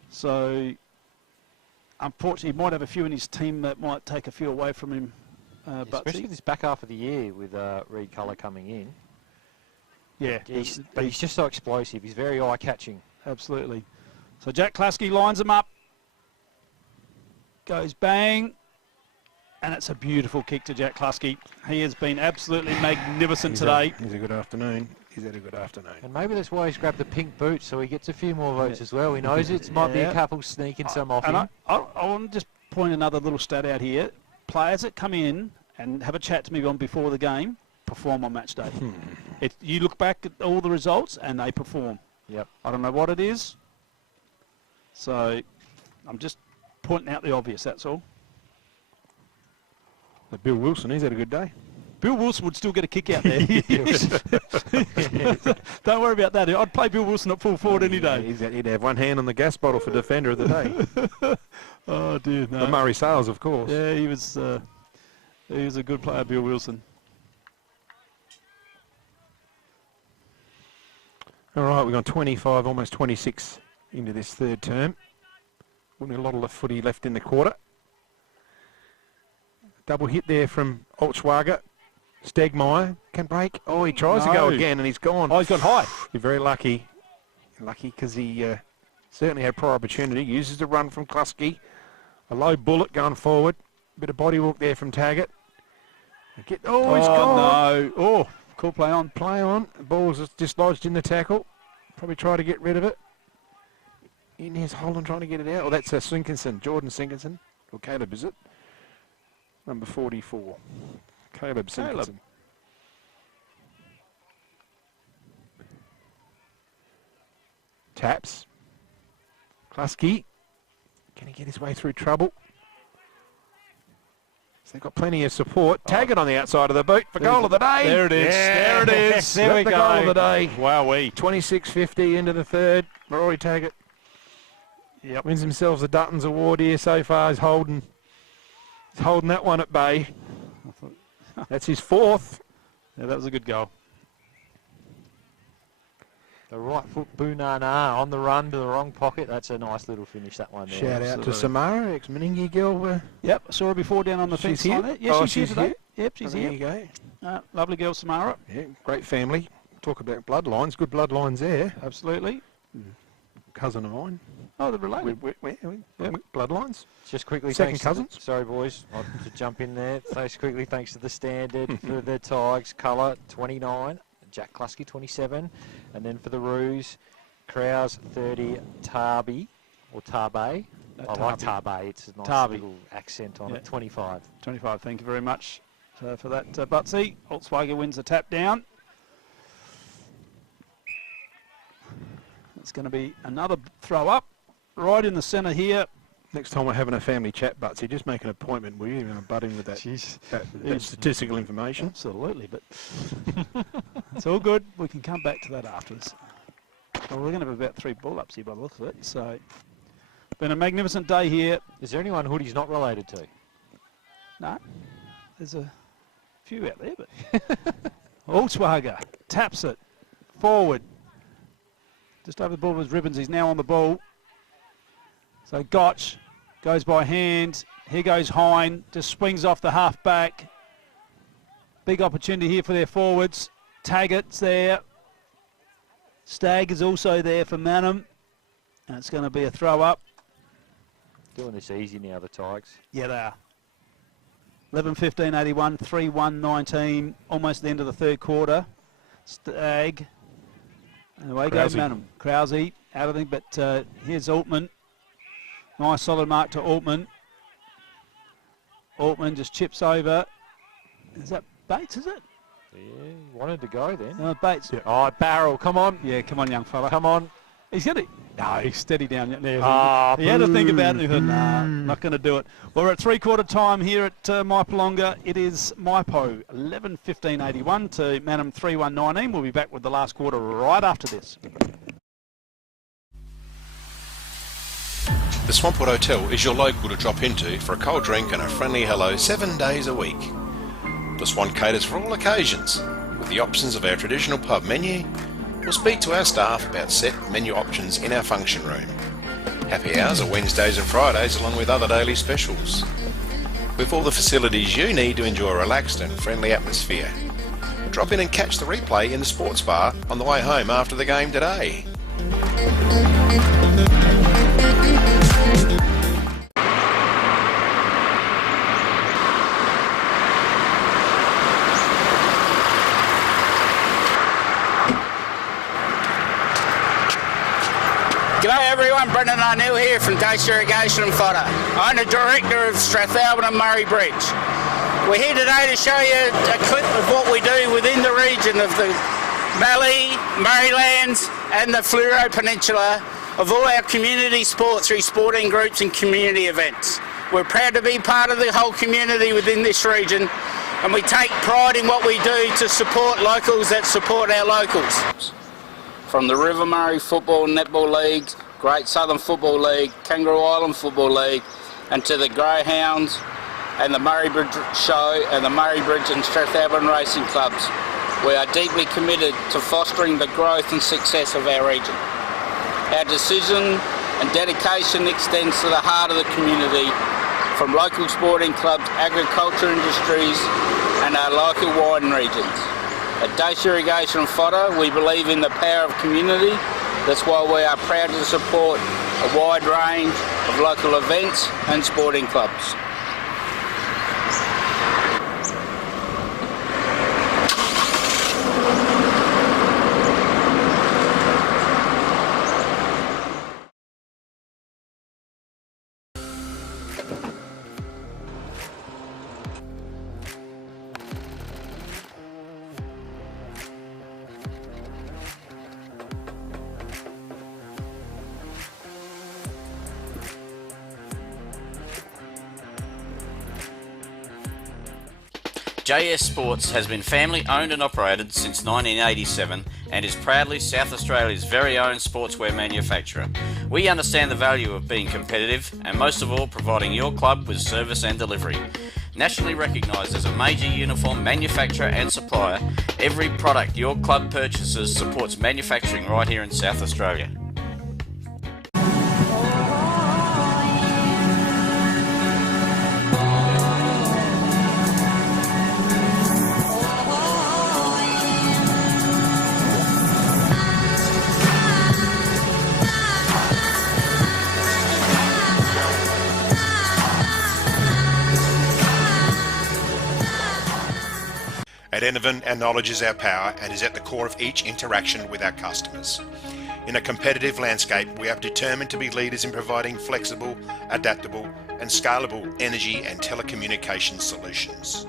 So unfortunately, he might have a few in his team that might take a few away from him. Especially this back half of the year with Reed Colour coming in. Yeah. But he's just so explosive. He's very eye-catching. Absolutely. So Jack Klusky lines him up. Goes bang. And it's a beautiful kick to Jack Klusky. He has been absolutely magnificent today. He's a good afternoon. He's had a good afternoon. And maybe that's why he's grabbed the pink boot, so he gets a few more votes as well. He knows it might be a couple sneaking some off him. I want to just point another little stat out here. Players that come in and have a chat to me before the game perform on match day. You look back at all the results and they perform. Yep. I don't know what it is. So I'm just pointing out the obvious, that's all. Bill Wilson, he's had a good day. Bill Wilson would still get a kick out there. Don't worry about that. I'd play Bill Wilson at full forward any day. He'd have one hand on the gas bottle for defender of the day. Oh, dear, no. The Murray Sales, of course. Yeah, he was a good player, Bill Wilson. All right, we've got 25, almost 26 into this third term. Wouldn't be a lot of the footy left in the quarter. Double hit there from Altschwager. Stegmeyer can break. Oh, he tries to go again and he's gone. Oh, he's gone high. You're very lucky. Lucky because he certainly had prior opportunity. Uses the run from Klusky. A low bullet going forward. Bit of body walk there from Taggart. He's gone. No. Oh, cool play on. Play on. The ball's just dislodged in the tackle. Probably try to get rid of it. In here's Holland trying to get it out. Oh, that's Sinkinson. Jordan Sinkinson. Or Caleb, is it? Number 44. Caleb Sinkinson. Taps. Klusky. Can he get his way through trouble? So they've got plenty of support. Taggart on the outside of the boot for goal of the day. There it is. Yeah. There it is. There we go. Goal of the day. Wowee. 26.50 into the third. Rory Taggart. Yep. Wins himself the Duttons Award here so far. He's holding that one at bay. That's his fourth. Yeah, that was a good goal. The right foot Bunana on the run to the wrong pocket. That's a nice little finish, that one there. Shout out to Samara, ex-Meningie girl. Yep, I saw her before down on the fence line there. Yeah, she's here today. Yep, she's here. There you go. Lovely girl, Samara. Yeah, great family. Talk about bloodlines. Good bloodlines there. Absolutely. Cousin of mine. Oh, they're related. Bloodlines. Just quickly, Second thanks cousins. Sorry, boys, I'll to jump in there. Thanks quickly, thanks to the standard for the Tigers, colour 29, Jack Klusky 27, and then for the Roos, Krause 30, Tarby or Tarbay. I like Tarbay. It's a nice little accent on it. 25. 25. Thank you very much for that, Butsy. Holtzweiger wins the tap down. It's going to be another throw up right in the centre here. Next time we're having a family chat, Butsy, just make an appointment. We're going to butt in with that statistical information. Absolutely, but it's all good. We can come back to that afterwards. Well, we're going to have about 3 ball-ups here by the looks of it. So, been a magnificent day here. Is there anyone Hoodie's not related to? No. There's a few out there, but... Holtzweiger taps it forward. Just over the ball with his ribbons. He's now on the ball. So Gotch goes by hand. Here goes Hine. Just swings off the half back. Big opportunity here for their forwards. Taggart's there. Stagg is also there for Mannum. And it's going to be a throw up. Doing this easy now, the Tigers. Yeah, they are. 11:15:81, 3-1-19. Almost the end of the third quarter. Stagg. And away goes Mannum. Krause out of thing, but here's Altman. Nice solid mark to Altman. Altman just chips over. Is that Bates, is it? Yeah, he wanted to go then. Bates. Yeah. Oh, Barrel, come on. Yeah, come on, young fella. Come on. He's going to... No, he's steady down there. He had to think about it. He thought, nah, not going to do it. Well, we're at three-quarter time here at Mypolonga. It is Mypo 11:15:81 to Mannum 3-1-19. We'll be back with the last quarter right after this. The Swampwood Hotel is your local to drop into for a cold drink and a friendly hello 7 days a week. The Swan caters for all occasions with the options of our traditional pub menu. We'll speak to our staff about set menu options in our function room. Happy hours are Wednesdays and Fridays along with other daily specials. With all the facilities you need to enjoy a relaxed and friendly atmosphere. Drop in and catch the replay in the sports bar on the way home after the game today. G'day everyone, Brendan O'Neill here from Dace Irrigation and Fodder. I'm the Director of Strathalbyn and Murray Bridge. We're here today to show you a clip of what we do within the region of the Mallee, Murraylands and the Fleurieu Peninsula of all our community sports through sporting groups and community events. We're proud to be part of the whole community within this region, and we take pride in what we do to support locals that support our locals. From the River Murray Football and Netball League, Great Southern Football League, Kangaroo Island Football League, and to the Greyhounds and the Murray Bridge Show and the Murray Bridge and Strathalbyn Racing Clubs. We are deeply committed to fostering the growth and success of our region. Our decision and dedication extends to the heart of the community, from local sporting clubs, agriculture industries and our local wine regions. At Dace Irrigation and Fodder, we believe in the power of community. That's why we are proud to support a wide range of local events and sporting clubs. JS Sports has been family owned and operated since 1987 and is proudly South Australia's very own sportswear manufacturer. We understand the value of being competitive and most of all providing your club with service and delivery. Nationally recognised as a major uniform manufacturer and supplier, every product your club purchases supports manufacturing right here in South Australia. At Enervin, our knowledge is our power and is at the core of each interaction with our customers. In a competitive landscape, we are determined to be leaders in providing flexible, adaptable and scalable energy and telecommunications solutions.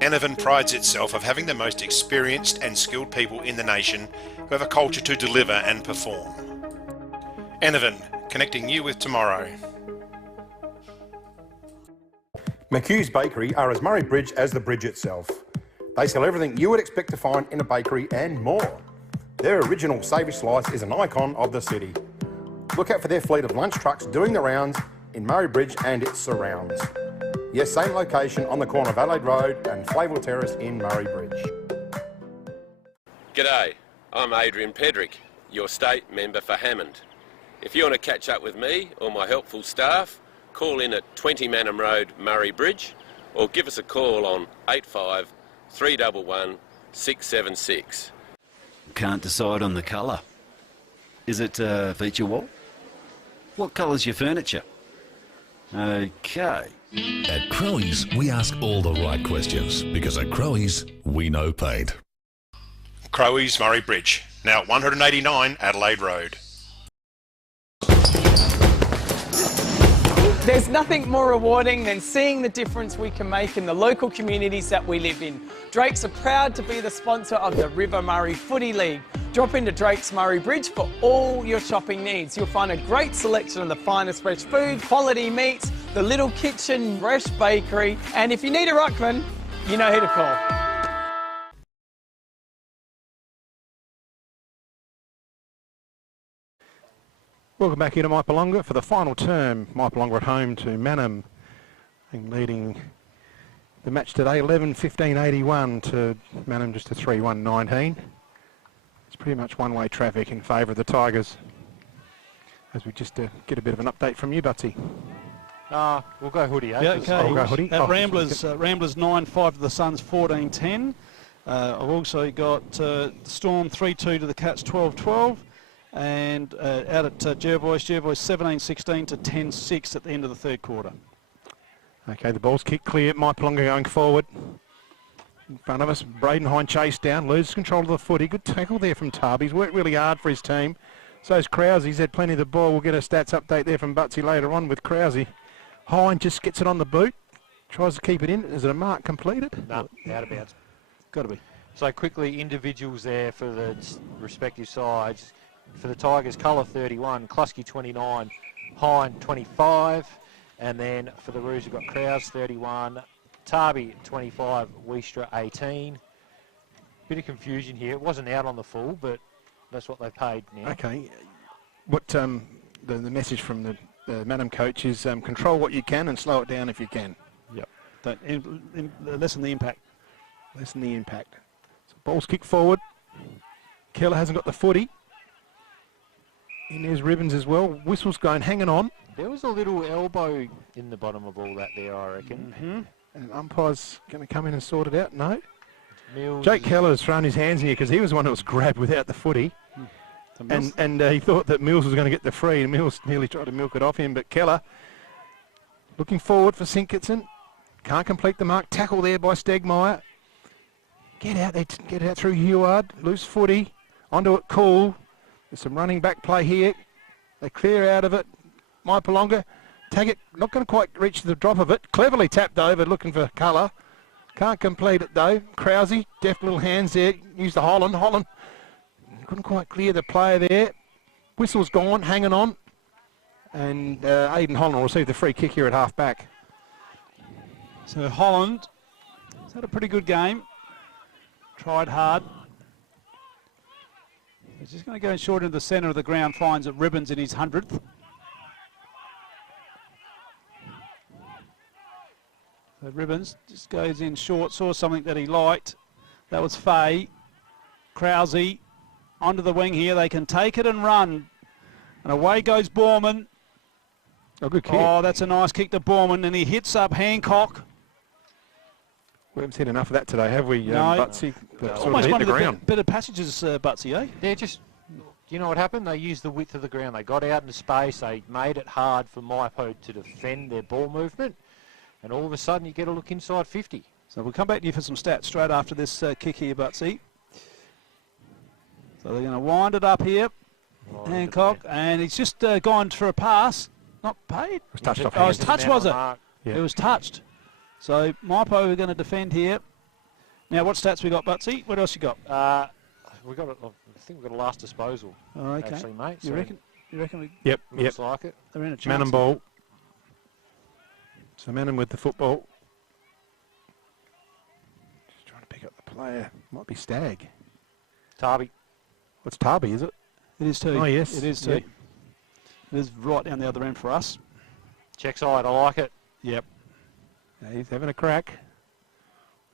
Enervin prides itself of having the most experienced and skilled people in the nation who have a culture to deliver and perform. Enervin, connecting you with tomorrow. McHugh's Bakery are as Murray Bridge as the bridge itself. They sell everything you would expect to find in a bakery and more. Their original savoury slice is an icon of the city. Look out for their fleet of lunch trucks doing the rounds in Murray Bridge and its surrounds. Yes, same location on the corner of Adelaide Road and Flayville Terrace in Murray Bridge. G'day, I'm Adrian Pedrick, your state member for Hammond. If you want to catch up with me or my helpful staff, call in at 20 Mannum Road, Murray Bridge, or give us a call on 85 311 676. Can't decide on the colour. Is it feature wall? What colour's your furniture? Okay. At Crowe's, we ask all the right questions because at Crowe's, we know paint. Crowe's Murray Bridge, now at 189 Adelaide Road. There's nothing more rewarding than seeing the difference we can make in the local communities that we live in. Drakes are proud to be the sponsor of the River Murray Footy League. Drop into Drake's Murray Bridge for all your shopping needs. You'll find a great selection of the finest fresh food, quality meats, the little kitchen, fresh bakery, and if you need a ruckman, you know who to call. Welcome back here to Mypolonga for the final term. Mypolonga at home to Mannum, and leading the match today 11-15-81 to Mannum, just a 3-1-19. It's pretty much one-way traffic in favour of the Tigers. As we just get a bit of an update from you, Butsy. We'll go Hoodie, eh? Yeah, okay. We'll go Hoodie. At Ramblers 9-5 to the Suns 14-10. I've also got Storm 3-2 to the Cats 12-12. And out at Jervois 17-16 to 10-6 at the end of the third quarter. Okay, the ball's kicked clear. Mypolonga going forward. In front of us, Braden Hine chased down, loses control of the footy. Good tackle there from Tarb. He's worked really hard for his team. So's Krause. He's had plenty of the ball. We'll get a stats update there from Butsy later on with Krause. Hine just gets it on the boot, tries to keep it in. Is it a mark completed? No, out of bounds. Got to be. So quickly, individuals there for the respective sides. For the Tigers, Colour 31, Klusky 29, Hine 25, and then for the Roos, we've got Krause 31, Tarby 25, Wiestra 18. Bit of confusion here. It wasn't out on the full, but that's what they paid now. Okay. What the message from the Mannum coach is control what you can and slow it down if you can. Yep. Lessen the impact. Lessen the impact. So ball's kicked forward. Keller hasn't got the footy. In there's Ribbons as well. Whistle's going, hanging on. There was a little elbow in the bottom of all that there, I reckon. Mm-hmm. And umpire's going to come in and sort it out. No. Mills Jake Keller has thrown his hands in here because he was the one that was grabbed without the footy. And he thought that Mills was going to get the free, and Mills nearly tried to milk it off him. But Keller looking forward for Sinkerton. Can't complete the mark. Tackle there by Stegmaier. Get out there, get out through Heward. Loose footy. Onto it, Cool. There's some running back play here. They clear out of it. Mypolonga, Taggart not going to quite reach the drop of it. Cleverly tapped over, looking for colour. Can't complete it though. Krause, deft little hands there. Used the Holland. Holland couldn't quite clear the player there. Whistle's gone, hanging on. And Aidan Holland will receive the free kick here at half back. So Holland has had a pretty good game. Tried hard. He's just going to go short into the centre of the ground, finds it Ribbons in his 100th. So Ribbons just goes in short, saw something that he liked. That was Fay. Krause onto the wing here. They can take it and run. And away goes Borman. Oh, good kick. Oh, that's a nice kick to Borman, and he hits up Hancock. We haven't seen enough of that today, have we, No. Butsy? Almost one of the better passages, Butsy, eh? Yeah, just, you know what happened? They used the width of the ground. They got out into space. They made it hard for Mypo to defend their ball movement. And all of a sudden, you get a look inside 50. So we'll come back to you for some stats straight after this kick here, Butsy. So they're going to wind it up here. Hancock, and he's just gone for a pass. Not paid. It was touched off. Oh, it was touched, was it? Yeah. It was touched. So Mypo are going to defend here. Now, what stats we got, Butsy? What else you got? We got. I think we've got a last disposal. Oh, okay. Actually, mate. You reckon? You reckon we? Yep. Looks like it. They're in a chance. Mannum ball. So Mannum with the football. Just trying to pick up the player. Might be Stagg. Tarby. What's Tarby, is it? It is too. Oh, yes. It is too. Yep. It is right down the other end for us. Check side. I like it. Yep. Yeah, he's having a crack.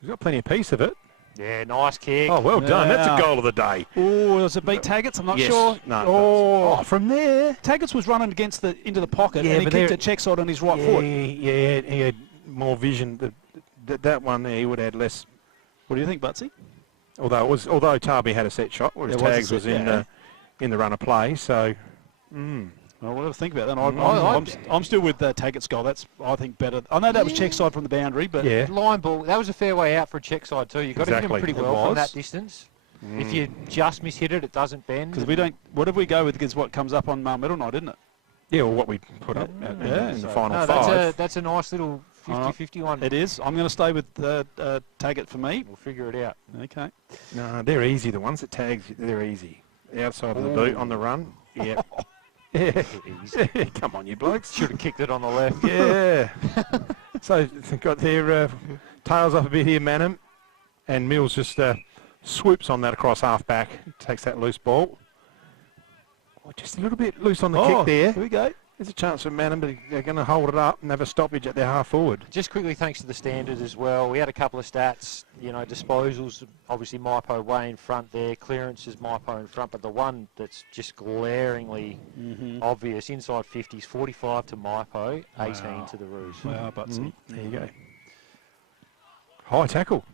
He's got plenty of piece of it. Yeah, nice kick. Oh, well done. That's a goal of the day. Oh, does it beat Taggart's? I'm not Yes. sure. No, Oh, from there. Taggart's was running against into the pocket, Yeah, and he but kicked there- a check side on his right Yeah, foot. he had more vision. That one there, he would have had less. What do you think, Butsy? Although Tarby had a set shot, whereas There was a Tags set, was in the run of play. So, Well, we'll have to think about that. I'm still with Taggart's goal. That's, I think, better. I know that was check side from the boundary, but Line ball. That was a fair way out for a check side too. You got to hit him pretty well from that distance. If you just miss hit it, it doesn't bend. because we don't. What did we go with against what comes up on Medal Night, isn't it? yeah, well, what we put up in the final No, five. that's a nice little 50-50 one. It is. I'm going to stay with Taggart for me. We'll figure it out. Okay. No, they're easy. The ones that Tags, they're easy. Outside of the boot on the run. Yeah. Yeah. Come on, you blokes. Should have kicked it on the left. Yeah. So they've got their tails up a bit here, Mannum, and Mills just swoops on that across half back, takes that loose ball. Oh, just a little bit loose on the kick there. Here we go. There's a chance for Mannum, but they're going to hold it up and have a stoppage at their half forward. Just quickly, thanks to the standard as well. We had a couple of stats. You know, disposals. Obviously, Mypo way in front there. Clearances, Mypo in front. But the one that's just glaringly obvious inside 50s, 45 to Mypo, 18 to the Roos. Wow, Butsy. There you go. High tackle.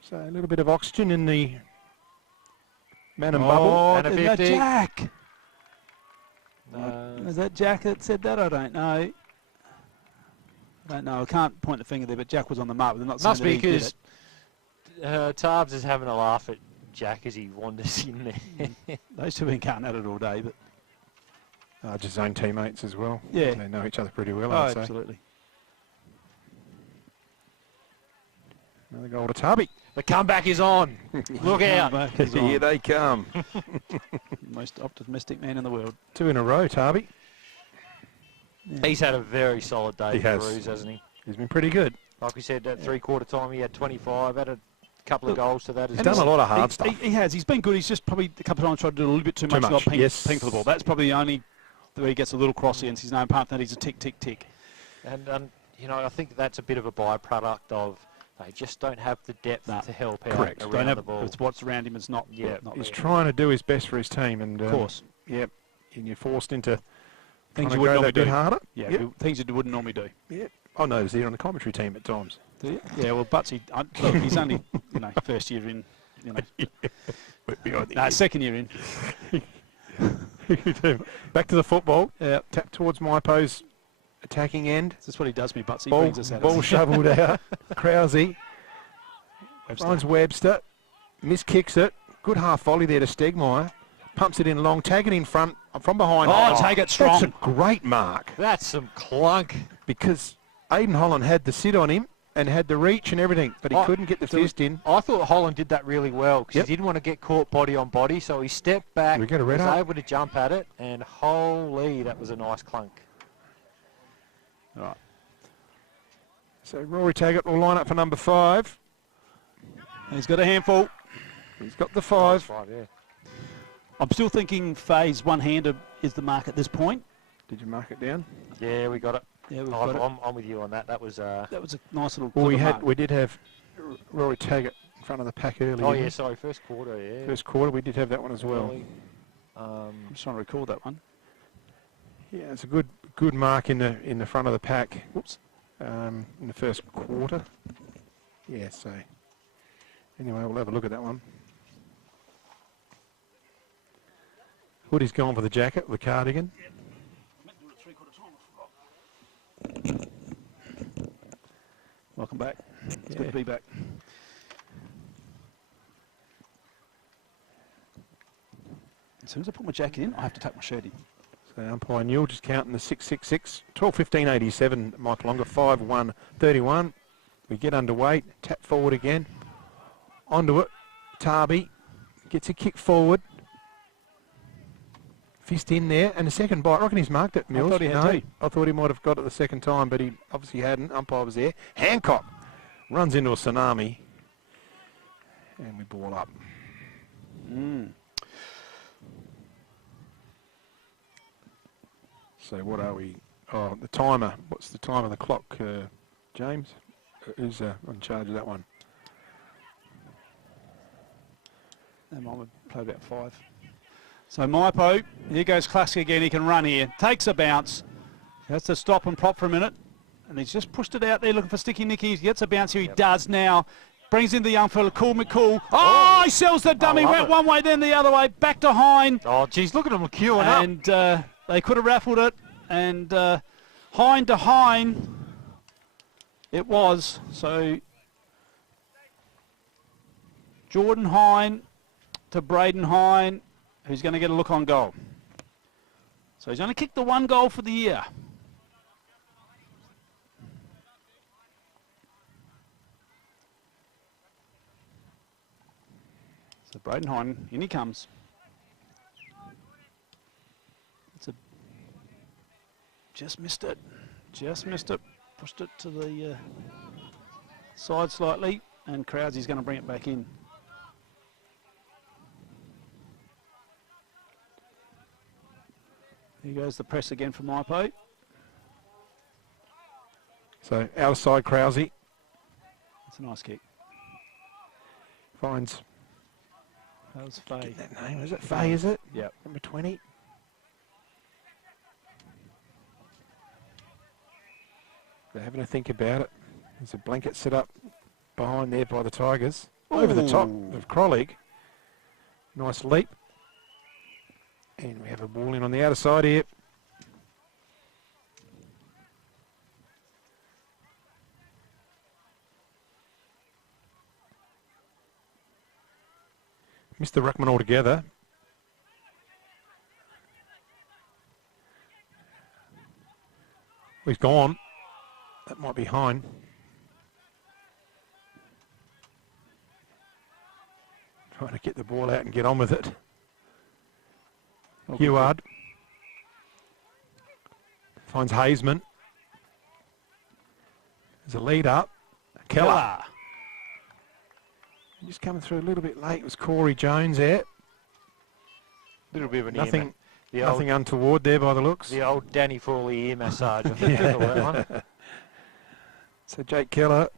So a little bit of oxygen in the Mannum bubble. And a is that 50. Jack? Is that Jack that said that? I don't know. I can't point the finger there, but Jack was on the mark. They're not saying Must that be he did because it. Tarbs is having a laugh at Jack as he wanders in there. Those two have been cutting at it all day, but Just own teammates as well. Yeah. They know each other pretty well, oh, I'd say. absolutely. Another goal to Tubby. The comeback is on. Look out. Here they come. Most optimistic man in the world. 2 in a row, Tarby. Yeah. He's had a very solid day He for has. the Roos, hasn't he? He's been pretty good. Like we said, at three-quarter time, he had 25, had a couple of goals to that as He's well. done a lot of hard stuff. He has. He's been good. He's just probably a couple of times tried to do a little bit too Too much. much, Got ping, yes. ping for the ball. That's probably the only where he gets a little cross against his name. Apart from that, he's a tick, tick, tick. And you know, I think that's a bit of a byproduct of they just don't have the depth to help out Correct. around Don't have, the ball. it's what's around him is not. Yeah. not He's there. trying to do his best for his team. And, Of course. Yep. And you're forced into Things trying you to wouldn't go normally that bit do. harder. Yeah, Yep. things you wouldn't normally do. Yep. I know he's there on the commentary team at times. Do you? Yeah, well, Butsy, look, he's only, first year in, no, second year in. Back to the football. Tap towards Mypo's attacking end. That's what he does, me, Butsy. Ball, Brings us out. ball shoveled out. Krause finds Webster. Miskicks it. Good half volley there to Stegmaier. Pumps it in long. Tag it in front from behind. Oh, take it strong. That's a great mark. That's some clunk. Because Aidan Holland had the sit on him and had the reach and everything, but he couldn't get the fist in. I thought Holland did that really well because Yep. he didn't want to get caught body on body, so he stepped back, We get a red was up. able to jump at it, and holy, that was a nice clunk. Right. So Rory Taggart will line up for number 5. He's got a handful. He's got the 5. Yeah. I'm still thinking phase one-hander is the mark at this point. Did you mark it down? Yeah, we got it. Yeah, we've got it. I'm with you on that. That was That was a nice little. Well, clever mark. we did have Rory Taggart in front of the pack earlier. Oh yeah, sorry, first quarter. Yeah. First quarter, we did have that one as well. Early. I'm just trying to recall that one. Yeah, it's a good mark in the front of the pack. Whoops. In the first quarter. Yeah. So anyway, we'll have a look at that one. Woody's gone for the jacket, the cardigan. Welcome back. It's good to be back. As soon as I put my jacket in, I have to take my shirt in. So umpire Newell just counting the 666. 12:15.87, Mypolonga 5-1-31. We get underway, tap forward again. Onto it, Tarby gets a kick forward. Fist in there, and a second bite. I reckon he's marked it, Mills. I thought he had to. I thought he might have got it the second time, but he obviously hadn't. Umpire was there. Hancock runs into a tsunami, and we ball up. So what are we? Oh, the timer. What's the time on the clock, James? Who's in charge of that one? That might have played about 5. So Mypo, here goes Classic again. He can run here. Takes a bounce. He has to stop and prop for a minute. And he's just pushed it out there looking for Sticky Nicky. He gets a bounce here. He does now. Brings in the young fella, Cool McCool. Oh, he sells the dummy. Went one way, then the other way. Back to Hine. Oh, geez, look at him queuing up. And they could have raffled it. And Hine to Hine. It was. So Jordan Hine to Braden Hine, who's going to get a look on goal. So he's only kicked the 1 goal for the year. So Braden Hine, in he comes. Just missed it. Just missed it. Pushed it to the side slightly, and Krause's going to bring it back in. Here goes the press again for Mypo. So outside Krause. That's a nice kick. Finds. That was Faye. That name, is it? Faye, is it? Yep. Number 20. They're having a think about it. There's a blanket set up behind there by the Tigers. Over the top of Krolig. Nice leap. And we have a ball in on the outer side here. Missed the ruckman altogether. He's gone. That might be Hine. Trying to get the ball out and get on with it. Heward finds Hazeman. There's a lead up. Keller. Just coming through a little bit late. It was Corey Jones out. Little bit of an nothing ear, untoward there by the looks. The old Danny Frawley ear massage. I think that one. So Jake Keller,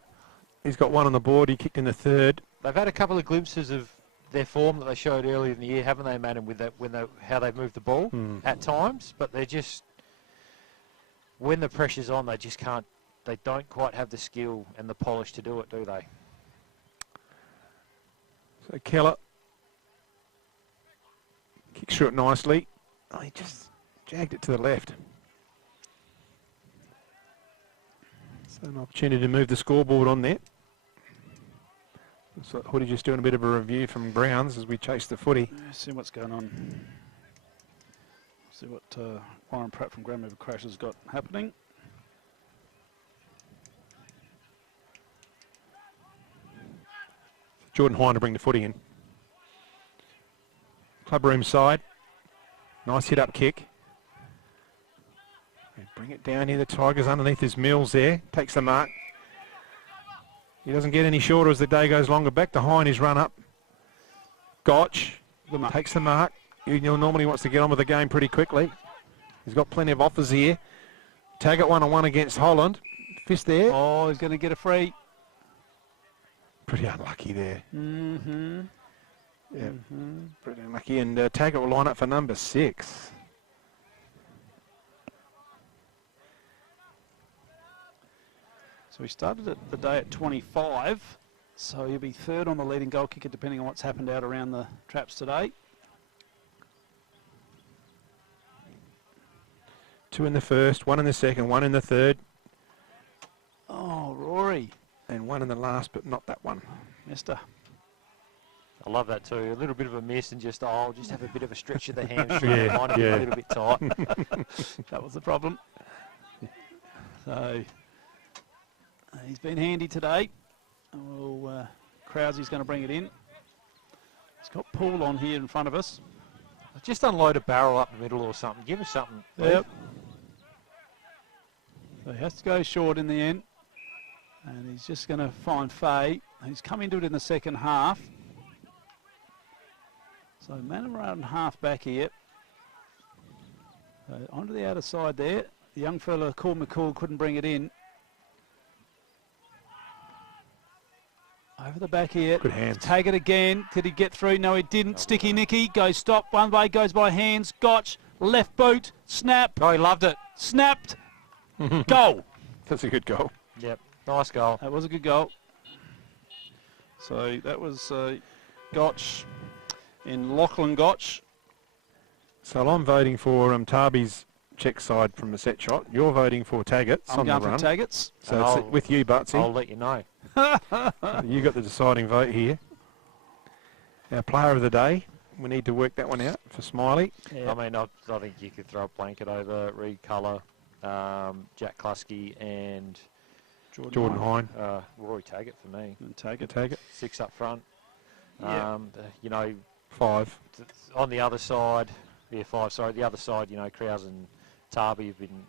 he's got 1 on the board. He kicked in the 3rd. They've had a couple of glimpses of their form that they showed earlier in the year, haven't they, Madam, with that how they've moved the ball at times, but they're just, when the pressure's on, they just can't, they don't quite have the skill and the polish to do it, do they? So Keller kicks through it nicely. Oh, he just jagged it to the left. So an opportunity to move the scoreboard on there. So Hoodie just doing a bit of a review from Browns as we chase the footy. See what's going on. See what Warren Pratt from Grand River Crash has got happening. Jordan Hine to bring the footy in. Clubroom side. Nice hit up kick. And bring it down here. The Tigers underneath his Mills there. Takes the mark. He doesn't get any shorter as the day goes longer. Back to Hine, his run up. Gotch takes the mark. He normally wants to get on with the game pretty quickly. He's got plenty of offers here. Taggart 1-on-1 against Holland. Fist there. Oh, he's going to get a free. Pretty unlucky there. Mm-hmm. Yeah, pretty unlucky. And Taggart will line up for number 6. So he started the day at 25, so he'll be 3rd on the leading goal kicker depending on what's happened out around the traps today. 2 in the first, 1 in the second, 1 in the third. Oh, Rory. in the last, but not that one. Mister. I love that too. A little bit of a miss and just, I'll just have a bit of a stretch of the hamstring. It might have been a little bit tight. That was the problem. So, he's been handy today. Well, Krause's going to bring it in. He's got Paul on here in front of us. Just unload a barrel up the middle or something. Give us something. Yep. So he has to go short in the end. And he's just going to find Faye. He's come into it in the second half. So Mannum around half back here. Onto the outer side there. The young fella called McCall couldn't bring it in. Over the back here. Good hands. Taggart again. Could he get through? No, he didn't. Sticky Nicky goes stop. One way goes by hands. Gotch. Left boot. Snap. Oh, he loved it. Snapped. Goal. That's a good goal. Yep. Nice goal. That was a good goal. So that was Gotch in Lachlan Gotch. So I'm voting for Tarby's check side from the set shot. You're voting for Taggart's I'm on the going run. for Taggart's. So it's with you, Butsy. I'll let you know. You got the deciding vote here. Our player of the day. We need to work that one out for Smiley. Yeah. I mean, I think you could throw a blanket over Reed Culler, Jack Klusky and Jordan Hine. Rory Taggart for me. And Taggart. 6 up front. Yeah. You know, 5. On the other side, 5, sorry. The other side, you know, Krause and Tarby have been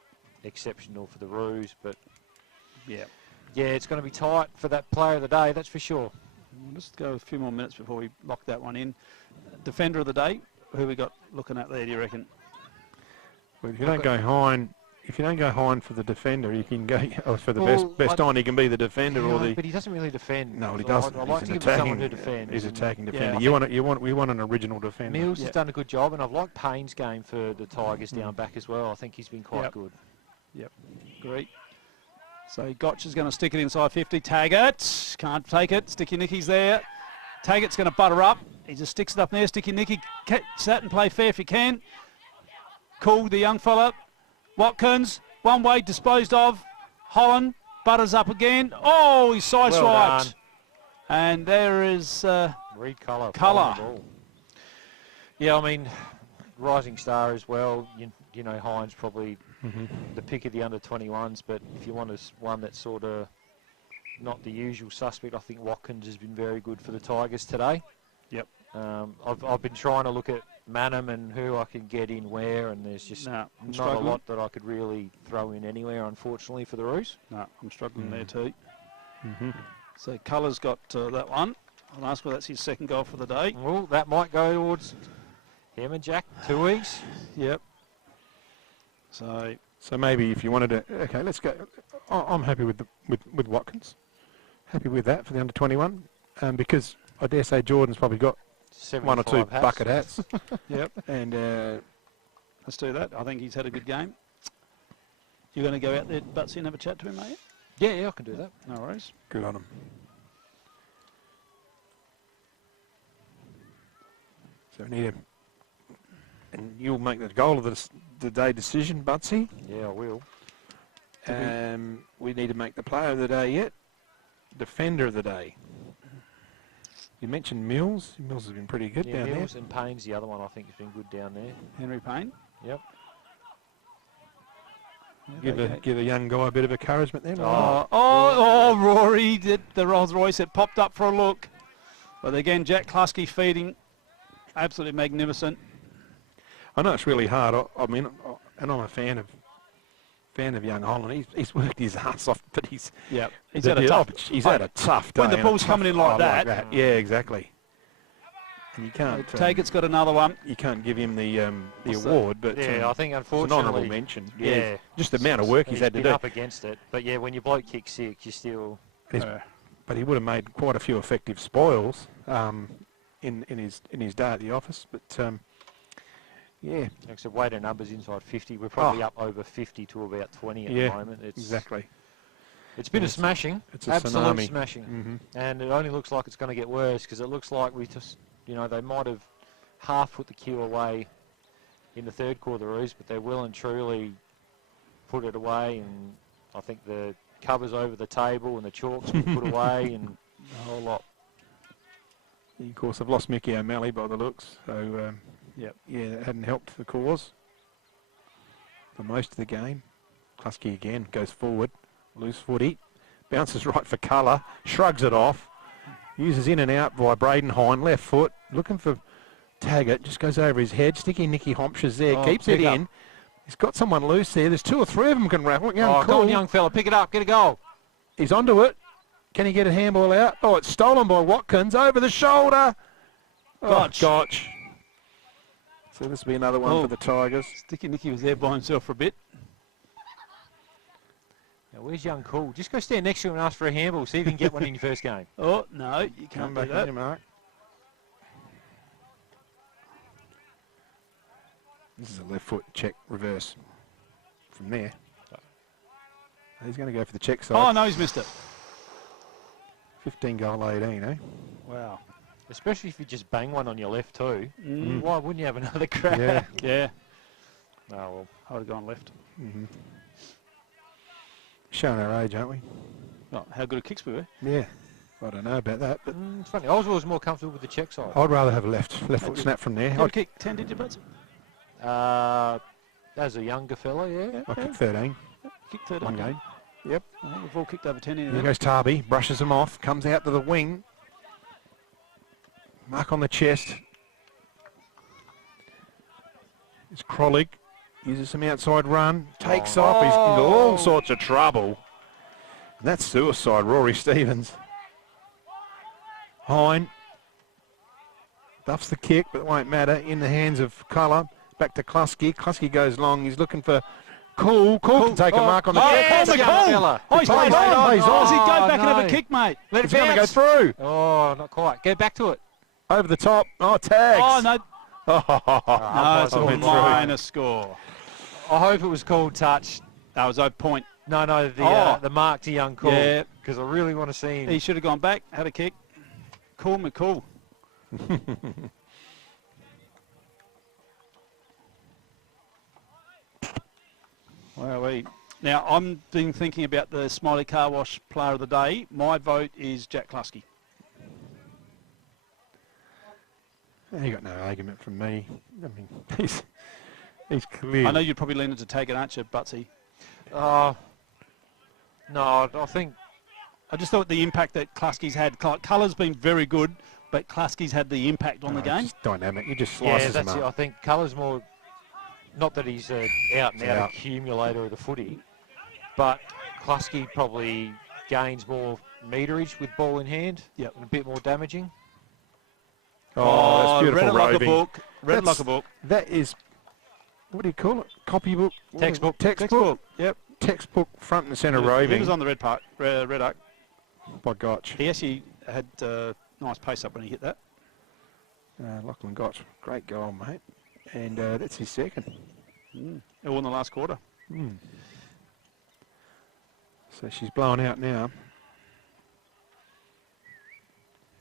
exceptional for the Roos, but yeah, it's going to be tight for that player of the day, that's for sure. We'll just go a few more minutes before we lock that one in. Defender of the day, who we got looking at there, do you reckon? Well, if you don't go Hine, for the defender, you can go for the best on. He can be the defender or the. But he doesn't really defend. No, he doesn't. I'd like to give him someone to defend. He's attacking defender. Yeah, we want an original defender. Mills has done a good job, and I've liked Payne's game for the Tigers down back as well. I think he's been quite good. Yep, great. So Gotch is going to stick it inside 50. Taggart can't take it. Sticky Nicky's there. Taggart's going to butter up. He just sticks it up there. Sticky Nicky, catch that and play fair if you can. Cool, the young fella. Watkins, one way disposed of. Holland butters up again. Oh, he's sideswiped. Well done. And there is Reed Culler. Yeah, I mean, rising star as well. You know, Hines probably the pick of the under-21s, but if you want one that's sort of not the usual suspect, I think Watkins has been very good for the Tigers today. Yep. I've been trying to look at Mannum and who I can get in where, and there's just not a lot that I could really throw in anywhere, unfortunately, for the Roos. No, I'm struggling there too. So Culler's got that one. I'll ask whether that's his second goal for the day. Well, that might go towards him and Jack, 2 weeks. Yep. So maybe if you wanted to, okay, let's go. I'm happy with Watkins. Happy with that for the under-21, because I dare say Jordan's probably got 1 or 2 bucket hats. Yep. And let's do that. I think he's had a good game. You're going to go out there, Butsy, and have a chat to him, are you? Yeah, I can do that. No worries. Good on him. So we need him. And you'll make the goal of the day decision, Butsy. Yeah, I will. We need to make the player of the day yet. Defender of the day. You mentioned Mills. Mills has been pretty good down Mills there. and Payne's the other one I think has been good down there. Henry Payne? Yep. Give a young guy a bit of encouragement there. Rory did the Rolls Royce. It popped up for a look. But again, Jack Klusky feeding. Absolutely magnificent. I know it's really hard. I mean, and I'm a fan of young Holland. He's worked his ass off, but he's had a tough day. When the ball's coming in like that. Yeah, exactly. And you can't. Taggart's got another one. You can't give him the award, but I think unfortunately it's an honourable mention. Yeah, just the amount of work he's had to do. Up against it, but yeah, when your bloke kicks 6, you still. But he would have made quite a few effective spoils in his day at the office. But yeah, except weighted numbers inside 50. We're probably up over 50 to about 20 at the moment. Exactly. It's been a smashing. It's a absolute tsunami. Smashing, and it only looks like it's going to get worse because it looks like we just, they might have half put the queue away in the third quarter, but they will and truly put it away. And I think the covers over the table and the chalks been put away and the whole lot. Of course, I've lost Mickey O'Malley by the looks, so Yep. yeah, that hadn't helped the cause for most of the game. Klusky again goes forward, loose footy, bounces right for colour, shrugs it off, uses in and out by Braden Hine, left foot, looking for Taggart, just goes over his head. Sticky Nicky Hompsher's there, keeps it in. He's got someone loose there. There's 2 or 3 of them can raffle. Go on, young fella, pick it up, get a goal. He's onto it. Can he get a handball out? Oh, it's stolen by Watkins over the shoulder. Gotch. So this will be another one for the Tigers. Sticky Nicky was there by himself for a bit. Now, where's young Cool? Just go stand next to him and ask for a handball. See if you can get one in your first game. Oh, no, you Come can't back do that. in, Mark. This is a left foot check reverse from there. He's going to go for the check side. Oh, no, he's missed it. 15 goal 18, eh? Wow. Especially if you just bang one on your left too. Mm. Why wouldn't you have another crack? Yeah. Yeah. Oh, well. I would have gone left. Mm-hmm. Showing our age, aren't we? Oh, how good at kicks we were. Yeah. I don't know about that, but It's funny. I was always more comfortable with the check side. I'd rather have a left foot snap from there. I'd kick 10, did you, Butts? As a younger fella, yeah. I kicked 13. Kick 13. One game. Yep. I think we've all kicked over 10 in Here there. goes Tarby, brushes him off, comes out to the wing. Mark on the chest. It's Krolig, uses some outside run, takes off, he's into all sorts of trouble. And that's suicide, Rory Stevens. Hine duffs the kick, but it won't matter, in the hands of Colour. Back to Klusky, Klusky goes long, he's looking for Cool can take a mark on the kick. He's played on. Does he go back and have a kick, mate? Let He's it going to go bounce. through. Oh, not quite. Go back to it. Over the top. Oh, tags. Oh, no. No, it's a minus score. I hope it was called touch. That was a point. No, the mark to young Cool. Yeah. Because I really want to see him. He should have gone back, had a kick. Cool McCool. Wow, now, I'm been thinking about the Smiley Car Wash Player of the Day. My vote is Jack Klusky. He got no argument from me. I mean, he's clear. I know you'd probably lean into Taggart, aren't you, Butsy? No, I think... I just thought the impact that Klusky's had. Colour's been very good, but Klusky's had the impact on the game. Just dynamic. He just slices that's him it. up. I think Colour's more... Not that he's an out-and-out accumulator of the footy, but Klusky probably gains more meterage with ball in hand. Yep. And a bit more damaging. Oh, that's beautiful read it like a roving. book. Read it like a book. That is, what do you call it? Copybook? Textbook. Textbook. Yep. Textbook front and centre He roving. was on the red arc. By Gotch. He actually had nice pace up when he hit that. Lachlan Gotch. Great goal, mate. And that's his second. All in the last quarter. So she's blowing out now.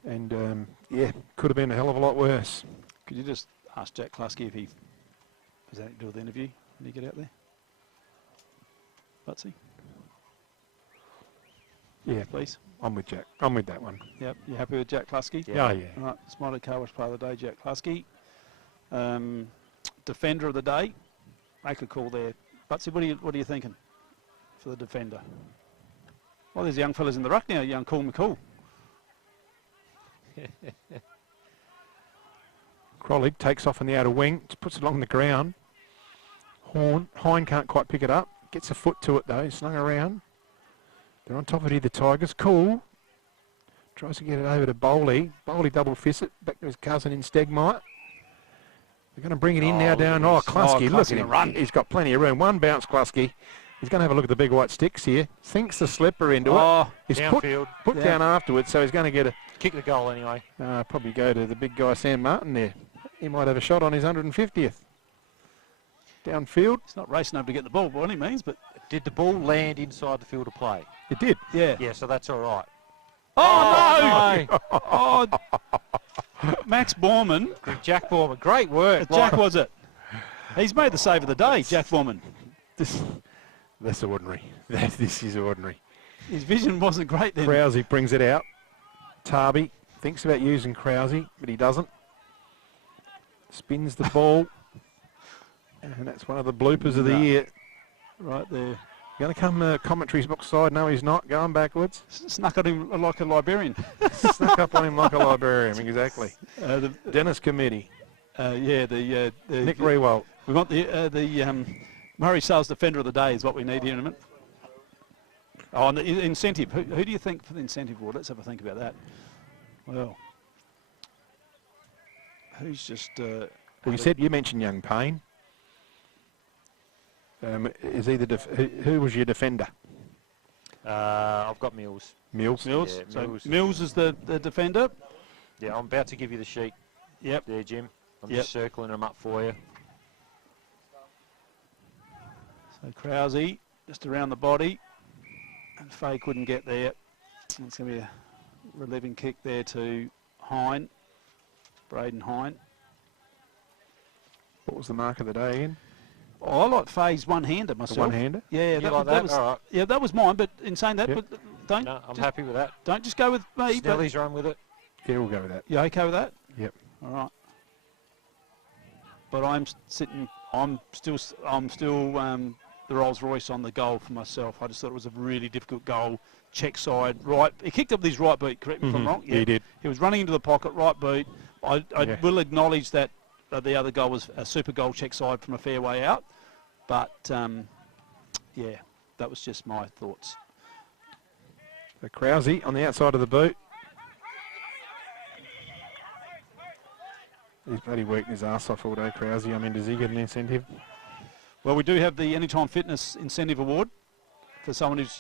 And, yeah, could have been a hell of a lot worse. Could you just ask Jack Klusky if he was that to do with the interview when he get out there? Butsy? Yeah, please. I'm with Jack. I'm with that one. Yep. You happy with Jack Klusky? Yeah. Oh, yeah. All right. Smiley Car Wash Player of the Day, Jack Klusky. Defender of the Day. Make a call there. Butsy, what are you thinking for the defender? Well, there's young fellas in the ruck now, young Cool McCool. Krolig takes off on the outer wing, just puts it along the ground. Hine can't quite pick it up. Gets a foot to it though, slung around. They're on top of it here, the Tigers. Cool. Tries to get it over to Bowley. Bowley double fists it back to his cousin in Stegmite. They're going to bring it in now down. Oh, Klusky, look at him. Run. He's got plenty of room. One bounce, Klusky. He's going to have a look at the big white sticks here. Sinks the slipper into it. He's downfield. put down afterwards, so he's going to get a... Kick the goal anyway. Probably go to the big guy, Sam Martin there. He might have a shot on his 150th. Downfield. He's not racing over to get the ball by any means, but... Did the ball land inside the field of play? It did. Yeah. Yeah, so that's all right. Oh, no! Oh, Max Borman. Jack Borman, great work. Jack was it. He's made the save of the day, Jack Borman. That's ordinary. This is ordinary. His vision wasn't great then. Krause brings it out. Tarby thinks about using Krause, but he doesn't. Spins the ball. And that's one of the bloopers of the year. Right there. Going to come commentary's box side. No, he's not. Going backwards. Snuck on him like a librarian. Snuck up on him like a librarian, exactly. The Dennis Committee. The Nick Rewalt. We want the Murray Sales Defender of the Day is what we need here in a minute. Oh, and the incentive. Who do you think for the incentive award? Let's have a think about that. Well, who's just... well, you mentioned Young Payne. Is he who was your defender? I've got Mills. Mills? Mills. Yeah, So Mills is the defender. Yeah, I'm about to give you the sheet. Yep. There, Jim. I'm just circling them up for you. So Krause just around the body, and Faye couldn't get there. It's going to be a relieving kick there to Hine, Braden Hine. What was the mark of the day again? Oh, I like Faye's one-hander myself. One-hander? Yeah, You like that? was, All right. yeah, that was mine. But in saying that, Yep. but don't. No, I'm happy with that. Don't just go with me. Snelly's run with it. Yeah, we'll go with that. You okay with that? Yep. All right. But I'm sitting. I'm still the Rolls Royce on the goal for myself. I just thought it was a really difficult goal. Check side, right. He kicked up with his right boot. Correct me if I'm wrong. Yeah, he did. He was running into the pocket, right boot. I will acknowledge that the other goal was a super goal check side from a fair way out. But yeah, that was just my thoughts. So Krause on the outside of the boot. He's bloody working his ass off all day, Krause. I mean, does he get an incentive? Well, we do have the Anytime Fitness Incentive Award for someone who's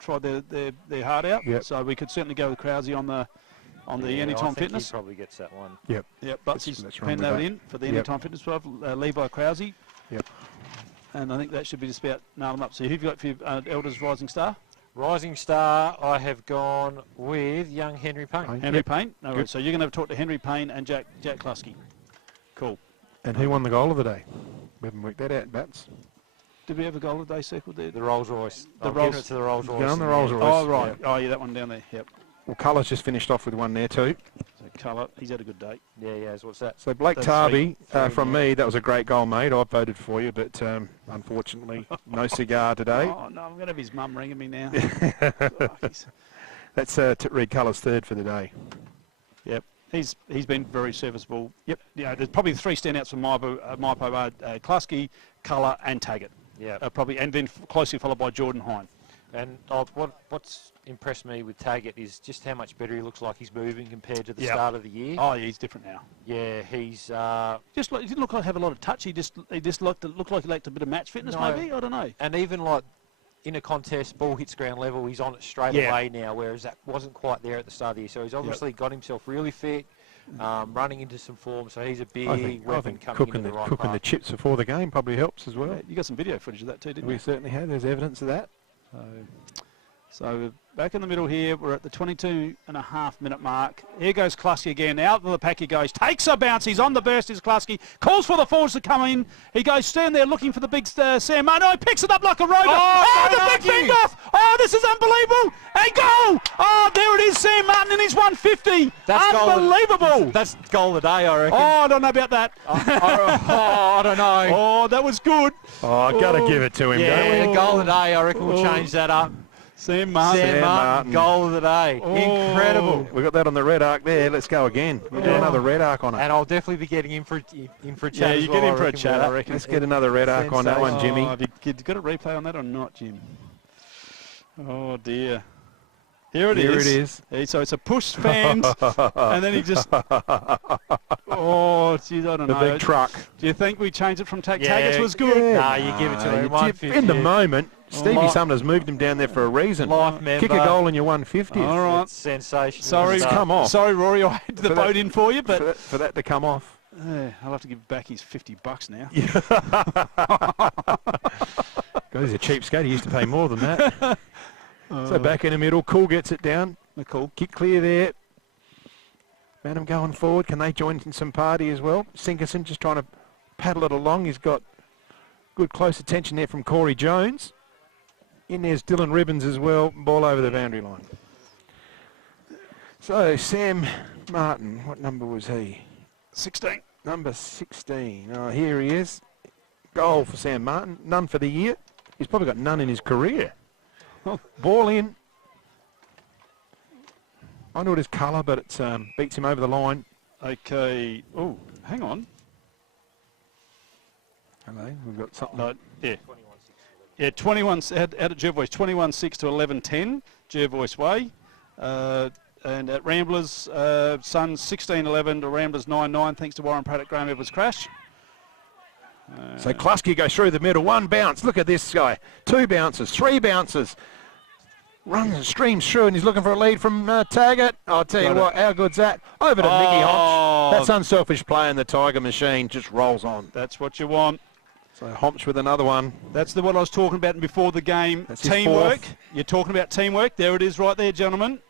tried their heart out. Yep. So we could certainly go with Krause on the Anytime I think Fitness. He probably gets that one. Yep. Yep, Butsy's let's run penned with that that. in for the Yep. Anytime Fitness Club, Levi Krause. Yep. And I think that should be just about nail them up. So who've you got for your Elders Rising Star? Rising star, I have gone with young Henry Payne. Henry Payne? No worries. So you're going to have to talk to Henry Payne and Jack Klusky. Cool. And who won the goal of the day? We haven't worked that out, Bats. Did we have a goal of the day circled there? The Rolls Royce. The I'm Rolls- giving it to the Rolls Royce. Go on the Rolls Royce. Oh, right. Yep. Oh, yeah, that one down there. Yep. Well, Culler's just finished off with one there too. So Colour, he's had a good day. Yeah, he has. What's that? So Blake That's Tarby, three. from me, that was a great goal, mate. I voted for you, but unfortunately, no cigar today. Oh, no, I'm going to have his mum ringing me now. That's Reed Culler's third for the day. Yep. He's been very serviceable. Yep. Yeah, there's probably three standouts from Mypo, Klusky, Colour and Taggart. Yeah. Probably, and then closely followed by Jordan Hine. And what's impressed me with Taggart is just how much better he looks like he's moving compared to the Yep. start of the year. Oh, yeah, he's different now. Yeah, he's He didn't look like he had a lot of touch. He just looked like he lacked a bit of match fitness, No. maybe. I don't know. and even like in a contest, ball hits ground level, he's on it straight Yeah. away now, whereas that wasn't quite there at the start of the year. So he's obviously got himself really fit, running into some form. So he's a big I think weapon coming cooking into the right cooking the path. chips before the game probably helps as well. Yeah, you got some video footage of that too, didn't We you? certainly have. There's evidence of that. So back in the middle here, we're at the 22.5-minute mark. Here goes Klusky again. Out of the pack he goes. Takes a bounce. He's on the burst, is Klusky. Calls for the forwards to come in. He goes stand there looking for the big Sam Martin. Oh, he picks it up like a rover. Oh, the big fend off. Oh, this is unbelievable. A goal. Oh, there it is, Sam Martin in his 150. Unbelievable. That's goal of the day, I reckon. Oh, I don't know about that. I don't know. Oh, that was good. Oh, I got to give it to him, don't we? Yeah, the goal of the day, I reckon we'll change that up. Sam Martin. Sam Martin, goal of the day. Incredible. We got that on the red arc there. Let's go again. We'll do another red arc on it. And I'll definitely be getting in for a chat. Yeah, as you well, get in for a reckon, chat, with I that. reckon. Let's get another red arc on that one, Jimmy. Have you got a replay on that or not, Jim? Oh, dear. Here it is. So it's a push fans, and then he just... Oh, geez, I don't The know. big truck. Do you think we changed it from Yeah, Taggart was good? Yeah. Nah, you give it to him. You 150. in the moment, Stevie Life- Sumner's moved him down there for a reason. Life member. Kick a goal in your 150. All right. It's sensational. Sorry, It's come off. Sorry, Rory, I had the For boat that- in for you, but For that to come off. I'll have to give back his $50 now. God, he's a cheapskate. He used to pay more than that. So back in the middle, Cool gets it down. Cool. Kick clear there. Mannum going forward. Can they join in some party as well? Sinkerson just trying to paddle it along. He's got good close attention there from Corey Jones. In there's Dylan Ribbons as well. Ball over the boundary line. So Sam Martin, what number was he? 16. Number 16. Oh, here he is. Goal for Sam Martin. None for the year. He's probably got none in his career. Ball in. I know it is colour, but it beats him over the line. Okay. Oh, hang on. Hello, we've got something. No, yeah. Yeah, 21 out at Jervois, 21-6 to 11-10, Jervois Way. And at Ramblers, Suns 16-11 to Ramblers 9-9, thanks to Warren Pratt at Graham Edwards crash. So Klusky goes through the middle, one bounce. Look at this guy. 2 bounces, 3 bounces. Runs and streams through, and he's looking for a lead from Taggart. I'll tell you what, how good's that? Over to Nicky Homch. That's unselfish play, and the Tiger machine just rolls on. That's what you want. So Homch with another one. That's what I was talking about before the game. That's his teamwork. fourth. You're talking about teamwork. There it is right there, gentlemen.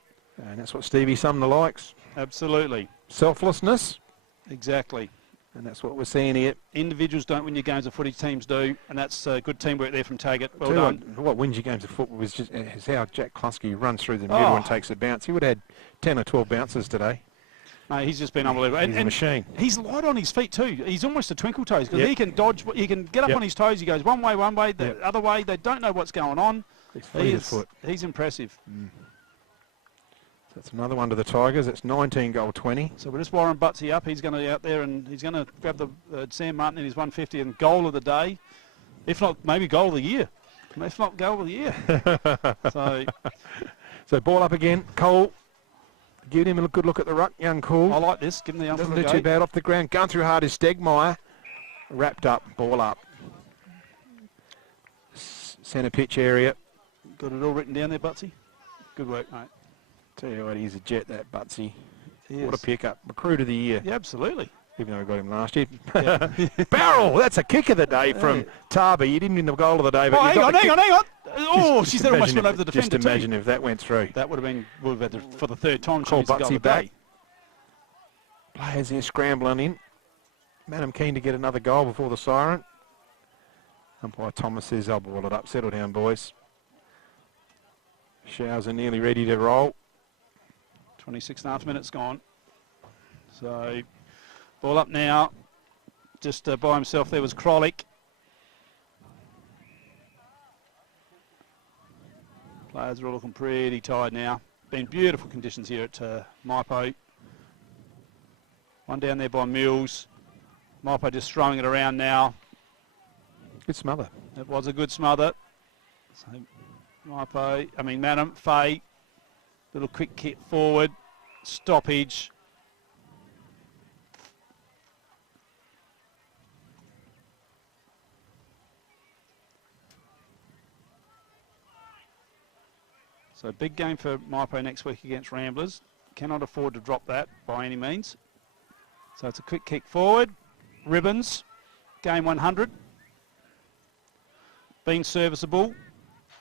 And that's what Stevie Sumner likes. Absolutely. Selflessness. Exactly. And that's what we're seeing here. Individuals don't win your games of footy, teams do, and that's good teamwork there from Taggart. Well Tell you done. what wins your games of football is just is how Jack Klusky runs through the middle and takes a bounce. He would have had 10 or 12 bounces today. Mate, he's just been unbelievable. He's a machine. He's light on his feet too. He's almost a twinkle toes because Yep. he can dodge. He can get up Yep. on his toes. He goes one way, the Yep. other way. They don't know what's going on. He's impressive. That's another one to the Tigers. It's 19 goal 20. So we're just Warren Butsy up. He's going to be out there and he's going to grab the Sam Martin in his 150 and goal of the day, if not maybe goal of the year. If not goal of the year. So ball up again. Cole. Give him a good look at the ruck, young Cole. I like this. Give him the Doesn't do too bad off the ground. Going through hard is Stegmeyer. Wrapped up. Ball up. Centre pitch area. Got it all written down there, Butsy. Good work, mate. Tell you what, he's a jet, that Butsy. He What a is. pickup. Recruit of the year. Yeah, absolutely. Even though we got him last year. Barrel! That's a kick of the day from Tarby. He didn't win the goal of the day, but Hang on. Oh, Just she said almost imagine went if- over the defender. Just imagine if that went through. That would have been for the third time. Call She missed the goal Butsy of the back. day. Players here scrambling in. Mannum keen to get another goal before the siren. Umpire Thomas says, I'll ball it up. Settle down, boys. Showers are nearly ready to roll. 26.5 minutes gone. So, ball up now. Just by himself there was Krolick. Players are all looking pretty tired now. Been beautiful conditions here at Mypo. One down there by Mills. Mypo just throwing it around now. Good smother. It was a good smother. So, Mannum, Fay. Little quick kick forward. Stoppage. So big game for Mypo next week against Ramblers. Cannot afford to drop that by any means. So it's a quick kick forward. Ribbons. Game 100. Been serviceable.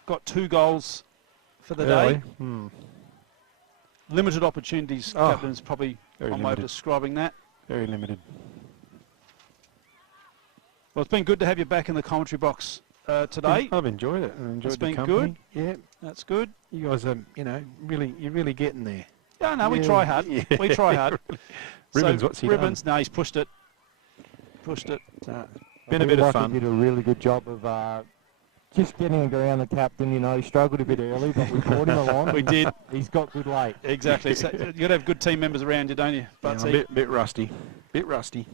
Got 2 goals for the day. Limited opportunities, Captain's probably very one way of limited. describing that. Very limited. Well, it's been good to have you back in the commentary box today. I've enjoyed it. I've enjoyed It's the been company. good. Yeah. That's good. You guys are, you're really getting there. Yeah, no, we Yeah. try hard. Yeah. We try hard. Ribbons, So, what's he Ribbons, no, he's pushed it. Been a bit of He fun. did a really good job of just getting it around the captain. You know, he struggled a bit early, but we brought him along. We did. He's got good late. Exactly. So you got to have good team members around you, don't you? Yeah, Butsy? I'm a bit rusty. Bit rusty.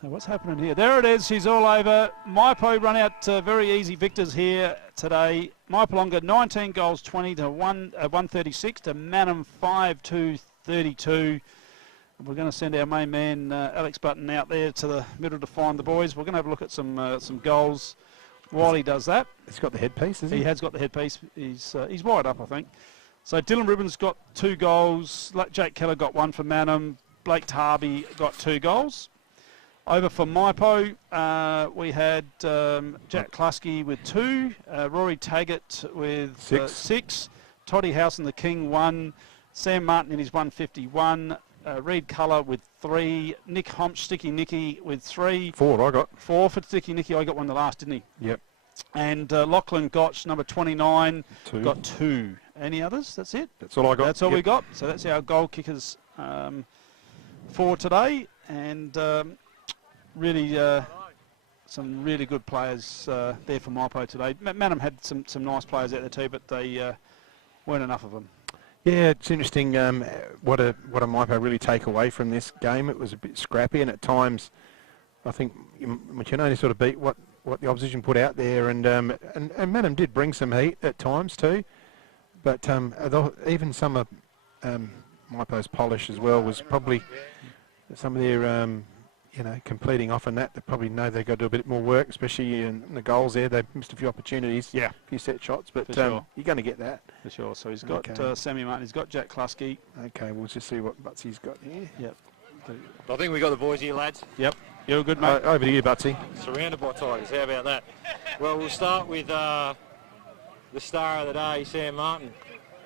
So what's happening here? There it is. She's all over. Mypo run out very easy victors here today. Mypolonga 19 goals 20 to 136 to Mannum 5-2-32. We're going to send our main man Alex Button out there to the middle to find the boys. We're going to have a look at some goals while he does that. He's got the headpiece, has he? He has got the headpiece. He's wired up, I think. So Dylan Ribbons got 2 goals. Jake Keller got 1 for Mannum. Blake Tarby got 2 goals. Over for Mypo, we had Jack Klusky with 2, Rory Taggart with 6, Toddy House and the King 1, Sam Martin in his 151, Reed Culler with 3, Nick Homch, Sticky Nicky with 3. 4 I got. 4 for Sticky Nicky. I got one the last, didn't he? Yep. And Lachlan Gotch, number 29, 2. got 2. Any others? That's it? That's all I got. That's all Yep. we got. So that's our goal kickers for today. And really some really good players there for Mypo today. Mannum had some nice players out there too, but they weren't enough of them. Yeah, it's interesting what a Mypo really take away from this game. It was a bit scrappy, and at times I think Mypolonga sort of beat what the opposition put out there, and Mannum did bring some heat at times too. But even some of Mypo's polish as well was probably some of their completing off on that. They probably know they've got to do a bit more work, especially in the goals there. They've missed a few opportunities, a few set shots, but sure. you're going to get that. For sure. So he's got Sammy Martin, he's got Jack Klusky. Okay, we'll just see what Butsy's got here. Yep. I think we got the boys here, lads. Yep. You're good, mate. Over to you, Butsy. Surrounded by Tigers. How about that? Well, we'll start with the star of the day, Sam Martin.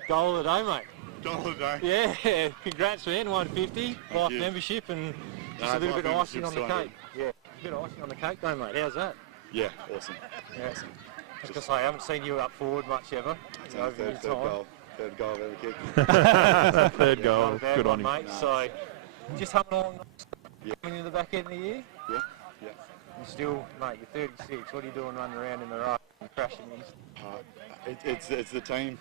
Goal of the day, mate. Goal of the day. Yeah, congrats, man. 150, life membership, and just a little bit of icing on the cake. Yeah, a bit of icing on the cake, though, mate. How's that? Yeah, awesome. Yeah. Awesome. I was going to say, I haven't seen you up forward much ever. Third goal I've ever kicked. Third goal. Good on him. Mate. So, just humming along coming in the back end of the year? Yeah. And still, mate, you're 36. What are you doing running around in the road and crashing in? It's the team.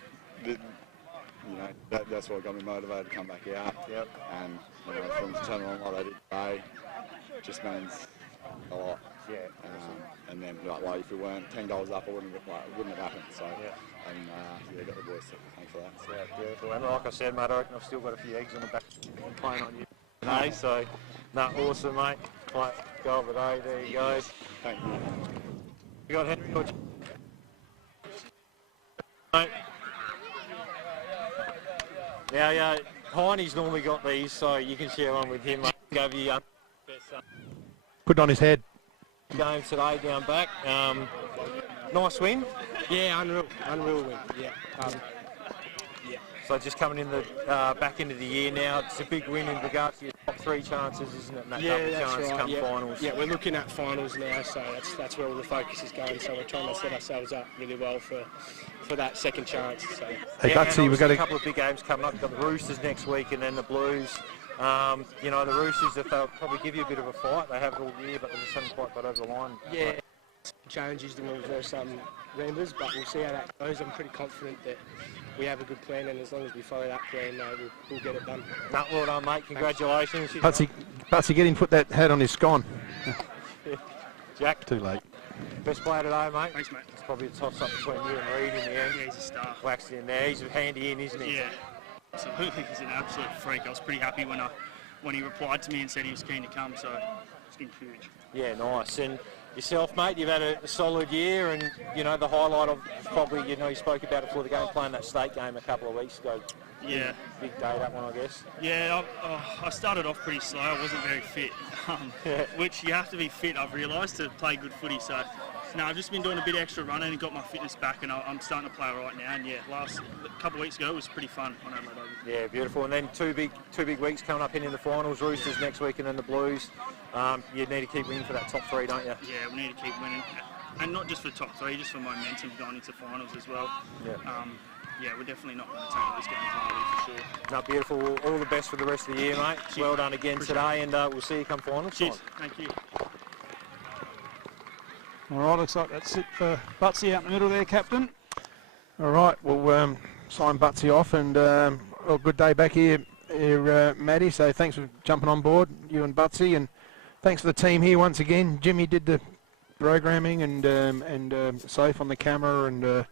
That's what got me motivated to come back out. Yep. And from turning on what I did today, just means a lot. Yeah. And then like if we weren't 10 goals up, it wouldn't have happened. So got the boys to thank for that. So. Yeah, beautiful. And like I said, mate, I reckon I've still got a few eggs on the back playing on you today. So, awesome, mate. Right, goal of the day. There you go. Thank you. We got Henry. Mate. Now, Heine's normally got these, so you can share one with him, mate. Go you Put it on his head. Game today down back. Nice win. Yeah, unreal win. Yeah. So just coming in the back end of the year now, it's a big win in regards to your top 3 chances, isn't it? And that chance right. come finals. Yeah, we're looking at finals now, so that's where all the focus is going. So we're trying to set ourselves up really well for that second chance. So. Hey, Butsy, we've got a couple of big games coming up. We've got the Roosters next week and then the Blues. The Roosters, they'll probably give you a bit of a fight. They have it all year, but they just haven't quite got over the line. Yeah, challenges to reverse Rambers, but we'll see how that goes. I'm pretty confident that we have a good plan, and as long as we follow that plan, we'll get it done. Well done, mate. Congratulations. Butsy, get him put that hat on his scone. Jack. Too late. Best player today, mate. Thanks, mate. It's probably a toss-up between you and Reid in the end. Yeah, he's a star. Waxed in there. He's handy in, isn't he? Yeah, absolutely. He's an absolute freak. I was pretty happy when he replied to me and said he was keen to come, so it's been huge. Yeah, nice. And yourself, mate, you've had a solid year, and the highlight of probably you spoke about it before the game, playing that state game a couple of weeks ago. Yeah. Big day, that one, I guess. Yeah, I started off pretty slow. I wasn't very fit, which you have to be fit, I've realised, to play good footy. So, I've just been doing a bit extra running and got my fitness back, and I'm starting to play right now. And last couple of weeks ago it was pretty fun on Adelaide Oval. Yeah, beautiful. And then two big weeks coming up in the finals. Roosters next week, and then the Blues. You need to keep winning for that top 3, don't you? Yeah, we need to keep winning, and not just for top 3, just for momentum going into finals as well. Yeah. We're definitely not going to take this game lightly for sure. No, beautiful. All the best for the rest of the year, mate. Cheers. Well done again today, and we'll see you come finals. Cheers. Thank you. All right, looks like that's it for Butsy out in the middle there, Captain. All right, we'll sign Butsy off, and good day back here, Matty. So thanks for jumping on board, you and Butsy, and thanks for the team here once again. Jimmy did the programming, and Safe on the camera, and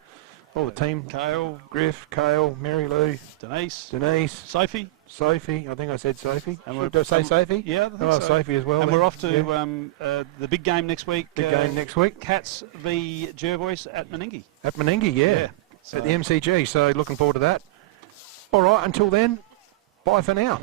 all the team. Kale, Griff, Kale, Mary Lou, Denise, Sophie. I think I said Sophie. And Did I say Sophie? Yeah, I think so. Sophie as well. And then. we're off to the big game next week. Big game next week. Cats v Jervois at Meningie. At Meningie, yeah. So At the MCG. So looking forward to that. All right. Until then, bye for now.